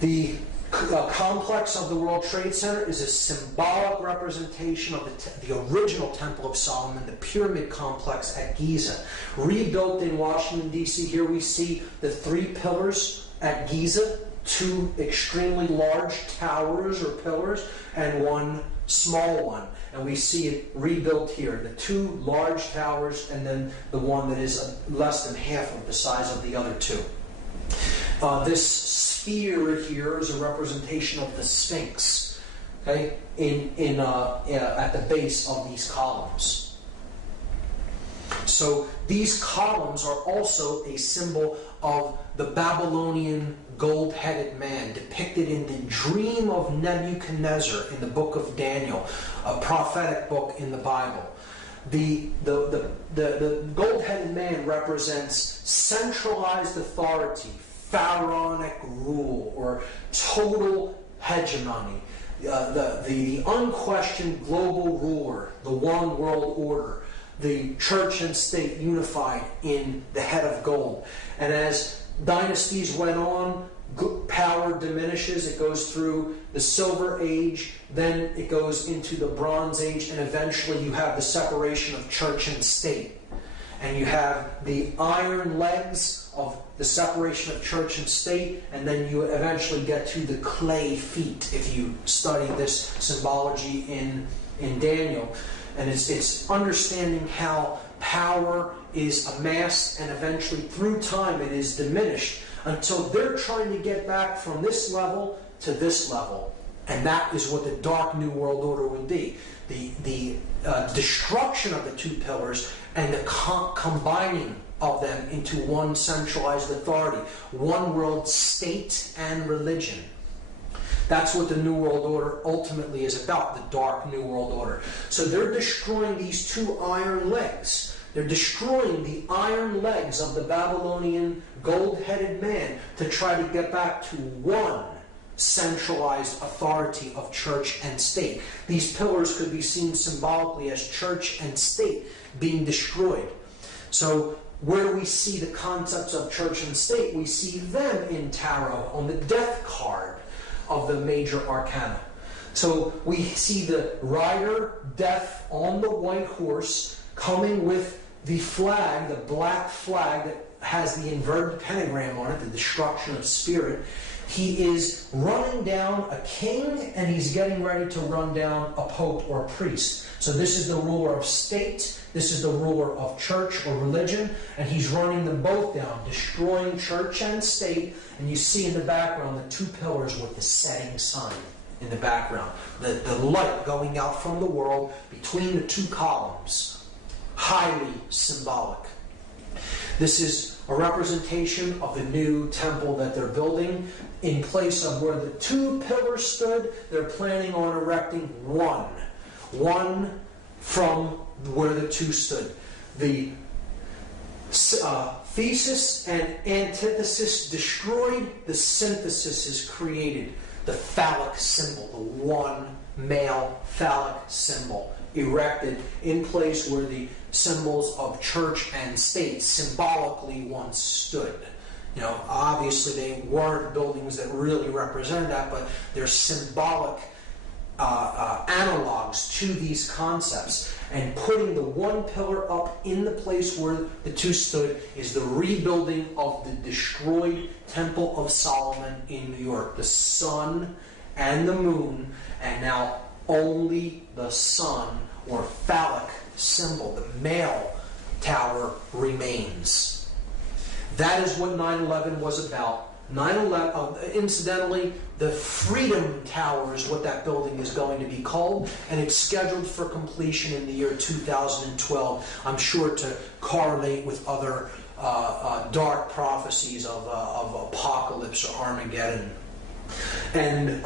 the complex of the World Trade Center is a symbolic representation of the original Temple of Solomon, the pyramid complex at Giza. Rebuilt in Washington, D.C., here we see the 3 pillars at Giza, 2 extremely large towers or pillars, and 1 small one. And we see it rebuilt here, the 2 large towers, and then the one that is less than half of the size of the other 2. This sphere here is a representation of the Sphinx, okay, at the base of these columns. So these columns are also a symbol of the Babylonian gold-headed man depicted in the dream of Nebuchadnezzar in the book of Daniel, a prophetic book in the Bible. The gold-headed man represents centralized authority, pharaonic rule, or total hegemony, the unquestioned global ruler, the one world order, the church and state unified in the head of gold. And as dynasties went on, power diminishes. It goes through the Silver Age, then it goes into the Bronze Age, and eventually you have the separation of church and state. And you have the iron legs of the separation of church and state, and then you eventually get to the clay feet if you study this symbology in Daniel. And it's understanding how power is amassed, and eventually through time it is diminished until they're trying to get back from this level to this level. And that is what the Dark New World Order would be. The destruction of the 2 pillars and the combining of them into one centralized authority, one world state and religion. That's what the New World Order ultimately is about, the Dark New World Order. So they're destroying these 2 iron legs. They're destroying the iron legs of the Babylonian gold-headed man to try to get back to one centralized authority of church and state. These pillars could be seen symbolically as church and state being destroyed. So where do we see the concepts of church and state? We see them in tarot on the death card of the major arcana. So we see the rider, death, on the white horse, coming with the flag, the black flag that has the inverted pentagram on it, the destruction of spirit. He is running down a king, and he's getting ready to run down a pope or a priest. So this is the ruler of state, this is the ruler of church or religion, and he's running them both down, destroying church and state. And you see in the background the 2 pillars with the setting sun in the background, the light going out from the world between the 2 columns. Highly symbolic. This is a representation of the new temple that they're building. In place of where the 2 pillars stood, they're planning on erecting one from where the 2 stood. The thesis and antithesis destroyed, the synthesis is created. The phallic symbol, the one male phallic symbol, erected in place where the symbols of church and state symbolically once stood. You know, obviously they weren't buildings that really represent that, but they're symbolic analogs to these concepts. And putting the one pillar up in the place where the two stood is the rebuilding of the destroyed Temple of Solomon in New York. The sun and the moon, and now only the sun, or phallic symbol, the male tower, remains. That is what 9/11 was about. 9/11, incidentally, the Freedom Tower is what that building is going to be called, and it's scheduled for completion in the year 2012. I'm sure to correlate with other dark prophecies of apocalypse or Armageddon, and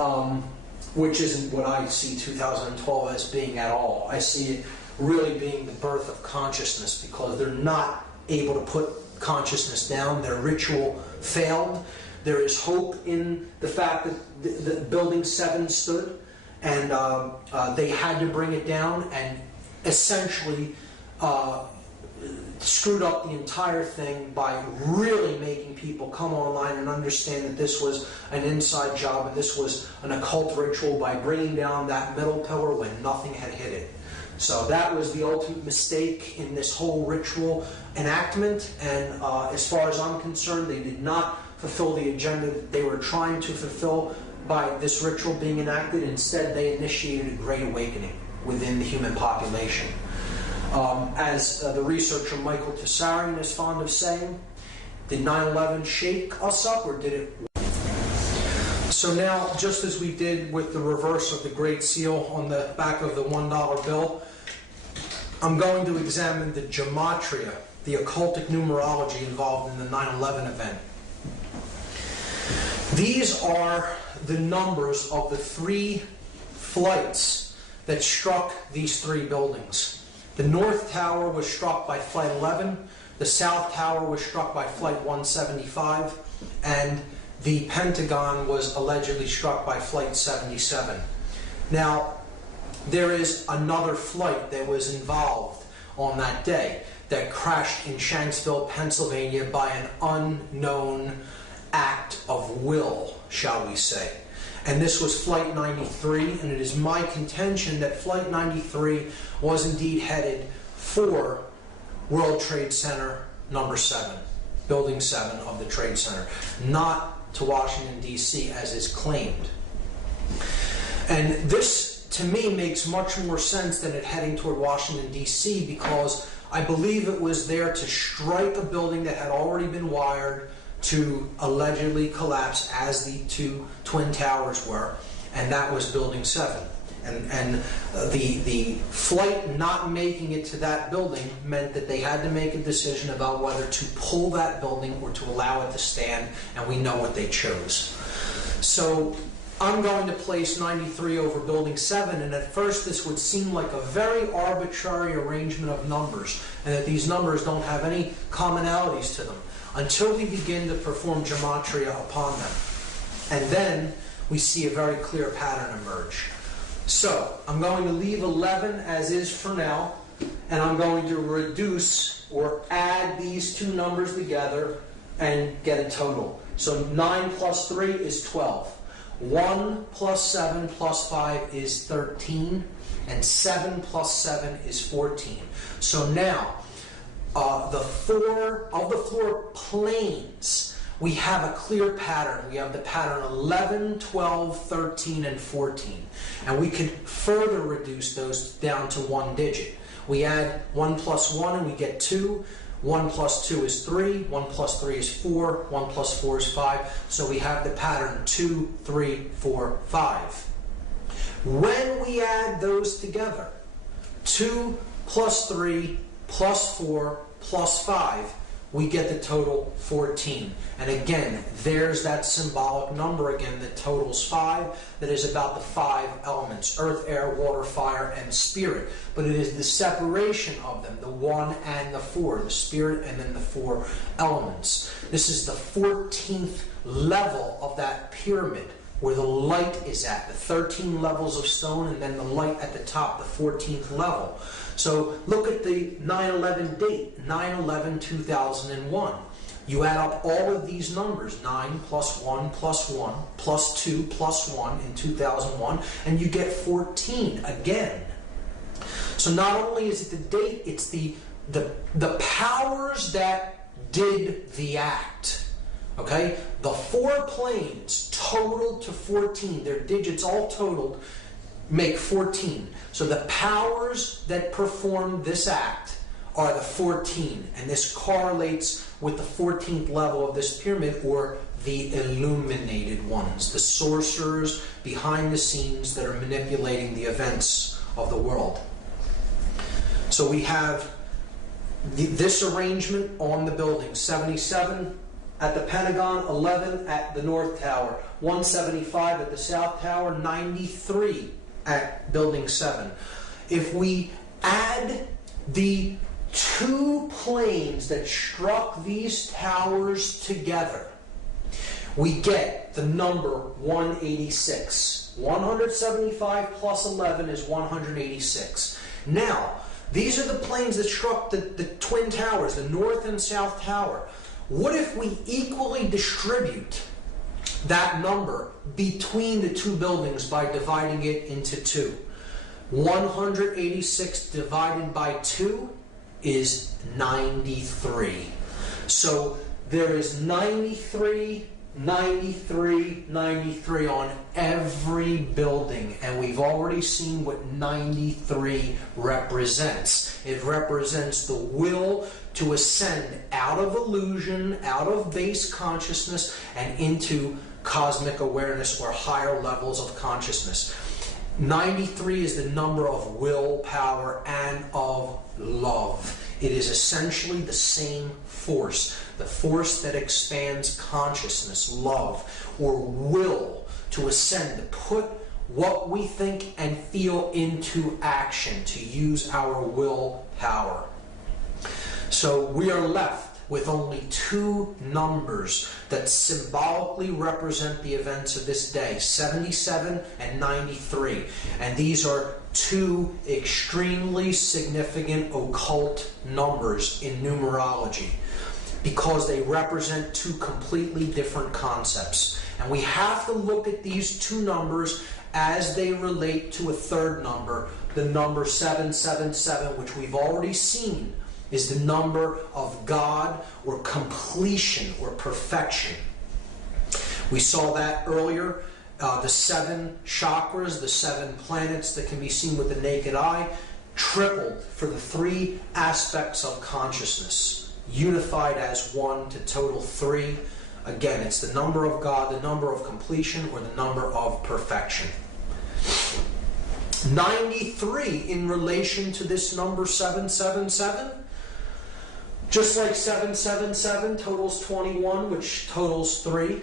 which isn't what I see 2012 as being at all. I see it really being the birth of consciousness, because they're not able to put consciousness down. Their ritual failed. There is hope in the fact that the Building 7 stood, and they had to bring it down and essentially screwed up the entire thing by really making people come online and understand that this was an inside job and this was an occult ritual, by bringing down that middle pillar when nothing had hit it. So that was the ultimate mistake in this whole ritual enactment, and as far as I'm concerned, they did not fulfill the agenda that they were trying to fulfill by this ritual being enacted. Instead, they initiated a great awakening within the human population. As the researcher Michael Tessarian is fond of saying, did 9/11 shake us up, or did it? So now, just as we did with the reverse of the Great Seal on the back of the $1 bill, I'm going to examine the gematria, the occultic numerology involved in the 9/11 event. These are the numbers of the 3 flights that struck these 3 buildings. The North Tower was struck by Flight 11, the South Tower was struck by Flight 175, and the Pentagon was allegedly struck by Flight 77. Now, there is another flight that was involved on that day that crashed in Shanksville, Pennsylvania by an unknown act of will, shall we say. And this was Flight 93, and it is my contention that Flight 93 was indeed headed for World Trade Center number 7, Building 7 of the Trade Center, not to Washington, D.C., as is claimed. And this, to me, makes much more sense than it heading toward Washington, D.C., because I believe it was there to strike a building that had already been wired to allegedly collapse, as the 2 Twin Towers were, and that was Building 7. And the flight not making it to that building meant that they had to make a decision about whether to pull that building or to allow it to stand, and we know what they chose. So I'm going to place 93 over Building 7, and at first this would seem like a very arbitrary arrangement of numbers, and that these numbers don't have any commonalities to them, until we begin to perform gematria upon them. And then we see a very clear pattern emerge. So, I'm going to leave 11 as is for now, and I'm going to reduce or add these 2 numbers together and get a total. So 9 plus 3 is 12. 1 plus 7 plus 5 is 13, and 7 plus 7 is 14. So now, the 4 of the 4 planes, we have a clear pattern. We have the pattern 11, 12, 13, and 14. And we can further reduce those down to 1 digit. We add 1 plus 1 and we get 2. 1 plus 2 is 3. 1 plus 3 is 4. 1 plus 4 is 5. So we have the pattern 2, 3, 4, 5. When we add those together, 2 plus 3 plus 4 plus 5, we get the total 14. And again, there's that symbolic number again that totals 5, that is about the 5 elements: earth, air, water, fire, and spirit. But it is the separation of them, the 1 and the 4, the spirit and then the 4 elements. This is the 14th level of that pyramid where the light is at, the 13 levels of stone, and then the light at the top, the 14th level. So look at the 9/11 date, 9/11/2001. You add up all of these numbers, 9 plus 1 plus 1 plus 2 plus 1 in 2001, and you get 14 again. So not only is it the date, it's the powers that did the act. Okay? The 4 planes totaled to 14. Their digits all totaled make 14. So the powers that performed this act are the 14. And this correlates with the 14th level of this pyramid, or the illuminated ones, the sorcerers behind the scenes that are manipulating the events of the world. So we have this arrangement on the building: 77 at the Pentagon, 11 at the North Tower, 175 at the South Tower, 93 at Building 7. If we add the 2 planes that struck these towers together, we get the number 186. 175 plus 11 is 186. Now, these are the planes that struck the twin towers, the North and South Tower. What if we equally distribute that number between the 2 buildings by dividing it into 2? 186 divided by 2 is 93. So there is 93, 93, 93 on every building, and we've already seen what 93 represents. It represents the will to ascend out of illusion, out of base consciousness, and into cosmic awareness, or higher levels of consciousness. 93 is the number of willpower and of love. It is essentially the same force, the force that expands consciousness, love, or will to ascend, to put what we think and feel into action, to use our willpower. So we are left with only 2 numbers that symbolically represent the events of this day, 77 and 93. And these are 2 extremely significant occult numbers in numerology, because they represent 2 completely different concepts. And we have to look at these 2 numbers as they relate to a 3rd number, the number 777, which we've already seen is the number of God, or completion, or perfection. We saw that earlier. The 7 chakras, the 7 planets that can be seen with the naked eye, tripled for the 3 aspects of consciousness, unified as 1 to total 3. Again, it's the number of God, the number of completion, or the number of perfection. 93 in relation to this number 777. Just like 777 totals 21, which totals 3,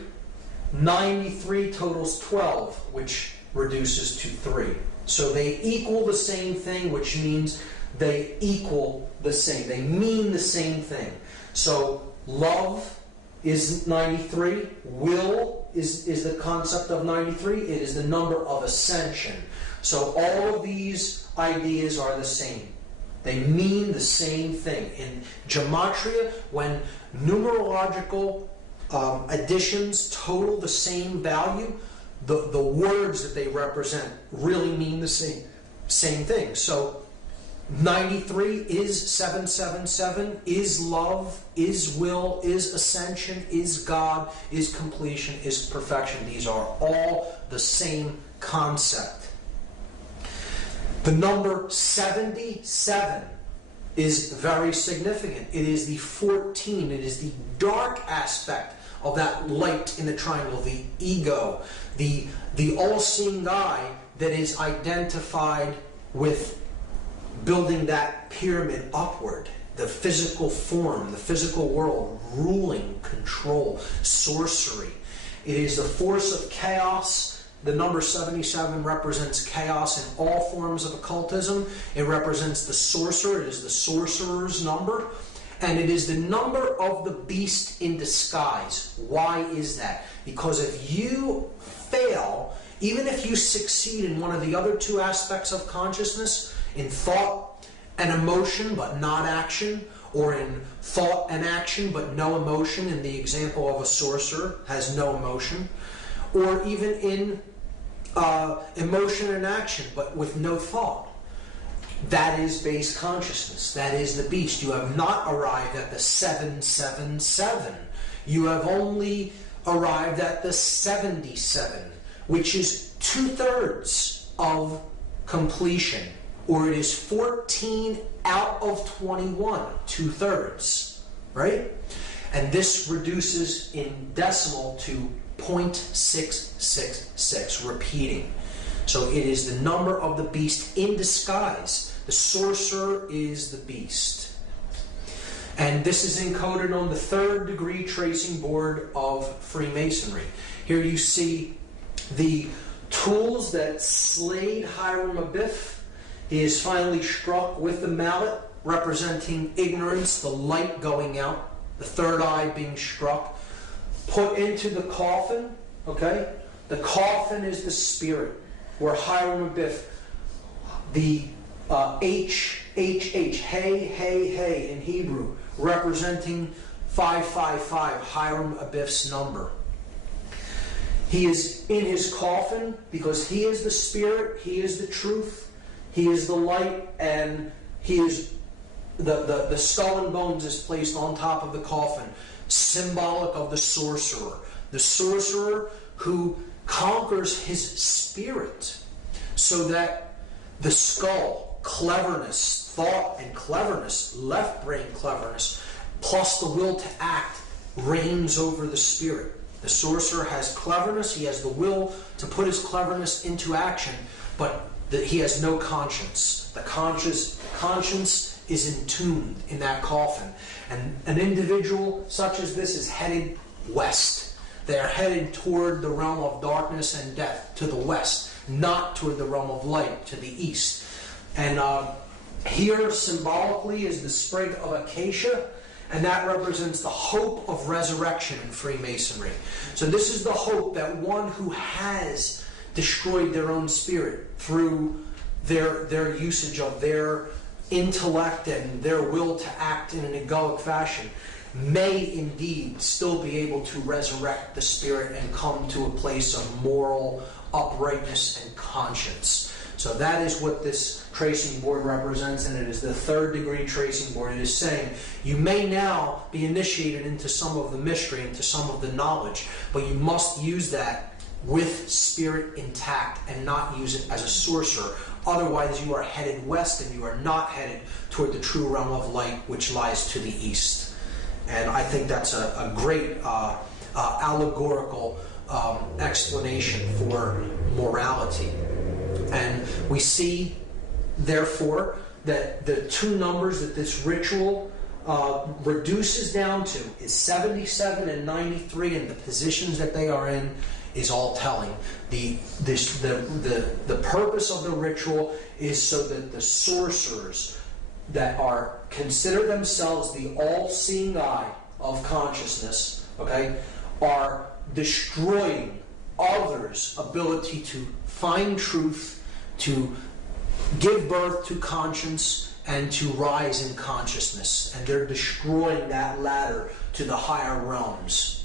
93 totals 12, which reduces to 3. So they equal the same thing, which means they equal the same. They mean the same thing. So love is 93. Will is the concept of 93. It is the number of ascension. So all of these ideas are the same. They mean the same thing. In gematria, when numerological additions total the same value, the words that they represent really mean the same thing. So 93 is 777, is love, is will, is ascension, is God, is completion, is perfection. These are all the same concept. The number 77 is very significant. It is the 14. It is the dark aspect of that light in the triangle, the ego, the all-seeing eye that is identified with building that pyramid upward, the physical form, the physical world, ruling, control, sorcery. It is the force of chaos. The number 77 represents chaos in all forms of occultism. It represents the sorcerer. It is the sorcerer's number. And it is the number of the beast in disguise. Why is that? Because if you fail, even if you succeed in one of the other two aspects of consciousness, in thought and emotion but not action, or in thought and action but no emotion, in the example of a sorcerer, has no emotion, or even in emotion and action but with no thought, that is base consciousness. That is the beast. You have not arrived at the 777. You have only arrived at the 77, which is 2/3 of completion, or it is 14 out of 21, 2/3, right? And this reduces in decimal to 0.666, repeating. So it is the number of the beast in disguise. The sorcerer is the beast. And this is encoded on the 3rd degree tracing board of Freemasonry. Here you see the tools that slayed Hiram Abiff. He is finally struck with the mallet, representing ignorance, the light going out, the third eye being struck, put into the coffin, okay? The coffin is the spirit, where Hiram Abiff, the HHH, hey in Hebrew, representing 555, Hiram Abiff's number. He is in his coffin because he is the spirit, he is the truth, he is the light, and he is the skull and bones is placed on top of the coffin, symbolic of the sorcerer. The sorcerer who conquers his spirit, so that the skull, cleverness, thought and cleverness, left brain cleverness, plus the will to act, reigns over the spirit. The sorcerer has cleverness, he has the will to put his cleverness into action, but he has no conscience. The conscience is entombed in that coffin. And an individual such as this is headed west. They are headed toward the realm of darkness and death, to the west, not toward the realm of light, to the east. And here symbolically is the sprig of acacia, and that represents the hope of resurrection in Freemasonry. So this is the hope that one who has destroyed their own spirit through their usage of their intellect and their will to act in an egoic fashion may indeed still be able to resurrect the spirit and come to a place of moral uprightness and conscience. So that is what this tracing board represents, and it is the 3rd degree tracing board. It is saying you may now be initiated into some of the mystery, into some of the knowledge, but you must use that with spirit intact and not use it as a sorcerer. Otherwise you are headed west and you are not headed toward the true realm of light, which lies to the east. And I think that's a great allegorical explanation for morality. And we see, therefore, that the two numbers that this ritual reduces down to is 77 and 93, and the positions that they are in is all telling. The purpose of the ritual is so that the sorcerers that are consider themselves the all-seeing eye of consciousness, okay, are destroying others' ability to find truth, to give birth to conscience, and to rise in consciousness. And they're destroying that ladder to the higher realms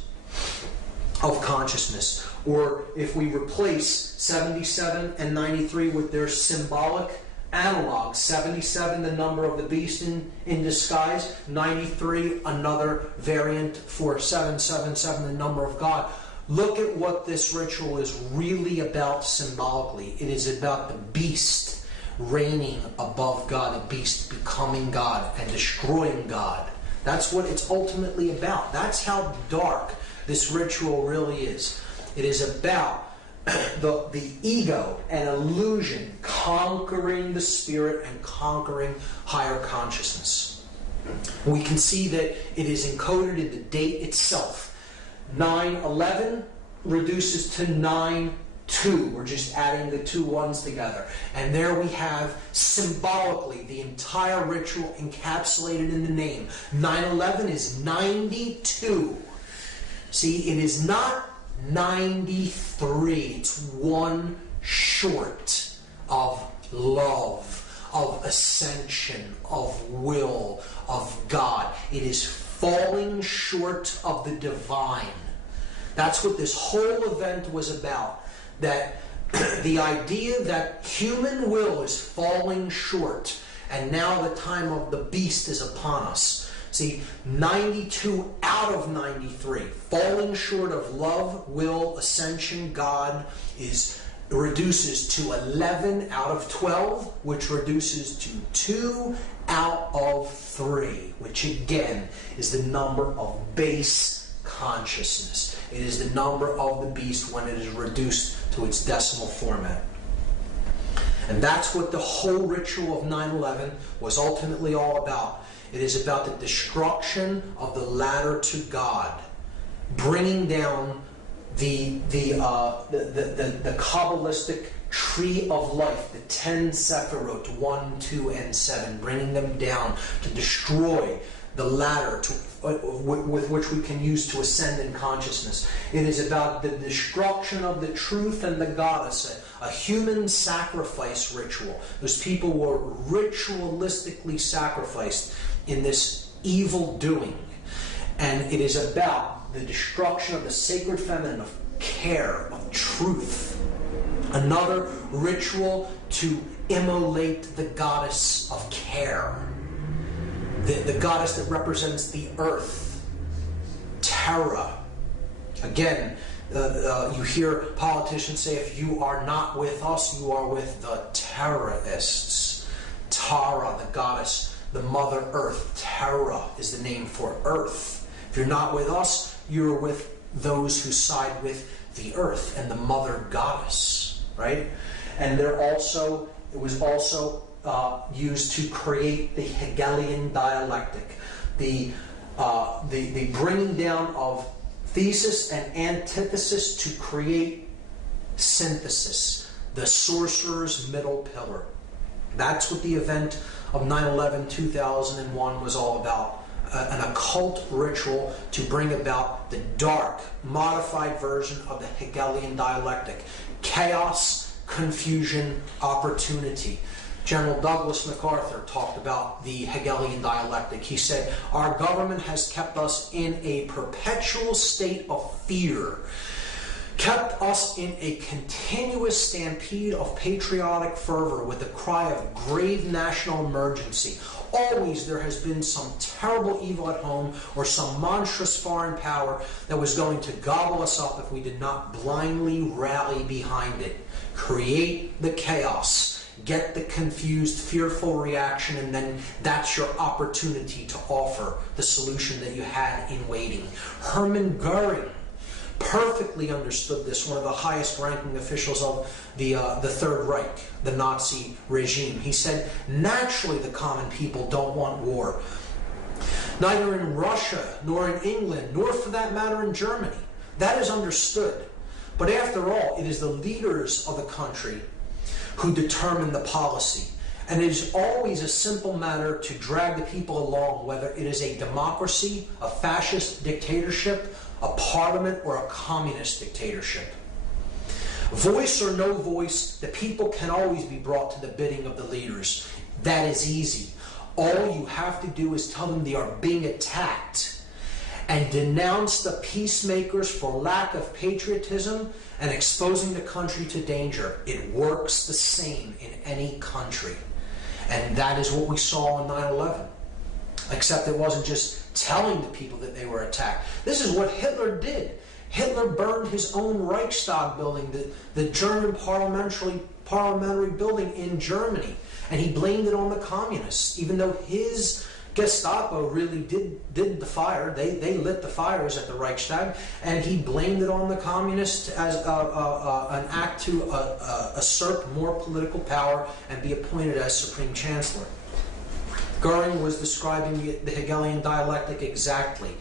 of consciousness. Or if we replace 77 and 93 with their symbolic analog, 77 the number of the beast in disguise, 93 another variant for 777 the number of God. Look at what this ritual is really about symbolically. It is about the beast reigning above God, the beast becoming God and destroying God. That's what it's ultimately about. That's how dark this ritual really is. It is about the ego and illusion conquering the spirit and conquering higher consciousness. We can see that it is encoded in the date itself. 9/11 reduces to 9/2. 2. We're just adding the 2 ones together. And there we have, symbolically, the entire ritual encapsulated in the name. 9/11 is 92. See, it is not 93. It's 1 short of love, of ascension, of will, of God. It is falling short of the divine. That's what this whole event was about. That the idea that human will is falling short, and now the time of the beast is upon us. See, 92 out of 93, falling short of love, will, ascension, God, reduces to 11 out of 12, which reduces to 2 out of 3, which again is the number of base consciousness. It is the number of the beast when it is reduced to its decimal format. And that's what the whole ritual of 9/11 was ultimately all about. It is about the destruction of the ladder to God, bringing down the Kabbalistic tree of life, the 10 Sephirot, 1, 2, and 7, bringing them down to destroy the ladder with which we can use to ascend in consciousness. It is about the destruction of the truth and the goddess, a human sacrifice ritual. Those people were ritualistically sacrificed in this evil doing. And it is about the destruction of the sacred feminine, of care, of truth. Another ritual to immolate the goddess of care. The goddess that represents the earth, Terra. Again, you hear politicians say, if you are not with us, you are with the terrorists. Tara, the goddess, the Mother Earth. Terra is the name for earth. If you're not with us, you're with those who side with the earth and the Mother Goddess, right? And it was also used to create the Hegelian dialectic, the bringing down of thesis and antithesis to create synthesis, the sorcerer's middle pillar. That's what the event of 9/11/2001 was all about. An occult ritual to bring about the dark, modified version of the Hegelian dialectic. Chaos, confusion, opportunity. General Douglas MacArthur talked about the Hegelian dialectic. He said, our government has kept us in a perpetual state of fear, kept us in a continuous stampede of patriotic fervor with the cry of grave national emergency. Always there has been some terrible evil at home or some monstrous foreign power that was going to gobble us up if we did not blindly rally behind it. Create the chaos. Get the confused, fearful reaction, and then that's your opportunity to offer the solution that you had in waiting. Hermann Goering perfectly understood this, one of the highest ranking officials of the Third Reich, the Nazi regime. He said, naturally the common people don't want war. Neither in Russia, nor in England, nor for that matter in Germany. That is understood. But after all, it is the leaders of the country who determine the policy. And it is always a simple matter to drag the people along, whether it is a democracy, a fascist dictatorship, a parliament, or a communist dictatorship. Voice or no voice, the people can always be brought to the bidding of the leaders. That is easy. All you have to do is tell them they are being attacked and denounce the peacemakers for lack of patriotism and exposing the country to danger. It works the same in any country. And that is what we saw on 9/11. Except it wasn't just telling the people that they were attacked. This is what Hitler did. Hitler burned his own Reichstag building, the German parliamentary building in Germany. And he blamed it on the communists, even though his Gestapo really did the fire. They lit the fires at the Reichstag, and he blamed it on the communists as an act to assert more political power and be appointed as Supreme Chancellor. Goering was describing the Hegelian dialectic exactly.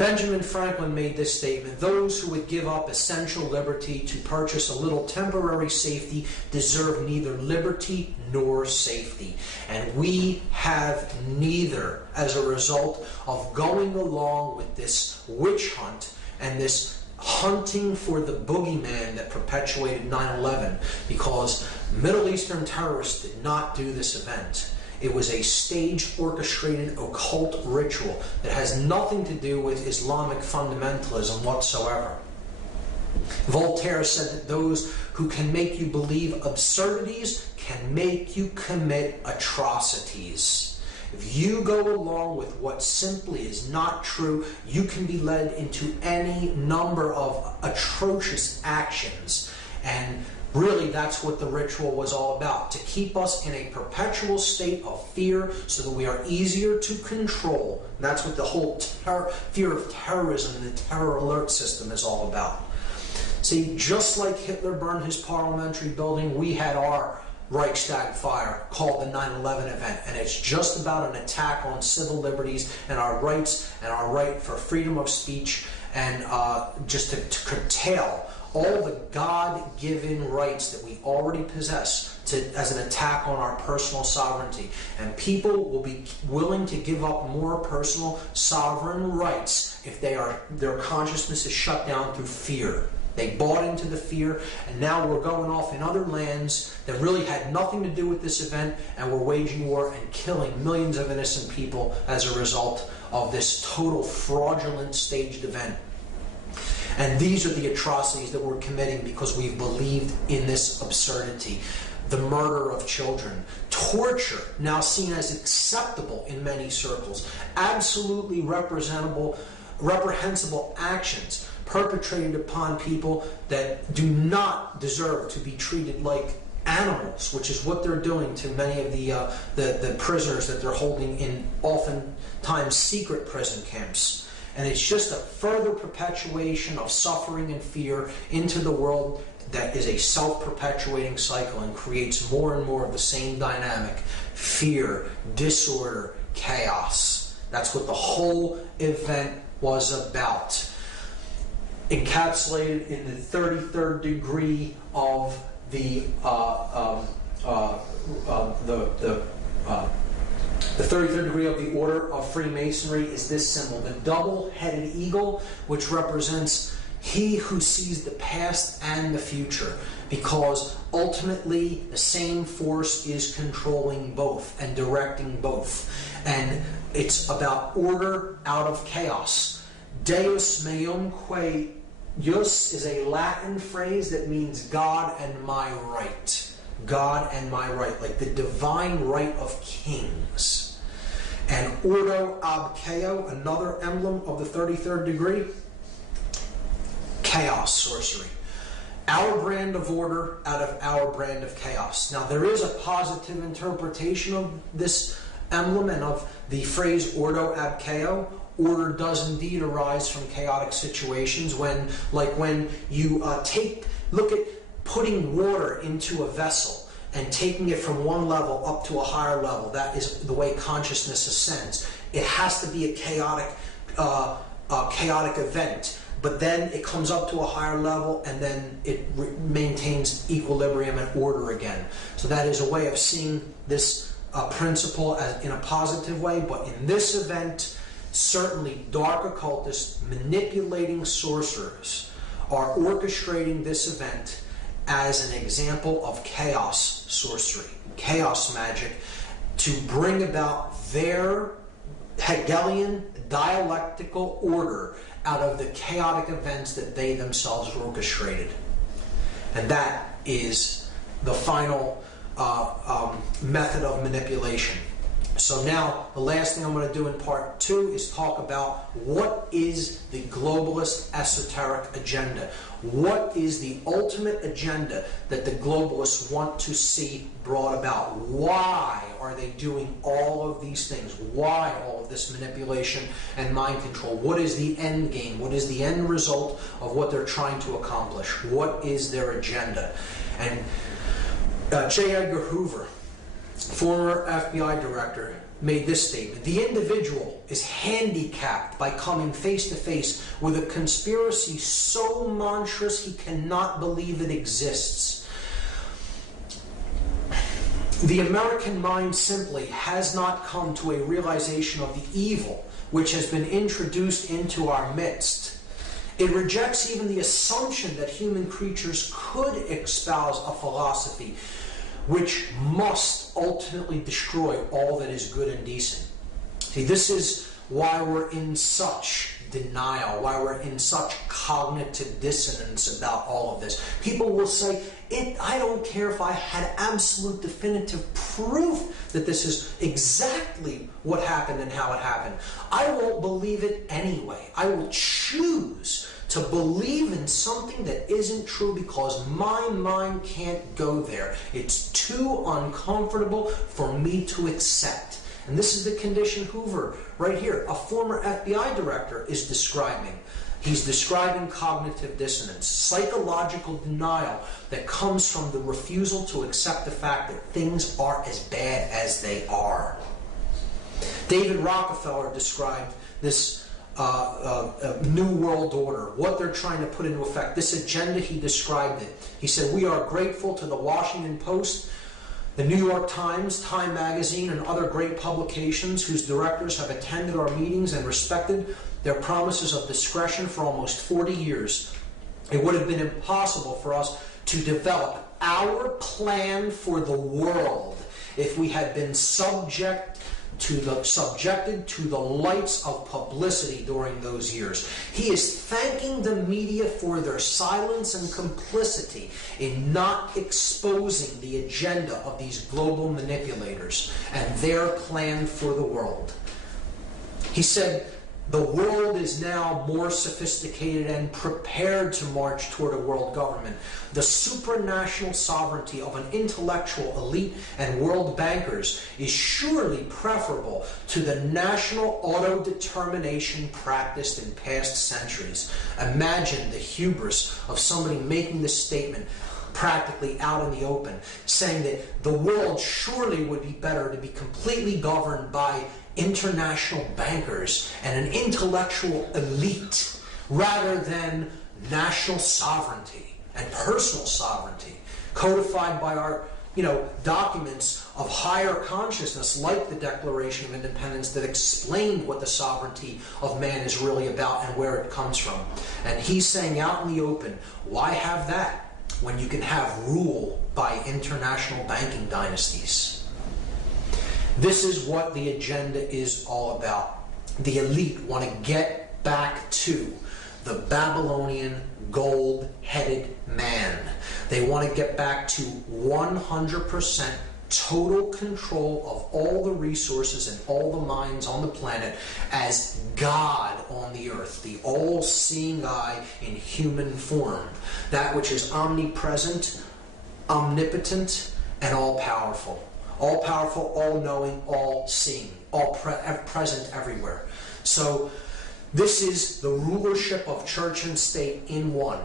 Benjamin Franklin made this statement: those who would give up essential liberty to purchase a little temporary safety deserve neither liberty nor safety. And we have neither as a result of going along with this witch hunt and this hunting for the boogeyman that perpetuated 9/11, because Middle Eastern terrorists did not do this event. It was a staged, orchestrated, occult ritual that has nothing to do with Islamic fundamentalism whatsoever. Voltaire said that those who can make you believe absurdities can make you commit atrocities. If you go along with what simply is not true, you can be led into any number of atrocious actions. And really, that's what the ritual was all about, to keep us in a perpetual state of fear so that we are easier to control. And that's what the whole fear of terrorism and the terror alert system is all about. See, just like Hitler burned his parliamentary building, we had our Reichstag fire called the 9/11 event, and it's just about an attack on civil liberties and our rights and our right for freedom of speech, and just to curtail all the God-given rights that we already possess as an attack on our personal sovereignty. And people will be willing to give up more personal sovereign rights if their consciousness is shut down through fear. They bought into the fear, and now we're going off in other lands that really had nothing to do with this event, and we're waging war and killing millions of innocent people as a result of this total fraudulent staged event. And these are the atrocities that we're committing because we've believed in this absurdity. The murder of children, torture, now seen as acceptable in many circles, absolutely reprehensible actions perpetrated upon people that do not deserve to be treated like animals, which is what they're doing to many of the prisoners that they're holding in oftentimes secret prison camps. And it's just a further perpetuation of suffering and fear into the world that is a self-perpetuating cycle and creates more and more of the same dynamic: fear, disorder, chaos. That's what the whole event was about. Encapsulated in the 33rd degree of the 33rd degree of the Order of Freemasonry is this symbol, the double-headed eagle, which represents he who sees the past and the future, because ultimately the same force is controlling both and directing both. And it's about order out of chaos. Deus meum quae jus is a Latin phrase that means God and my right. God and my right, like the divine right of kings. And ordo ab chaos, another emblem of the 33rd degree, chaos, sorcery. Our brand of order out of our brand of chaos. Now, there is a positive interpretation of this emblem and of the phrase ordo ab chaos. Order does indeed arise from chaotic situations when you look at putting water into a vessel and taking it from one level up to a higher level. That is the way consciousness ascends. It has to be a chaotic event, but then it comes up to a higher level, and then it maintains equilibrium and order again. So that is a way of seeing this principle as in a positive way. But in this event, certainly dark occultists manipulating sorcerers are orchestrating this event as an example of chaos sorcery, chaos magic, to bring about their Hegelian dialectical order out of the chaotic events that they themselves orchestrated. And that is the final method of manipulation. So now, the last thing I'm going to do in part 2 is talk about what is the globalist esoteric agenda. What is the ultimate agenda that the globalists want to see brought about? Why are they doing all of these things? Why all of this manipulation and mind control? What is the end game? What is the end result of what they're trying to accomplish? What is their agenda? And J. Edgar Hoover former FBI director, made this statement: the individual is handicapped by coming face to face with a conspiracy so monstrous he cannot believe it exists. The American mind simply has not come to a realization of the evil which has been introduced into our midst. It rejects even the assumption that human creatures could espouse a philosophy which must ultimately destroy all that is good and decent. See, this is why we're in such denial, why we're in such cognitive dissonance about all of this. People will say, I don't care if I had absolute definitive proof that this is exactly what happened and how it happened. I won't believe it anyway. I will choose to believe in something that isn't true because my mind can't go there. It's too uncomfortable for me to accept. And this is the condition Hoover, right here, a former FBI director, is describing. He's describing cognitive dissonance, psychological denial that comes from the refusal to accept the fact that things are as bad as they are. David Rockefeller described this New World Order, what they're trying to put into effect. This agenda, he described it. He said, we are grateful to the Washington Post, the New York Times, Time Magazine, and other great publications whose directors have attended our meetings and respected their promises of discretion for almost 40 years. It would have been impossible for us to develop our plan for the world if we had been subjected to the lights of publicity during those years. He is thanking the media for their silence and complicity in not exposing the agenda of these global manipulators and their plan for the world. He said, the world is now more sophisticated and prepared to march toward a world government. The supranational sovereignty of an intellectual elite and world bankers is surely preferable to the national auto-determination practiced in past centuries. Imagine the hubris of somebody making this statement practically out in the open, saying that the world surely would be better to be completely governed by international bankers and an intellectual elite rather than national sovereignty and personal sovereignty codified by our documents of higher consciousness, like the Declaration of Independence, that explained what the sovereignty of man is really about and where it comes from. And he's saying out in the open, why have that when you can have rule by international banking dynasties? This is what the agenda is all about. The elite want to get back to the Babylonian gold-headed man. They want to get back to 100% total control of all the resources and all the minds on the planet as God on the earth, the all-seeing eye in human form, that which is omnipresent, omnipotent, and all-powerful. All-powerful, all-knowing, all-seeing, present everywhere. So this is the rulership of church and state in one.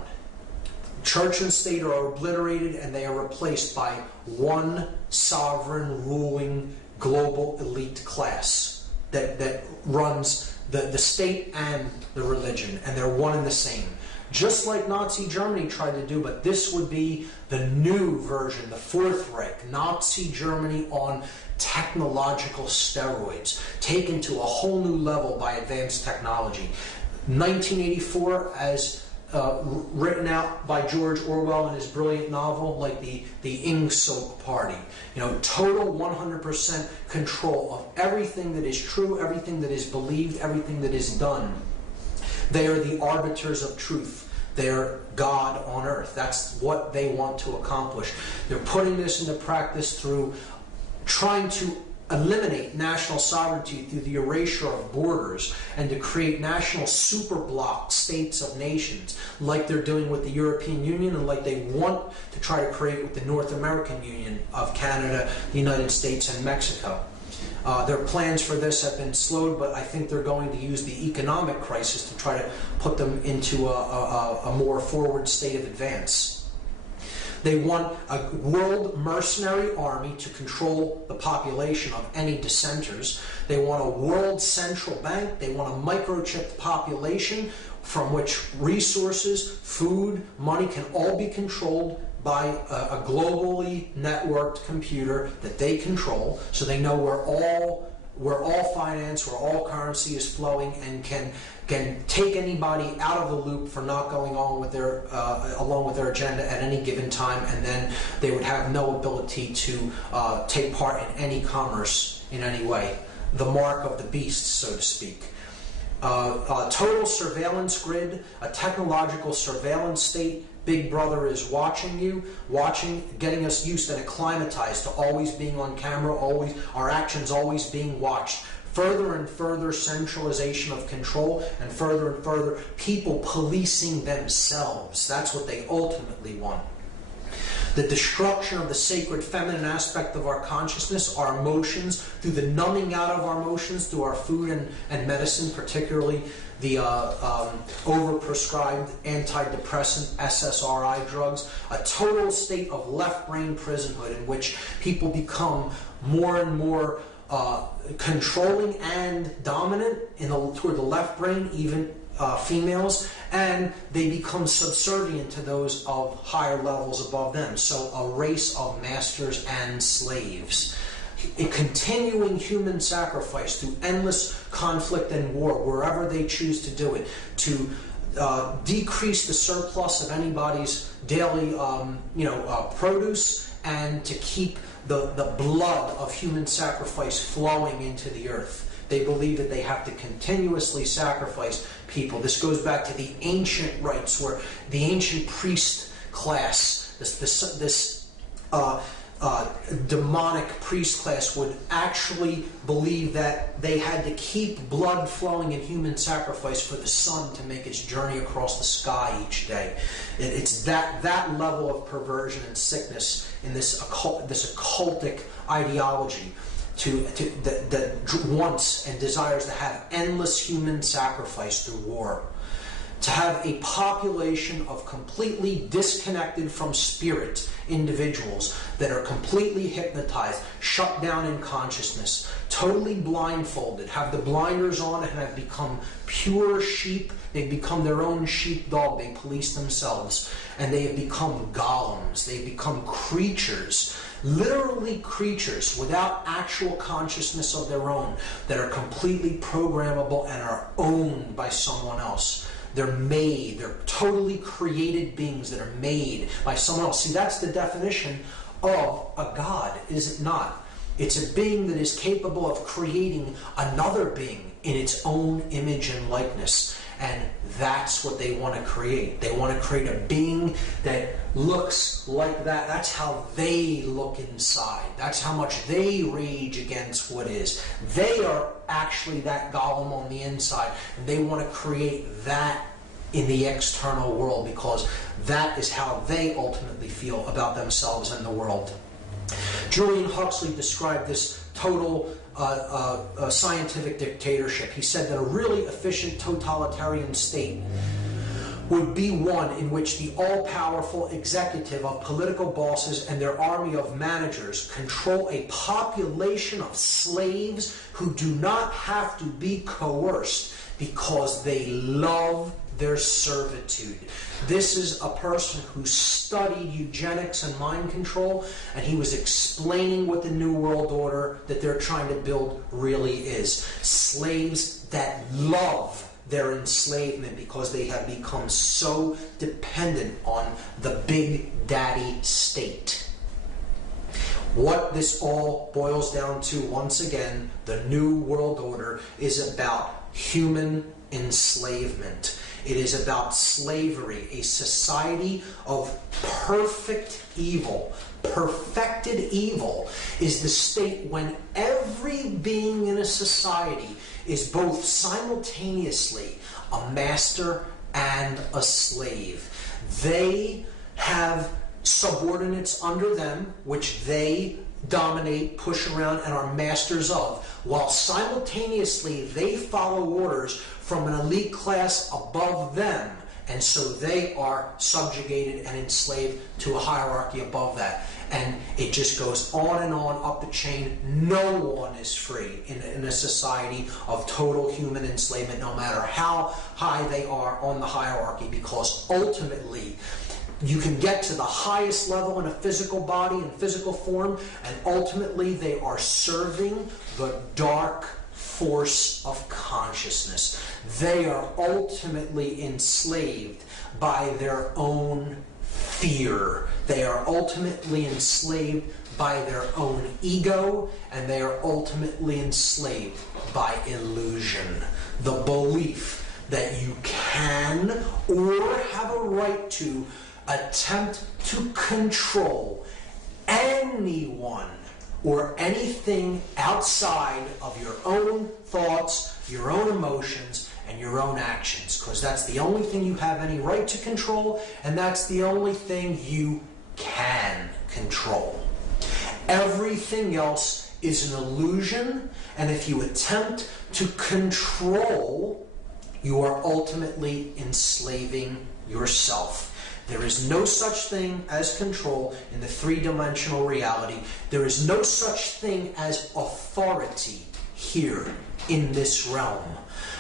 Church and state are obliterated and they are replaced by one sovereign, ruling, global elite class that runs the state and the religion, and they're one and the same. Just like Nazi Germany tried to do, but this would be the new version, the Fourth Reich, Nazi Germany on technological steroids, taken to a whole new level by advanced technology. 1984, as written out by George Orwell in his brilliant novel, like the Ingsoc Party. Total 100% control of everything that is true, everything that is believed, everything that is done. They are the arbiters of truth. They're God on earth. That's what they want to accomplish. They're putting this into practice through trying to eliminate national sovereignty through the erasure of borders and to create national superblock states of nations like they're doing with the European Union and like they want to try to create with the North American Union of Canada, the United States, and Mexico. Their plans for this have been slowed, but I think they're going to use the economic crisis to try to put them into a more forward state of advance. They want a world mercenary army to control the population of any dissenters. They want a world central bank. They want to microchip the population from which resources, food, money can all be controlled by a globally networked computer that they control, so they know where all finance, where all currency is flowing, and can take anybody out of the loop for not going on with their along with their agenda at any given time, and then they would have no ability to take part in any commerce in any way. The mark of the beast, so to speak. A total surveillance grid, a technological surveillance state. Big Brother is watching you, getting us used and acclimatized to always being on camera, always our actions always being watched. Further and further centralization of control, and further people policing themselves. That's what they ultimately want. The destruction of the sacred feminine aspect of our consciousness, our emotions, through the numbing out of our emotions, through our food and medicine, particularly the overprescribed antidepressant SSRI drugs, a total state of left brain prisonhood in which people become more and more controlling and dominant toward the left brain, even females, and they become subservient to those of higher levels above them. So a race of masters and slaves. A continuing human sacrifice through endless conflict and war, wherever they choose to do it, to decrease the surplus of anybody's daily produce, and to keep the blood of human sacrifice flowing into the earth. They believe that they have to continuously sacrifice people. This goes back to the ancient rites, where the ancient priest class, this demonic priest class, would actually believe that they had to keep blood flowing in human sacrifice for the sun to make its journey across the sky each day. It's that level of perversion and sickness in this occultic ideology that wants and desires to have endless human sacrifice through war. To have a population of completely disconnected from spirit individuals that are completely hypnotized, shut down in consciousness, totally blindfolded, have the blinders on, and have become pure sheep. They've become their own sheepdog. They police themselves, and they have become golems. They've become creatures, literally creatures without actual consciousness of their own, that are completely programmable and are owned by someone else. They're totally created beings that are made by someone else. See, that's the definition of a god, is it not? It's a being that is capable of creating another being in its own image and likeness. And that's what they want to create. They want to create a being that looks like that. That's how they look inside. That's how much they rage against what is. They are actually that golem on the inside, and they want to create that in the external world, because that is how they ultimately feel about themselves and the world. Julian Huxley described this total scientific dictatorship. He said that a really efficient totalitarian state would be one in which the all-powerful executive of political bosses and their army of managers control a population of slaves who do not have to be coerced because they love their servitude. This is a person who studied eugenics and mind control, and he was explaining what the New World Order that they're trying to build really is. Slaves that love their enslavement because they have become so dependent on the big daddy state. What this all boils down to, once again, the New World Order is about human enslavement. It is about slavery, a society of perfect evil. Perfected evil is the state when every being in a society is both simultaneously a master and a slave. They have subordinates under them, which they dominate, push around, and are masters of, while simultaneously they follow orders from an elite class above them, and so they are subjugated and enslaved to a hierarchy above that. And it just goes on and on up the chain. No one is free in a society of total human enslavement, no matter how high they are on the hierarchy, because ultimately you can get to the highest level in a physical body and physical form, and ultimately they are serving the dark force of consciousness. They are ultimately enslaved by their own fear. They are ultimately enslaved by their own ego, and they are ultimately enslaved by illusion. The belief that you can or have a right to attempt to control anyone or anything outside of your own thoughts, your own emotions, and your own actions, because that's the only thing you have any right to control, and that's the only thing you can control. Everything else is an illusion, and if you attempt to control, you are ultimately enslaving yourself. There is no such thing as control in the three-dimensional reality. There is no such thing as authority here in this realm.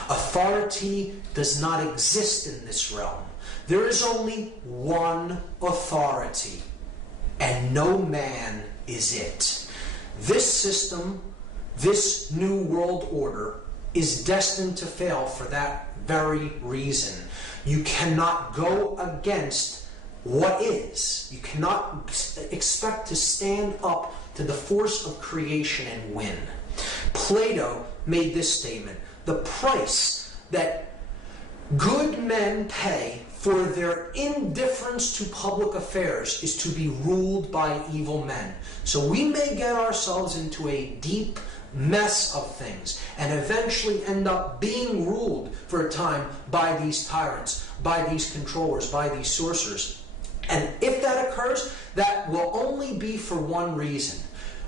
Authority does not exist in this realm. There is only one authority, and no man is it. This system, this new world order, is destined to fail for that very reason. You cannot go against what is. You cannot expect to stand up to the force of creation and win. Plato made this statement: the price that good men pay for their indifference to public affairs is to be ruled by evil men. So we may get ourselves into a deep mess of things and eventually end up being ruled for a time by these tyrants, by these controllers, by these sorcerers. And if that occurs, that will only be for one reason.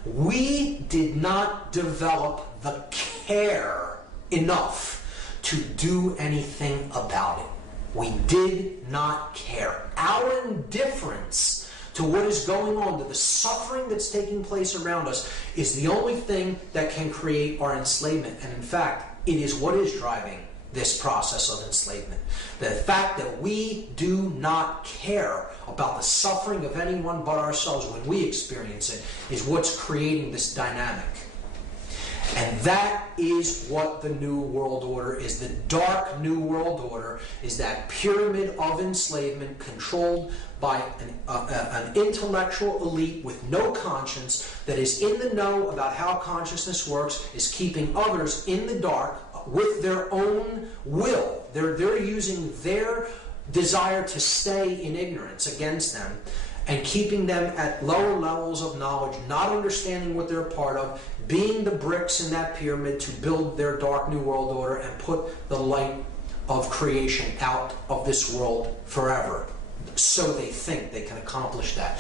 We did not develop the care enough to do anything about it. We did not care. Our indifference to what is going on, to the suffering that's taking place around us, is the only thing that can create our enslavement. And in fact, it is what is driving this process of enslavement. The fact that we do not care about the suffering of anyone but ourselves when we experience it is what's creating this dynamic. And that is what the New World Order is. The dark New World Order is that pyramid of enslavement controlled by an intellectual elite with no conscience, that is in the know about how consciousness works, is keeping others in the dark with their own will. They're using their desire to stay in ignorance against them and keeping them at lower levels of knowledge, not understanding what they're part of, being the bricks in that pyramid to build their dark New World Order and put the light of creation out of this world forever. So they think they can accomplish that.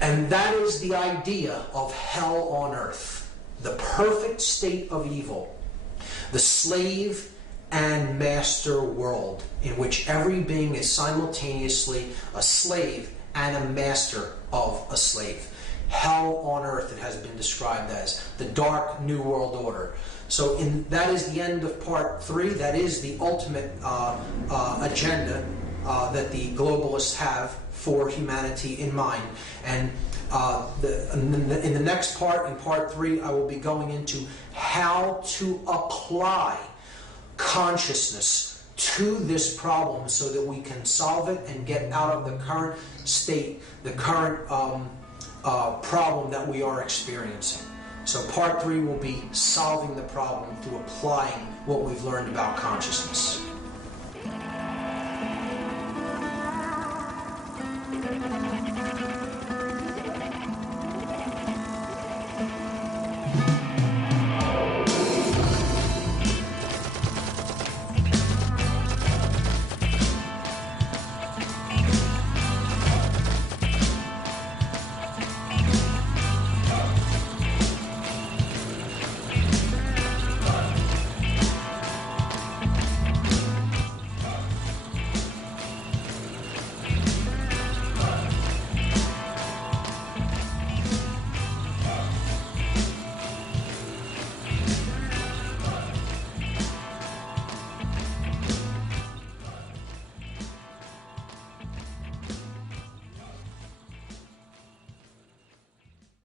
And that is the idea of hell on earth, the perfect state of evil, the slave and master world in which every being is simultaneously a slave and a master of a slave. Hell on earth, it has been described as the dark New World Order. So that is the end of part 3. That is the ultimate agenda that the globalists have for humanity in mind. And in the next part, in part 3, I will be going into how to apply consciousness to this problem so that we can solve it and get out of the current state, the current problem that we are experiencing. So part 3 will be solving the problem through applying what we've learned about consciousness.